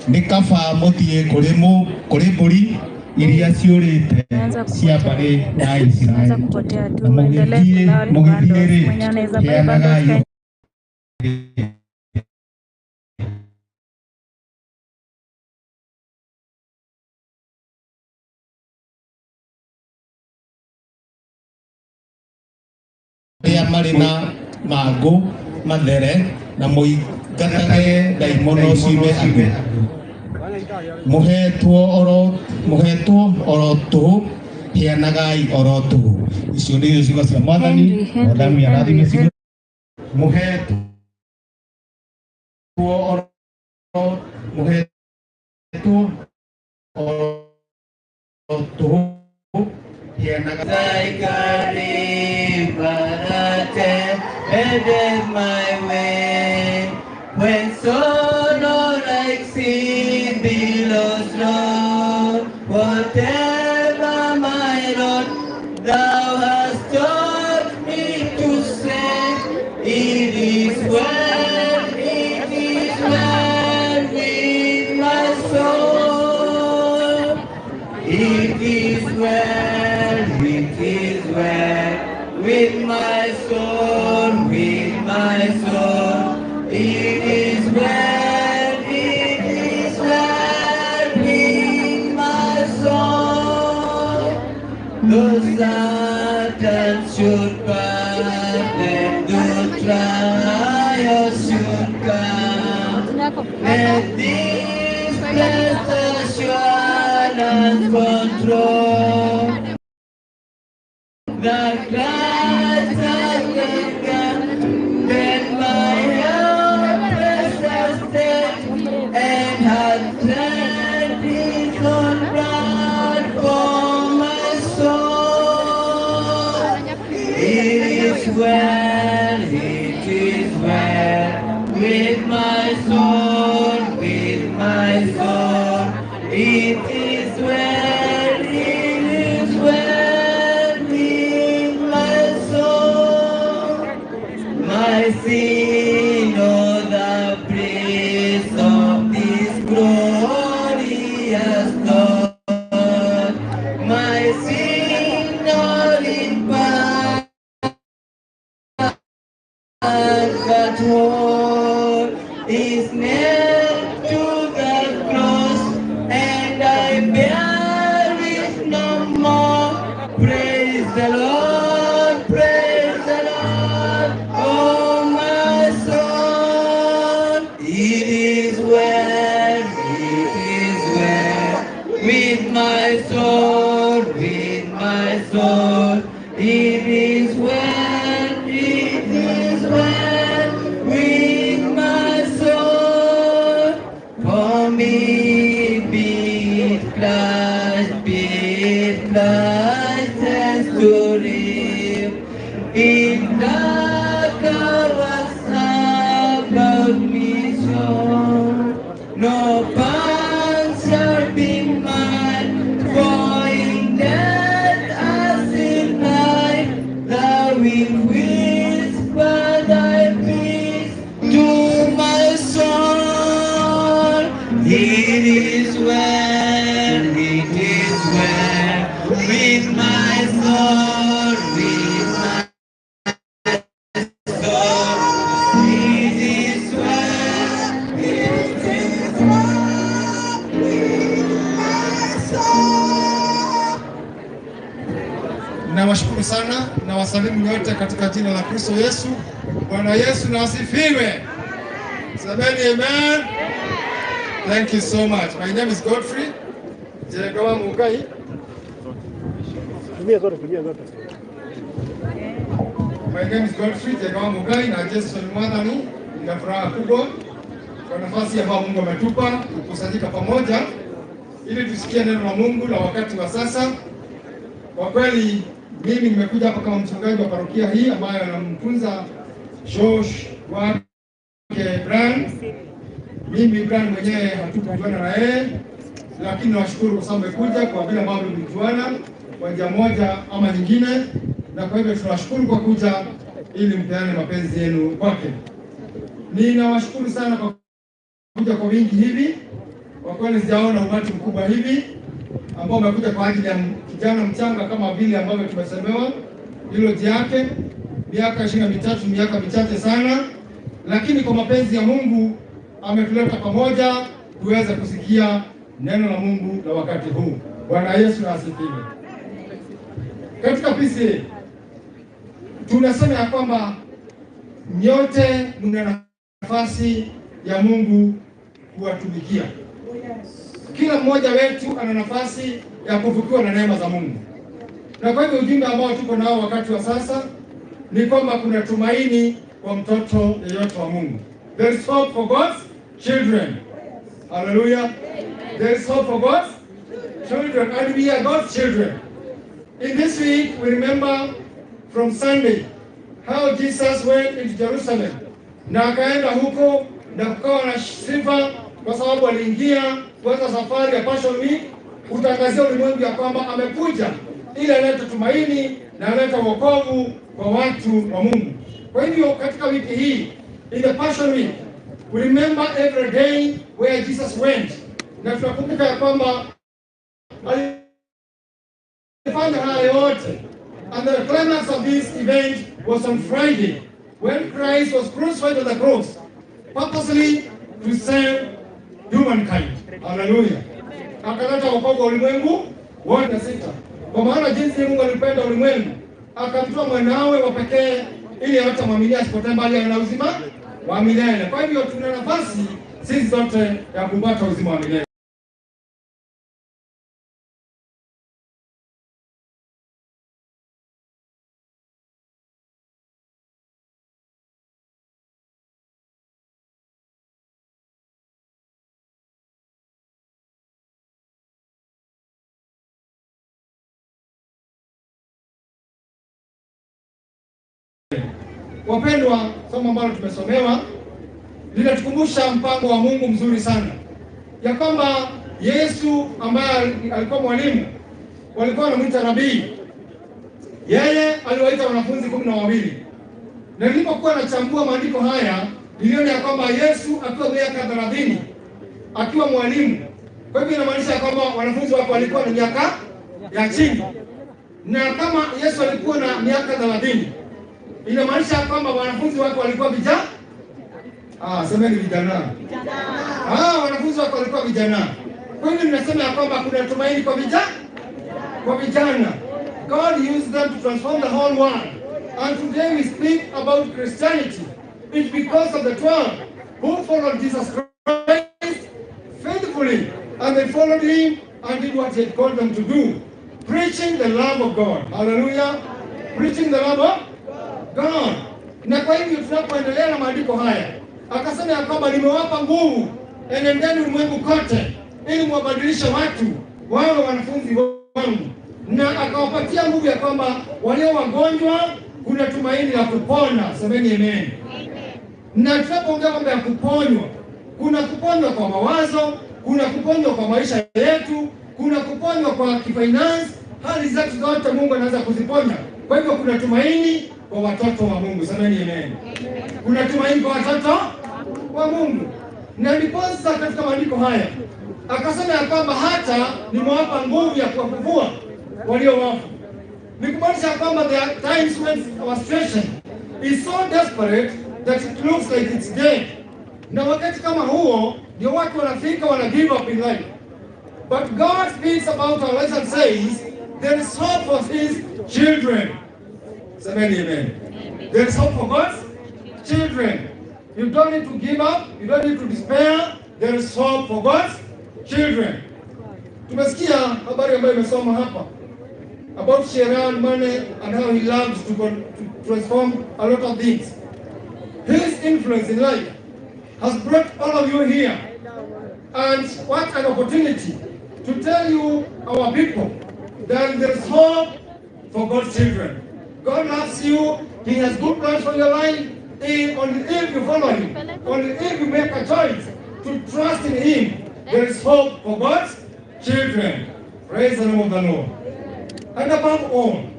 ni kaba muthie kuri mburi iria ciurite cia mbari ya Israeli na mugithie heanagai ria marina mangu mathere na muingatage daimono ciume andu muhetwo oro tu heanagai oro tu icio nĩ ciugo cia Mwathani. Mwathani arathime ciugo muhetwo oro tu heanagai it is my way when sorrow like sea billows roll. Whatever my Lord, thou hast taught me to say, it is well with my soul. It is well with my soul, with my soul. It is well with my soul. Though Satan should pass and the trials should come, let this blessed assurance control the Christ has come, then my helpless state and has shed his own blood for my soul. It is well with my soul, with my soul. It is well with my soul. My sin, oh, the praise of this glorious Lord. My sin, all in part, but all is nailed to the cross, and I bear it no more. Praise the Lord, praise the Lord, oh my soul. It is well with my soul, with my soul. It is well with my soul. For me, be it Christ, and to live in dark hours about me so. No pain shall be mine, for in death as in life, thou wilt whisper thy peace to my soul. It is well with my soul, with my soul. It is well with my soul. Nawashukuru sana na wasalimu wote katika jina la Kristo Yesu. Bwana Yesu na asifiwe. Semeni amen. Thank you so much. My name is Godfrey. Jegawa Mugai. My name is Godfrey Jegawa Mugai na Yesu ni Mwathani. Nina furaha kubwa kwa nafasi ambayo Mungu ametupa kukusanyika pamoja ili tusikie neno la Mungu la wakati wa sasa. Kwa kweli mimi nimekuja hapa kama mchungaji wa parokia hii ambayo anamtunza Josh wake Brian. Mimi Brian mwenyewe hatukujuana na yeye, lakini nawashukuru kwa sababu mmekuja kwa vile ambavyo mlijuana kwa njia moja ama nyingine, na kwa hivyo tunawashukuru kwa kuja ili mpeane mapenzi yenu kwake. Ninawashukuru sana kwa kuja kwa wingi hivi. Kwa kweli sijaona umati mkubwa hivi ambao umekuja kwa ajili ya kijana mchanga kama vile ambavyo tumesemewa hilo yake miaka 23, miaka michache sana, lakini kwa mapenzi ya Mungu ametuleta pamoja tuweze kusikia neno la Mungu la wakati huu. Bwana Yesu asifiwe. Katika PCA tunasema ya kwamba nyote mna nafasi ya Mungu kuwatumikia. Kila mmoja wetu ana nafasi ya kuvukiwa na neema za Mungu. Na kwa hivyo ujumbe ambao tuko nao wakati wa sasa ni kwamba kuna tumaini kwa mtoto yeyote wa Mungu. There is hope for God's children. Hallelujah. There is hope for God's children, and we are God's children. In this week we remember from Sunday how Jesus went into Jerusalem. Na akaenda huko na kukawa na sifa kwa sababu aliingia kuanza safari ya Passion Week kutangazia ulimwengu ya kwamba amekuja ili alete tumaini na alete wokovu kwa watu wa Mungu. Kwa hivyo katika wiki hii in the Passion Week we remember every day where Jesus went, na tunakumbuka ya kwamba alifanya haya yote, and the climax of this event was on Friday when Christ was crucified on the cross purposely to save humankind. Hallelujah. Akaleta wokovu wa ulimwengu wote sita. Kwa maana jinsi Mungu alipenda ulimwengu akamtoa mwanawe wa pekee ili hata mwamini asipotee bali awe na uzima wa milele. Kwa hivyo tuna nafasi sisi zote ya kupata uzima wa milele. Wapendwa, somo ambalo tumesomewa linatukumbusha mpango wa Mungu mzuri sana, ya kwamba Yesu ambaye alikuwa mwalimu, walikuwa wanamuita rabii, yeye aliwaita wanafunzi 12. Na nilipokuwa nachambua maandiko haya niliona ya kwamba Yesu akiwa miaka 30 akiwa mwalimu. Kwa hivyo inamaanisha kwamba wanafunzi wake walikuwa na miaka ya chini, na kama Yesu alikuwa na miaka 30 inamaanisha kwamba wanafunzi wake walikuwa vijana. Semeni vijana. Wanafunzi wake walikuwa vijana. Kwa hivyo ninasema ya kwamba kuna tumaini kwa vijana. Kwa vijana. God used them to transform the whole world. And today we speak about Christianity. It's because of the 12 who followed Jesus Christ faithfully, and they followed him and did what he had called them to do. Preaching the love of God. Hallelujah. Preaching the love of God. Na kwa hivyo tunapoendelea na maandiko haya, akasema ya kwamba nimewapa nguvu, enendeni ulimwengu kote ili mwabadilishe watu wawe wanafunzi wangu. Na akawapatia nguvu ya kwamba walio wagonjwa kuna tumaini la kupona. Semeni amen. Na tunapoongea mambo ya kuponywa, kuna kuponywa kwa mawazo, kuna kuponywa kwa maisha yetu, kuna kuponywa kwa kifinance, hali zetu zote Mungu anaweza kuziponya. Kwa hivyo kuna tumaini kwa watoto wa Mungu. Semeni amen. Kuna tumaini kwa watoto wa Mungu. Na ndiposa katika maandiko haya akasema ya kwamba hata nimewapa nguvu ya kuwafufua walio wafu. Ni kumaanisha kwamba there are times when our situation is so desperate that it looks like it's dead. Na wakati kama huo ndio watu wanafika wana give up in life. But God speaks about our lives and says there is hope for his children. Semeni amen. There is hope for God's children. You don't need to give up. You don't need to despair. There is hope for God's children. Tumesikia habari ambayo imesoma hapa about Chira and money and how he loves to transform a lot of things. His influence in life has brought all of you here. And what an opportunity to tell you, our people, that there is hope for God's children. God loves you. He has good plans for your life. Only if you follow Him, only if you make a choice to trust in Him, there is hope for God's children. Praise the name of the Lord. And above all,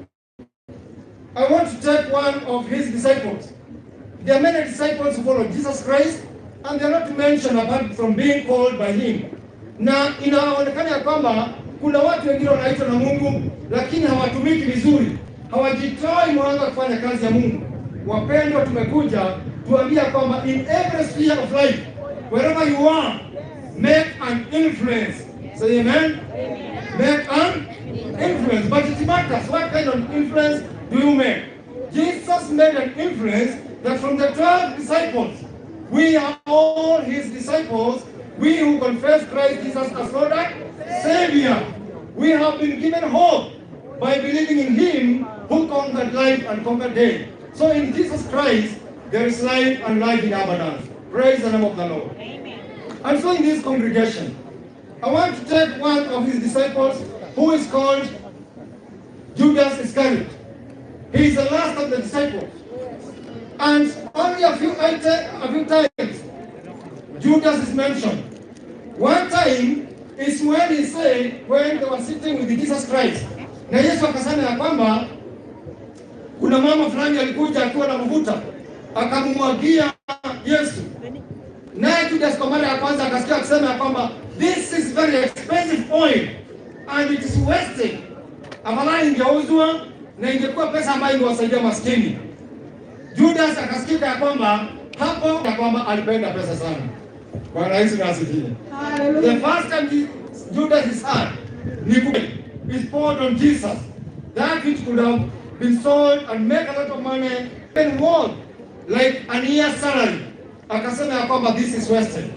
I want to take one of His disciples. There are many disciples who follow Jesus Christ, and they are not mentioned apart from being called by Him. Na inaonekana ya kwamba kuna watu wengine wanaitwa na Mungu lakini hawatumiki vizuri, hawajitoi mwanga kufanya kazi ya Mungu. Wapendwa, tumekuja tuambia kwamba in every sphere of life, wherever you are, make an influence. Say amen. Make an influence. But it matters what kind of influence do you make. Jesus made an influence that from the 12 disciples, we are all His disciples. We who confess Christ Jesus as Lord and Savior, we have been given hope by believing in Him who conquered life and conquered death. So in Jesus Christ, there is life and life in abundance. Praise the name of the Lord. Amen. And so in this congregation, I want to take one of His disciples who is called Judas Iscariot. He is the last of the disciples. And only a few times Judas is mentioned. One time is when he said, when they were sitting with Jesus Christ, na Yesu akasema ya kwamba kuna mama fulani alikuja akiwa na mafuta akamumwagia Yesu. Naye Judas kwa mara ya kwanza akasikia akisema ya kwamba this is very expensive oil and it is wasted. Afadhali ingeuzwa na ingekuwa pesa ambayo ingewasaidia maskini. Judas akasikika ya kwamba hapo ya kwamba alipenda pesa sana. Bwana Yesu asifiwe. The first time Judas is heard, is poured on Jesus. That which could have been sold and make a lot of money, even more like an year's salary. Akasema ya kwamba this is wasted.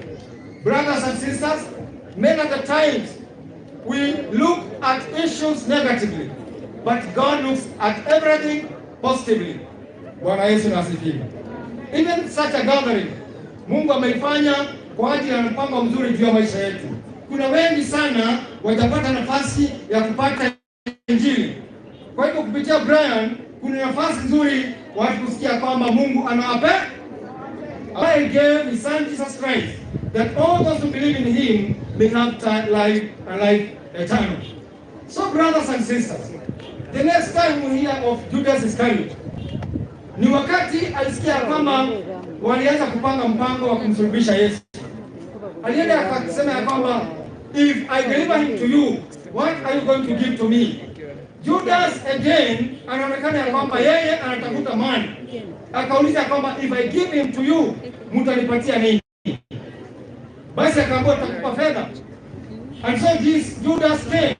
Brothers and sisters, many of the times we look at issues negatively, but God looks at everything positively. Bwana Yesu asifiwe. Even such a gathering, Mungu ameifanya kwa ajili ya mpango mzuri juu ya maisha yetu. Kuna wengi sana watapata nafasi ya kupata Injili. Kwa hivyo kupitia Brian, kuna nafasi nzuri watu kusikia kwamba Mungu anawapenda. I gave His Son Jesus Christ, that all those who believe in Him may have life and life eternal. So brothers and sisters, the next time we hear of Judas Iscariot, ni wakati alisikia kwamba walianza kupanga mpango wa kumsulubisha Yesu. Alienda akasema ya kwamba if I deliver him to you, what are you going to give to me? Judas again anaonekana ya kwamba yeye anatafuta mali. Akauliza kwamba if I give him to you, mtanipatia nini? Basi akaambiwa nitakupa fedha. And so Judas came.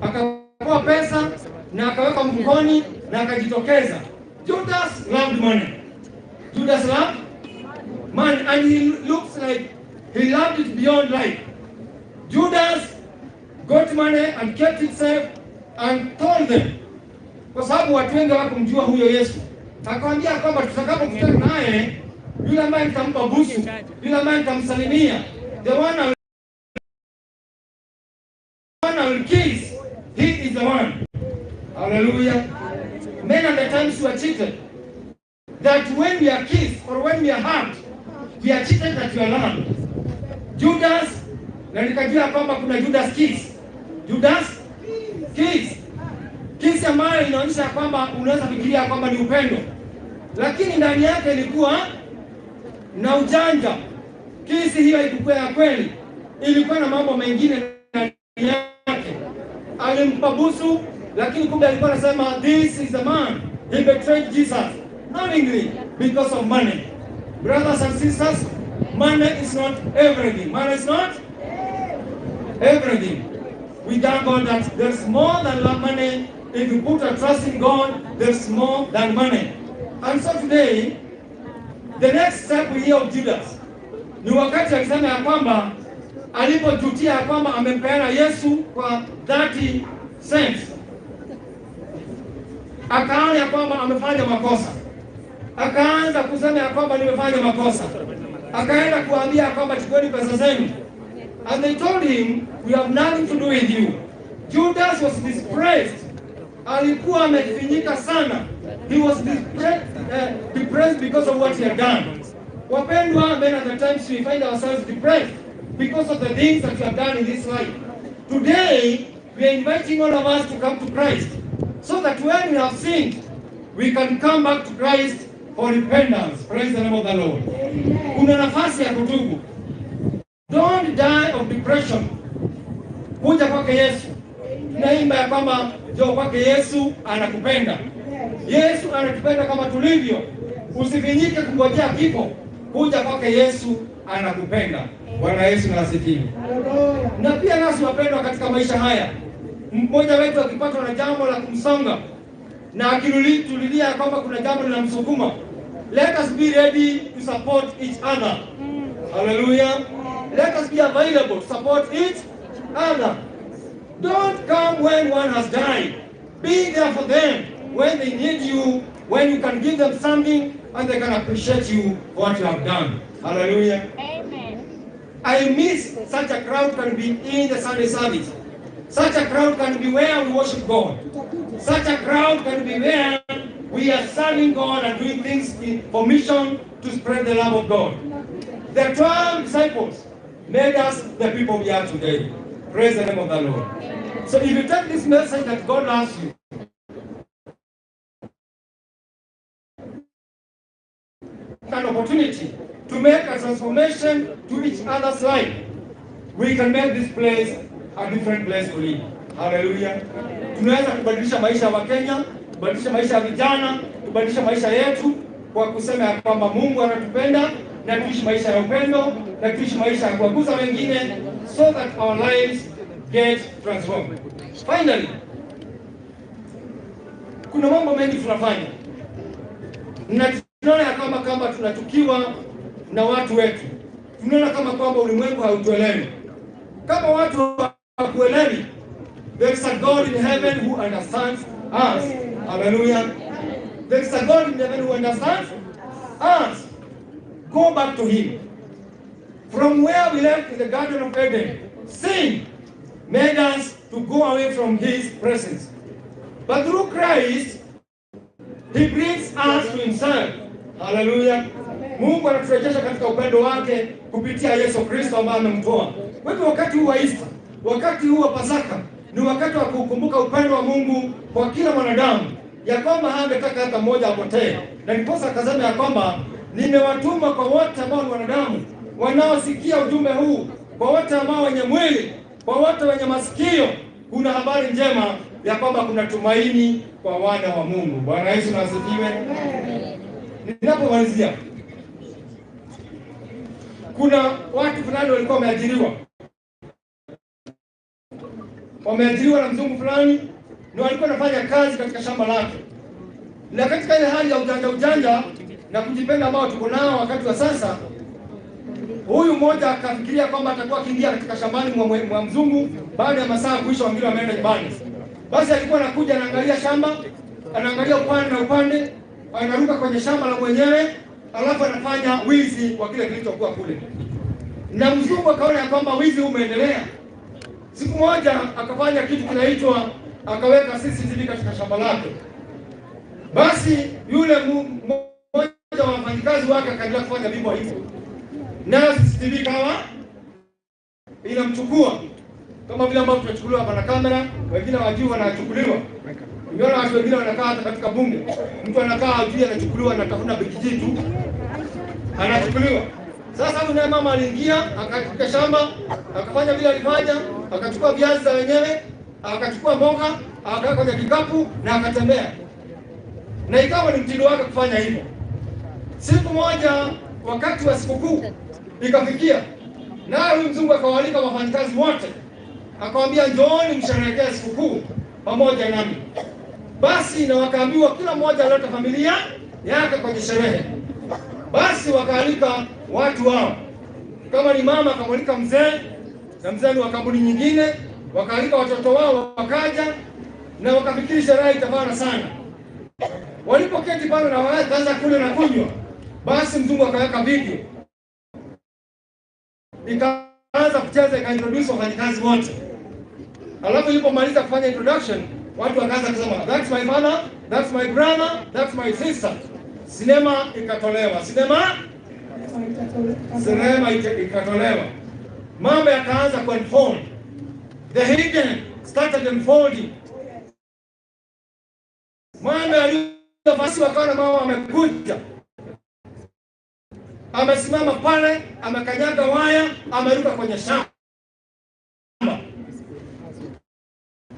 Akapewa pesa na akaweka mfukoni na akajitokeza. Judas loved money. Judas loved money, and he looks like he loved it beyond life. Judas got money and kept it safe and told them, kwa sababu watu wengi hawakumjua huyo Yesu. Akawaambia kwamba tutakapokutana naye, yule ambaye nitampa busu, yule ambaye nitamsalimia, the one I will kiss, he is the one. Hallelujah. Many of the times we are cheated. That when we are kissed or when we are hugged, we are cheated that we are loved. Judas, na nikajua kwamba kuna Judas kiss. Judas kiss. Kiss ambayo inaonyesha kwamba unaweza fikiria kwamba ni upendo, lakini ndani yake ilikuwa na ujanja. Kiss hiyo haikuwa ya kweli, ilikuwa na mambo mengine ndani yake. Alimpa busu, lakini kumbe alikuwa anasema this is the man. He betrayed Jesus knowingly because of money. Brothers and sisters, money is not everything. Money is not everything. We thank God that there's more than money. If you put a trust in God, there's more than money. And so today, the next step we hear of Judas, ni wakati akisema ya kwamba alipojutia ya kwamba amempeana Yesu kwa 30 cents. Akaona ya kwamba amefanya makosa. Akaanza kusema ya kwamba nimefanya makosa. Akaenda kuambia kwamba chukueni pesa zenu. And they told him, we have nothing to do with you. Judas was disgraced alikuwa amefinyika sana. He was depressed because of what he had done. Wapendwa, many of the times we find ourselves depressed because of the things that we have done in this life. Today, we are inviting all of us to come to Christ, so that when we have sinned, we can come back to Christ for repentance. Praise the name of the Lord. Kuna nafasi ya kutubu. Don't die of depression. Kuja kwake Yesu. Naimba ya kwamba njoo kwake Yesu, anakupenda. Yesu anatupenda kama tulivyo. Usifinyike kungojea kifo. Kuja kwake Yesu, anakupenda. Bwana Yesu na asifiwe. Na pia nasi wapendwa, katika maisha haya, mmoja wetu akipatwa na jambo la kumsonga na akitulilia kwamba kuna jambo linamsukuma, let us be ready to support each other. Hallelujah. Let us be available to support each other. Don't come when one has died. Be there for them when they need you, when you can give them something and they can appreciate you for what you have done. Hallelujah. Amen. I miss such a crowd can be in the Sunday service. Such a crowd can be where we worship God. Such a crowd can be where we are serving God and doing things for mission to spread the love of God. The 12 disciples made us the people we are today. Praise the name of the Lord. So if you take this message that God loves you, an opportunity to make a transformation to each other's life, we can make this place a different place to live. Hallelujah. Tunaweza kubadilisha maisha ya Wakenya, kubadilisha maisha ya vijana, kubadilisha maisha yetu kwa kusema ya kwamba Mungu anatupenda na tuishi maisha ya upendo na tuishi maisha ya kuwagusa wengine, so that our lives get transformed. Finally, kuna mambo mengi tunafanya na tunaona ya kama tunatukiwa na watu wetu. Tunaona kama kwamba ulimwengu hautuelewi. Kama watu hawakuelewi, there is a God in heaven who understands us. Hallelujah. There is a God in heaven who understands us. Go back to him. From where we left in the Garden of Eden, sin made us to go away from his presence. But through Christ, he brings us to himself. Hallelujah. Mungu anaturejesha katika upendo wake kupitia Yesu Kristo ambaye amemtoa. Kwa hivyo wakati huu wa Easter, wakati huu wa Pasaka, ni wakati wa kukumbuka upendo wa Mungu kwa kila mwanadamu, ya kwamba hangetaka hata mmoja apotee. Na ndiposa akasema ya kwamba nimewatuma kwa wote ambao ni wanadamu, wanaosikia ujumbe huu, kwa wote ambao wenye mwili, kwa wote wenye masikio. Kuna habari njema ya kwamba kuna tumaini kwa wana wa Mungu. Bwana Yesu na asifiwe. Ninapomalizia, kuna watu fulani walikuwa wameajiriwa na mzungu fulani, na walikuwa wanafanya kazi katika shamba lake. Na katika ile hali ya ujanja na kujipenda ambao tuko nao wakati wa sasa, huyu mmoja akafikiria kwamba atakuwa akiingia katika shambani mwa mzungu baada ya masaa kuisha, wengine wameenda nyumbani. Basi alikuwa anakuja, anaangalia shamba, anaangalia upande na upande, anaruka kwenye shamba la mwenyewe, alafu anafanya wizi wa kile kilichokuwa kule. Na mzungu akaona ya kwamba wizi umeendelea. Siku moja akafanya kitu kinaitwa, akaweka CCTV katika shamba lake. Basi yule mmoja wa wafanyikazi wake akaendelea kufanya vivyo hivyo, na CCTV kawa inamchukua kama vile ambavyo tunachukuliwa hapa na kamera. Wengine hawajui wanachukuliwa. Unaona watu wengine wanakaa hata katika bunge, mtu anakaa hajui anachukuliwa, anatafuna bikiji tu anachukuliwa. Sasa huyu naye mama aliingia akachukua shamba, akafanya vile alifanya, akachukua viazi za wenyewe, akachukua mboga, akaweka kwenye kikapu na akatembea. Na ikawa ni mtindo wake kufanya hivyo. Siku moja wakati wa sikukuu ikafikia, na huyu mzungu akawaalika wafanyakazi wote, akawaambia njooni msherehekee sikukuu pamoja nami. Basi na wakaambiwa kila mmoja alete familia yake kwenye sherehe. Basi wakaalika watu wao, kama ni mama akamwalika mzee, na mzee ni wa kampuni nyingine, wakaalika watoto wao wakaja, na wakafikiri sherehe itafana sana. Walipoketi pale na wakaanza kula na kunywa, basi mzungu akaweka video, ikaanza kucheza, ikaintroduce wafanyakazi wote. Alafu ilipomaliza kufanya introduction, Watu wakaanza kusema that's my father, that's my brother, that's my sister. Sinema ikatolewa. Sinema ikatolewa. Mambo yakaanza kuunfold. The hidden started unfolding. Mambo yaliyofasi wakaona mama amekuja. Amesimama pale, amekanyaga waya, ameruka kwenye shamba.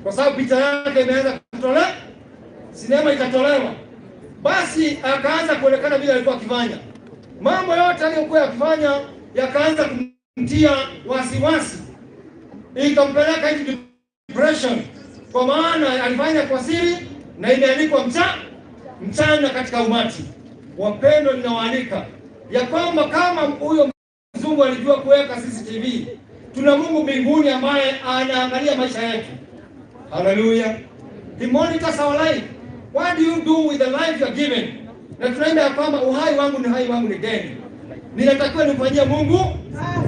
Kwa sababu picha yake imeanza kutolewa, sinema ikatolewa. Basi akaanza kuonekana vile alikuwa akifanya. Mambo yote aliyokuwa yakifanya yakaanza kumtia wasiwasi. Ikampeleka into depression. Kwa maana alifanya kwa siri na imeandikwa mchana katika umati. Wapendo, ninawaalika ya kwamba kama huyo mzungu alijua kuweka CCTV, tuna Mungu mbinguni ambaye anaangalia maisha yetu. Hallelujah. He monitors our life. What do you do with the life you are given? Na tunaenda ya kwamba uhai wangu ni deni. Ninatakiwa nifanyie Mungu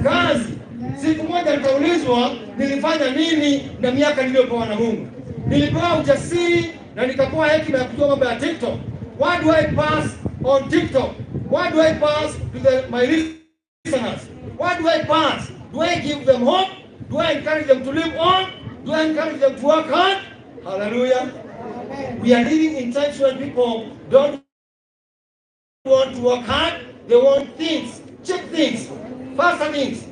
kazi. Siku moja nitaulizwa nilifanya nini na miaka niliyopewa na Mungu. Nilipewa ujasiri na nikapewa hekima ya kujua mambo ya TikTok. What do I pass on TikTok? What do I pass to my listeners? What do I pass? Do I give them hope? Do I encourage them to live on? Do I encourage them to work hard? Hallelujah. We are living in times when people don't want to work hard. They want things, cheap things, faster things.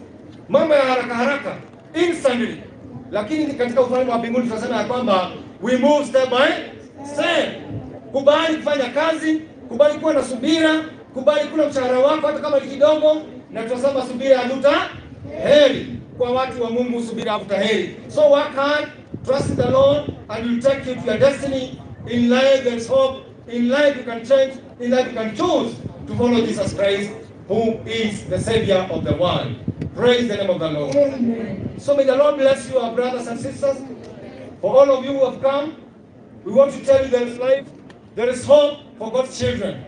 Mambo ya haraka instantly. Lakini katika ufalme wa mbinguni tunasema ya kwamba we move step by step. Kubali kufanya kazi, kubali kuwa na subira, kubali kula mshahara wako hata kama ni kidogo, na tunasema subira havuta heri. Kwa watu wa Mungu subira havuta heri. So work hard, trust in the Lord, and will take you to your destiny. In life there is hope. In life you can change. In life you can choose to follow Jesus Christ, who is the Savior of the world. Praise the name of the Lord. Amen. So may the Lord bless you, our brothers and sisters. For all of you who have come, we want to tell you there is life, there is hope for God's children.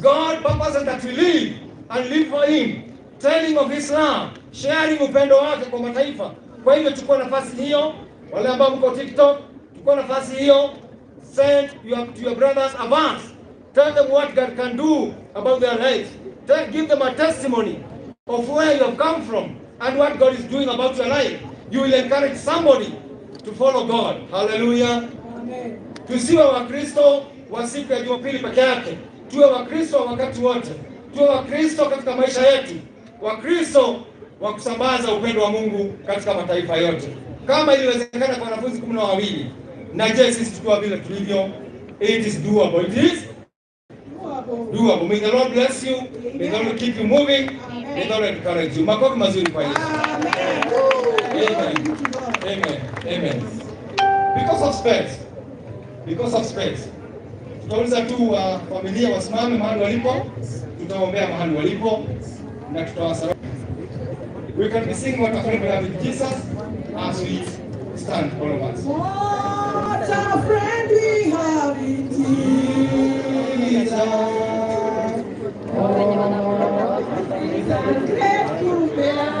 God purposes that we live and live for Him, telling of His love, sharing upendo wake kwa mataifa. Kwa hivyo chukua nafasi hiyo, wale ambao mko TikTok, chukua nafasi hiyo, send to your brothers advance. Tell them what God can do about their lives. Give them a testimony of where you have come from and what God is doing about your life. You will encourage somebody to follow God. Hallelujah. Amen. Tusiwe Wakristo wa siku ya Jumapili peke yake. Tuwe Wakristo wakati wote. Tuwe Wakristo katika maisha yetu. Wakristo wa kusambaza upendo wa Mungu katika mataifa yote. Kama iliwezekana kwa wanafunzi 12. Na je, sisi tukiwa vile tulivyo, it is doable. It is doable. May the Lord bless you. May the Lord keep you moving. May the Lord encourage you. Makofi mazuri kwa Yesu. Amen. Amen. Amen. Because of space. Tutauliza tu familia wasimame mahali walipo. Tutaombea mahali walipo na tutawasalimu. We can be singing what a friend we have with Jesus as we stand, all of us. What a friend we have in Jesus. Oh, he's a grateful man.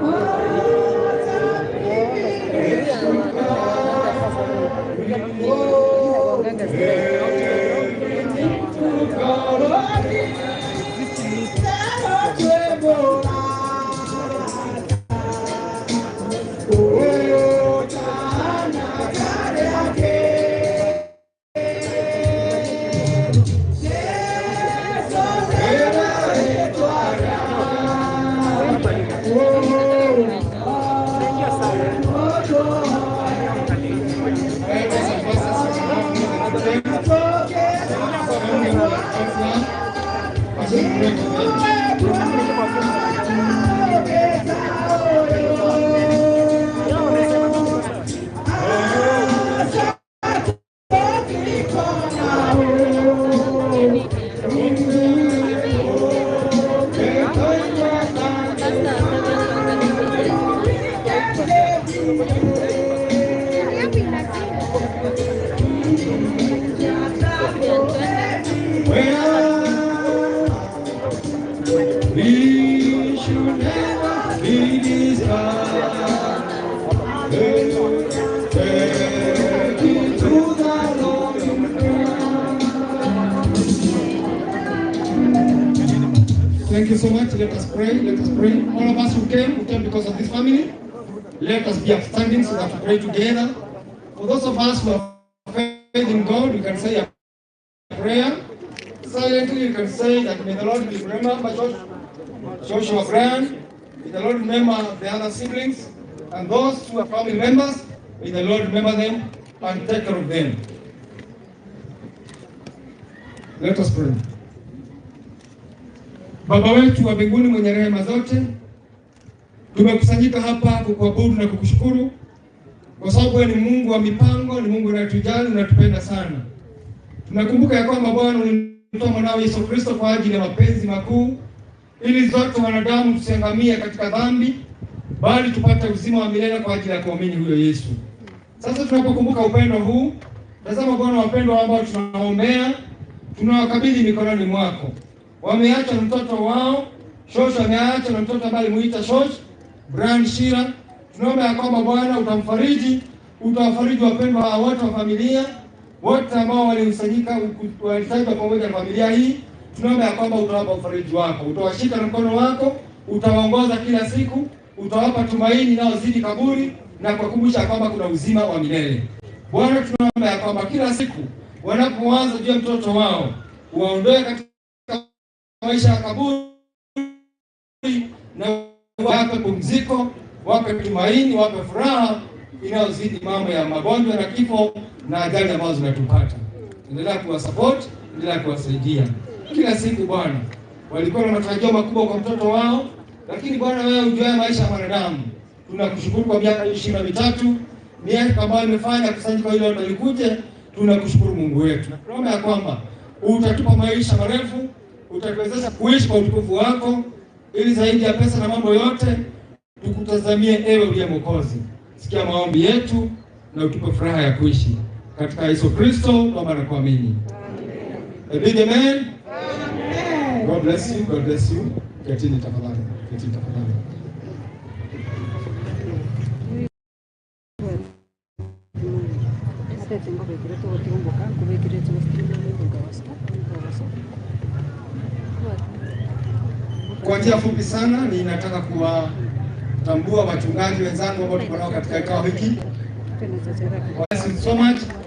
What a privilege to God. Oh, everything to God. We should never be discouraged. you so much. Let us pray. Let us pray. All of us who came because of this family. Let us be upstanding so that we pray together. For those of us who have faith in God, we can say a prayer. Silently, you can say that may the Lord remember Joshua Brian. May the Lord remember the other siblings and those who are family members. May the Lord remember them and take care of them. Let us pray. Baba wetu wa mbinguni mwenye rehema zote, tumekusanyika hapa kukuabudu na kukushukuru kwa sababu wewe ni Mungu wa mipango, ni Mungu unatujali, unatupenda sana. Tunakumbuka ya kwamba Bwana ulimtoa mwanao Yesu Kristo kwa ajili ya mapenzi makuu, ili zote wanadamu tusiangamie katika dhambi, bali tupate uzima wa milele kwa ajili ya kuamini huyo Yesu. Sasa tunapokumbuka upendo huu, tazama Bwana, wapendwa ambao tunaombea, tunawakabidhi mikononi mwako. Wameacha mtoto wao, Shosh ameacha na mtoto ambaye muita Shosh, Brian Chira. Tunaomba ya kwamba Bwana utamfariji, utawafariji wapendwa wote wa familia, wote ambao walikusanyika walitajwa pamoja na familia hii. Tunaomba ya kwamba utawapa ufariji wako, utawashika na mkono wako, utawaongoza kila siku, utawapa tumaini nao zidi kaburi na kukumbusha kwamba kuna uzima wa milele. Bwana, tunaomba ya kwamba kila siku wanapoanza juu ya mtoto wao, waondoe katika maisha ya kaburi na wape pumziko, wape tumaini, wape furaha inayozidi mambo ya magonjwa na kifo na ajali ambazo zinatupata. Endelea kuwasupport, endelea kuwasaidia. Kila siku Bwana, walikuwa na matarajio makubwa kwa mtoto wao, lakini Bwana wewe unajua maisha ya wanadamu. Tunakushukuru kwa miaka 23, miaka ambayo imefanya kusanyiko hilo walikuja. Tunakushukuru Mungu wetu. Tunaomba ya kwamba utatupa maisha marefu, utatuwezesha kuishi kwa utukufu wako, ili zaidi ya pesa na mambo yote tukutazamie ewe uliye Mwokozi. Sikia maombi yetu na utupe furaha ya kuishi katika Yesu Kristo tuomba na kuamini. Amen. God bless you. God bless you. Ketini tafadhali. Ketini tafadhali. Kwa njia fupi sana ninataka kuwatambua wachungaji wenzangu ambao tuko nao katika kikao hiki. Thank you so much.